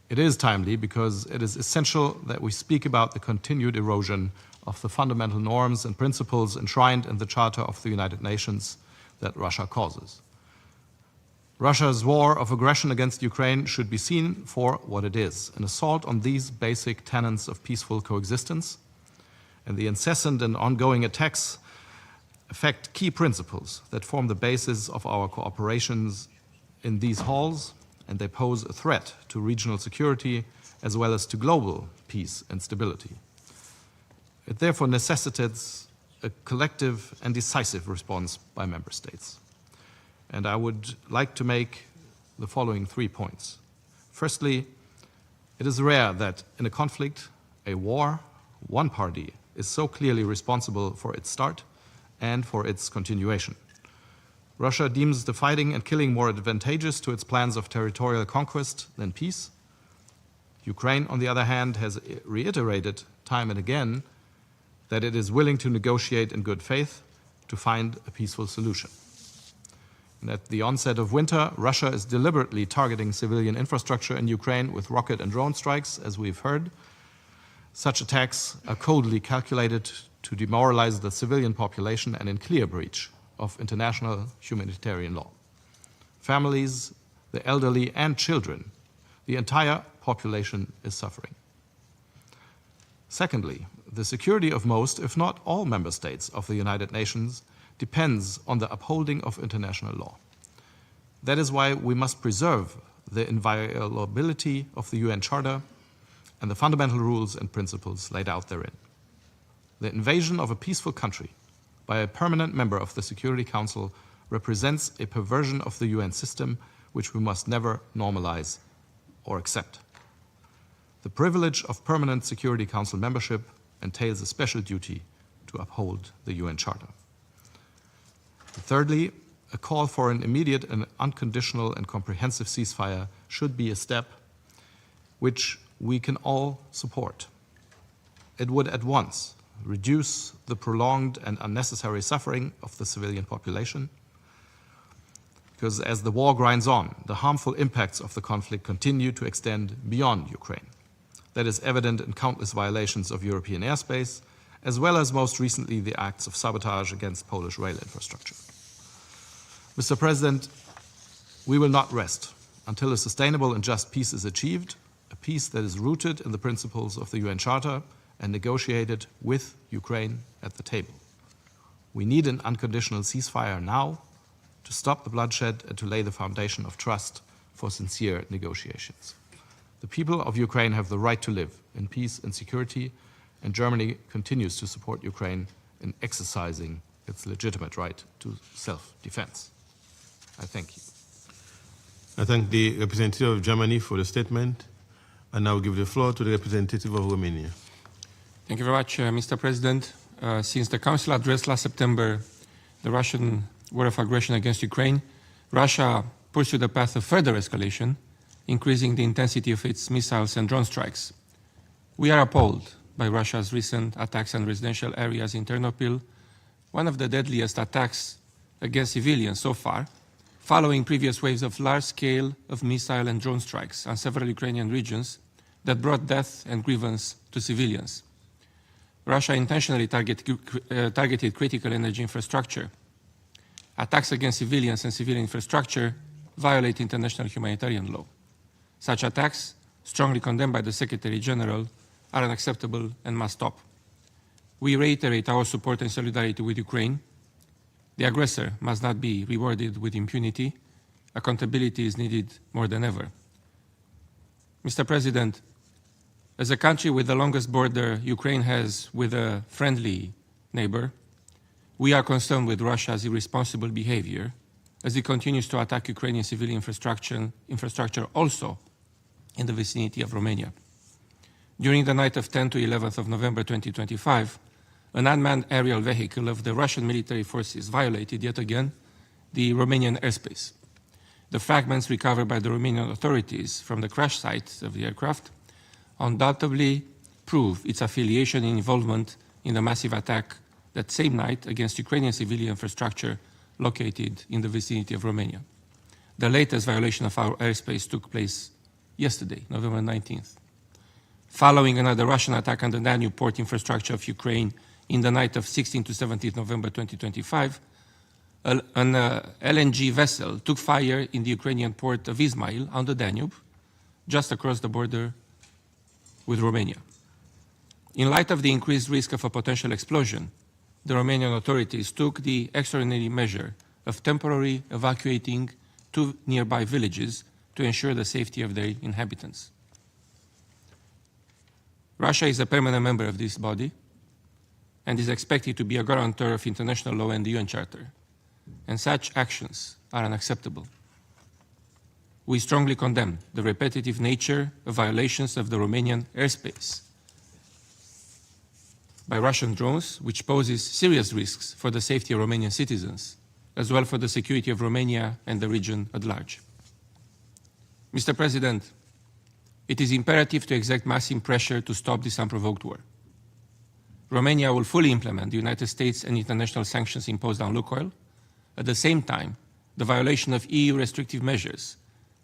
It is timely because it is essential that we speak about the continued erosion of the fundamental norms and principles enshrined in the Charter of the United Nations that Russia causes. Russia's war of aggression against Ukraine should be seen for what it is, an assault on these basic tenets of peaceful coexistence, and the incessant and ongoing attacks affect key principles that form the basis of our cooperations in these halls, and they pose a threat to regional security as well as to global peace and stability. It therefore necessitates a collective and decisive response by member states. And I would like to make the following 3 points. Firstly, it is rare that in a conflict, a war, one party is so clearly responsible for its start and for its continuation. Russia deems the fighting and killing more advantageous to its plans of territorial conquest than peace. Ukraine, on the other hand, has reiterated time and again that it is willing to negotiate in good faith to find a peaceful solution. And at the onset of winter, Russia is deliberately targeting civilian infrastructure in Ukraine with rocket and drone strikes, as we've heard. Such attacks are coldly calculated to demoralize the civilian population and in clear breach of international humanitarian law. Families, the elderly, and children, the entire population is suffering. Secondly, the security of most, if not all, member states of the United Nations depends on the upholding of international law. That is why we must preserve the inviolability of the UN Charter and the fundamental rules and principles laid out therein. The invasion of a peaceful country by a permanent member of the Security Council represents a perversion of the UN system which we must never normalize or accept. The privilege of permanent Security Council membership entails a special duty to uphold the UN Charter. Thirdly, a call for an immediate and unconditional and comprehensive ceasefire should be a step which we can all support. It would at once reduce the prolonged and unnecessary suffering of the civilian population, because as the war grinds on, the harmful impacts of the conflict continue to extend beyond Ukraine. That is evident in countless violations of European airspace, as well as most recently the acts of sabotage against Polish rail infrastructure. Mr. President, we will not rest until a sustainable and just peace is achieved, a peace that is rooted in the principles of the UN Charter and negotiated with Ukraine at the table. We need an unconditional ceasefire now to stop the bloodshed and to lay the foundation of trust for sincere negotiations. The people of Ukraine have the right to live in peace and security, and Germany continues to support Ukraine in exercising its legitimate right to self-defense. I thank you. I thank the representative of Germany for the statement, and now give the floor to the representative of Romania. Thank you very much, Mr. President. Since the Council addressed last September the Russian war of aggression against Ukraine, Russia pursued a path of further escalation, increasing the intensity of its missiles and drone strikes. We are appalled by Russia's recent attacks on residential areas in Ternopil, one of the deadliest attacks against civilians so far, following previous waves of large-scale missile and drone strikes on several Ukrainian regions that brought death and grievance to civilians. Russia intentionally targeted critical energy infrastructure. Attacks against civilians and civilian infrastructure violate international humanitarian law. Such attacks, strongly condemned by the Secretary General, are unacceptable and must stop. We reiterate our support and solidarity with Ukraine. The aggressor must not be rewarded with impunity. Accountability is needed more than ever. Mr. President, as a country with the longest border Ukraine has with a friendly neighbor, we are concerned with Russia's irresponsible behavior as it continues to attack Ukrainian civilian infrastructure also in the vicinity of Romania. During the night of 10 to 11th of November 2025, an unmanned aerial vehicle of the Russian military forces violated yet again the Romanian airspace. The fragments recovered by the Romanian authorities from the crash site of the aircraft undoubtedly prove its affiliation and involvement in the massive attack that same night against Ukrainian civilian infrastructure located in the vicinity of Romania. The latest violation of our airspace took place yesterday, November 19th. Following another Russian attack on the Danube port infrastructure of Ukraine in the night of 16 to 17 November 2025, an LNG vessel took fire in the Ukrainian port of Izmail on the Danube, just across the border with Romania. In light of the increased risk of a potential explosion, the Romanian authorities took the extraordinary measure of temporarily evacuating 2 nearby villages to ensure the safety of their inhabitants. Russia is a permanent member of this body and is expected to be a guarantor of international law and the UN Charter, and such actions are unacceptable. We strongly condemn the repetitive nature of violations of the Romanian airspace by Russian drones, which poses serious risks for the safety of Romanian citizens, as well for the security of Romania and the region at large. Mr. President, it is imperative to exert massive pressure to stop this unprovoked war. Romania will fully implement the United States and international sanctions imposed on Lukoil. At the same time, the violation of EU restrictive measures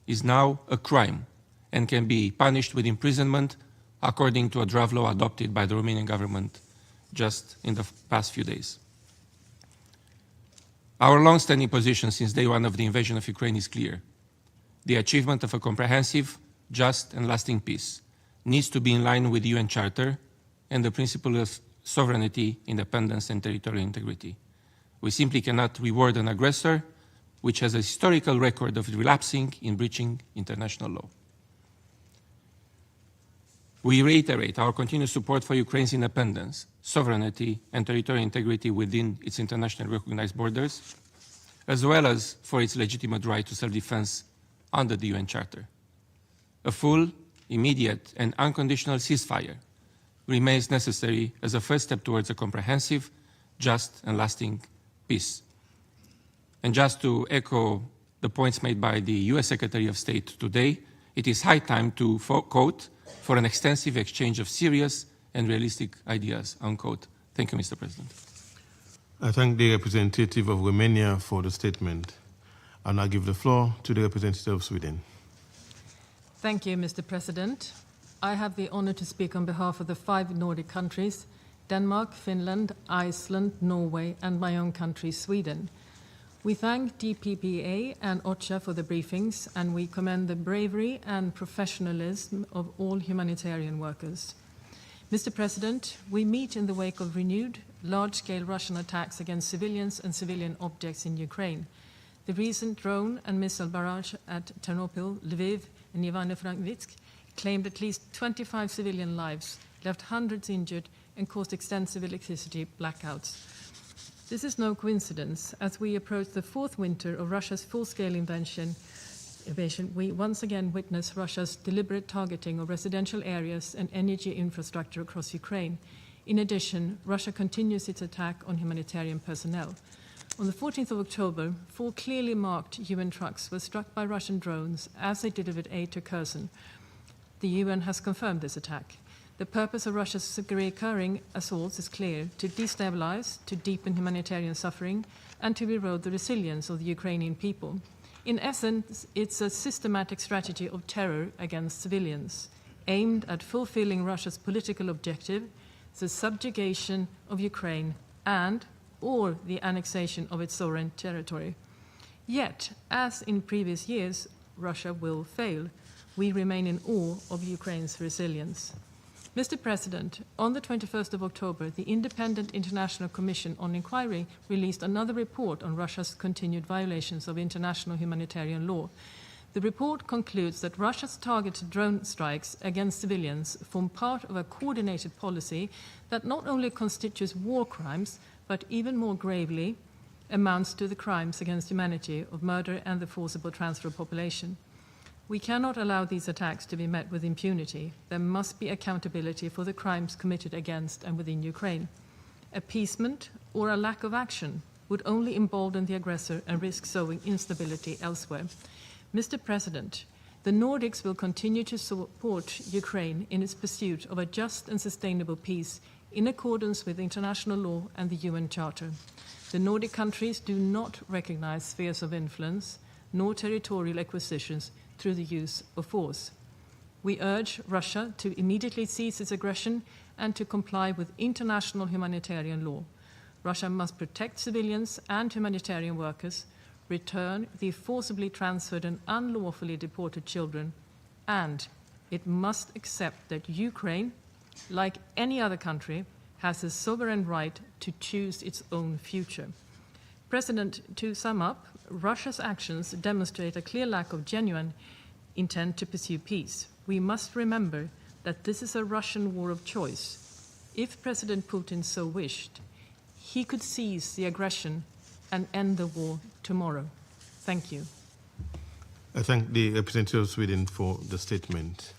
is now a crime and can be punished with imprisonment according to a draft law adopted by the Romanian government just in the past few days. Our long-standing position since day one of the invasion of Ukraine is clear. The achievement of a comprehensive, just and lasting peace needs to be in line with the UN Charter and the principle of sovereignty, independence and territorial integrity. We simply cannot reward an aggressor which has a historical record of relapsing in breaching international law. We reiterate our continued support for Ukraine's independence, sovereignty and territorial integrity within its internationally recognized borders, as well as for its legitimate right to self-defense under the UN Charter. A full, immediate and unconditional ceasefire remains necessary as a first step towards a comprehensive, just and lasting peace. And just to echo the points made by the US Secretary of State today, it is high time to, quote, for an extensive exchange of serious and realistic ideas, unquote. Thank you, Mr. President. I thank the representative of Romania for the statement. I'll now give the floor to the representative of Sweden. Thank you, Mr. President. I have the honor to speak on behalf of the 5 Nordic countries, Denmark, Finland, Iceland, Norway, and my own country, Sweden. We thank DPPA and OCHA for the briefings, and we commend the bravery and professionalism of all humanitarian workers. Mr. President, we meet in the wake of renewed, large-scale Russian attacks against civilians and civilian objects in Ukraine. The recent drone and missile barrage at Ternopil, Lviv, and Ivano-Frankivsk claimed at least 25 civilian lives, left hundreds injured, and caused extensive electricity blackouts. This is no coincidence. As we approach the 4th winter of Russia's full-scale invasion, we once again witness Russia's deliberate targeting of residential areas and energy infrastructure across Ukraine. In addition, Russia continues its attack on humanitarian personnel. On the 14th of October, 4 clearly marked UN trucks were struck by Russian drones as they delivered aid to Kherson. The UN has confirmed this attack. The purpose of Russia's recurring assaults is clear: to destabilize, to deepen humanitarian suffering, and to erode the resilience of the Ukrainian people. In essence, it's a systematic strategy of terror against civilians, aimed at fulfilling Russia's political objective, the subjugation of Ukraine or the annexation of its sovereign territory. Yet, as in previous years, Russia will fail. We remain in awe of Ukraine's resilience. Mr. President, on the 21st of October, the Independent International Commission on Inquiry released another report on Russia's continued violations of international humanitarian law. The report concludes that Russia's targeted drone strikes against civilians form part of a coordinated policy that not only constitutes war crimes, but even more gravely amounts to the crimes against humanity of murder and the forcible transfer of population. We cannot allow these attacks to be met with impunity. There must be accountability for the crimes committed against and within Ukraine. Appeasement or a lack of action would only embolden the aggressor and risk sowing instability elsewhere. Mr. President, the Nordics will continue to support Ukraine in its pursuit of a just and sustainable peace in accordance with international law and the UN Charter. The Nordic countries do not recognize spheres of influence nor territorial acquisitions through the use of force. We urge Russia to immediately cease its aggression and to comply with international humanitarian law. Russia must protect civilians and humanitarian workers, return the forcibly transferred and unlawfully deported children, and it must accept that Ukraine, like any other country, has a sovereign right to choose its own future. President, to sum up, Russia's actions demonstrate a clear lack of genuine intent to pursue peace. We must remember that this is a Russian war of choice. If President Putin so wished, he could cease the aggression and end the war tomorrow. Thank you. I thank the representative of Sweden for the statement.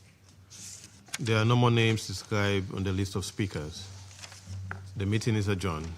There are no more names described on the list of speakers. The meeting is adjourned.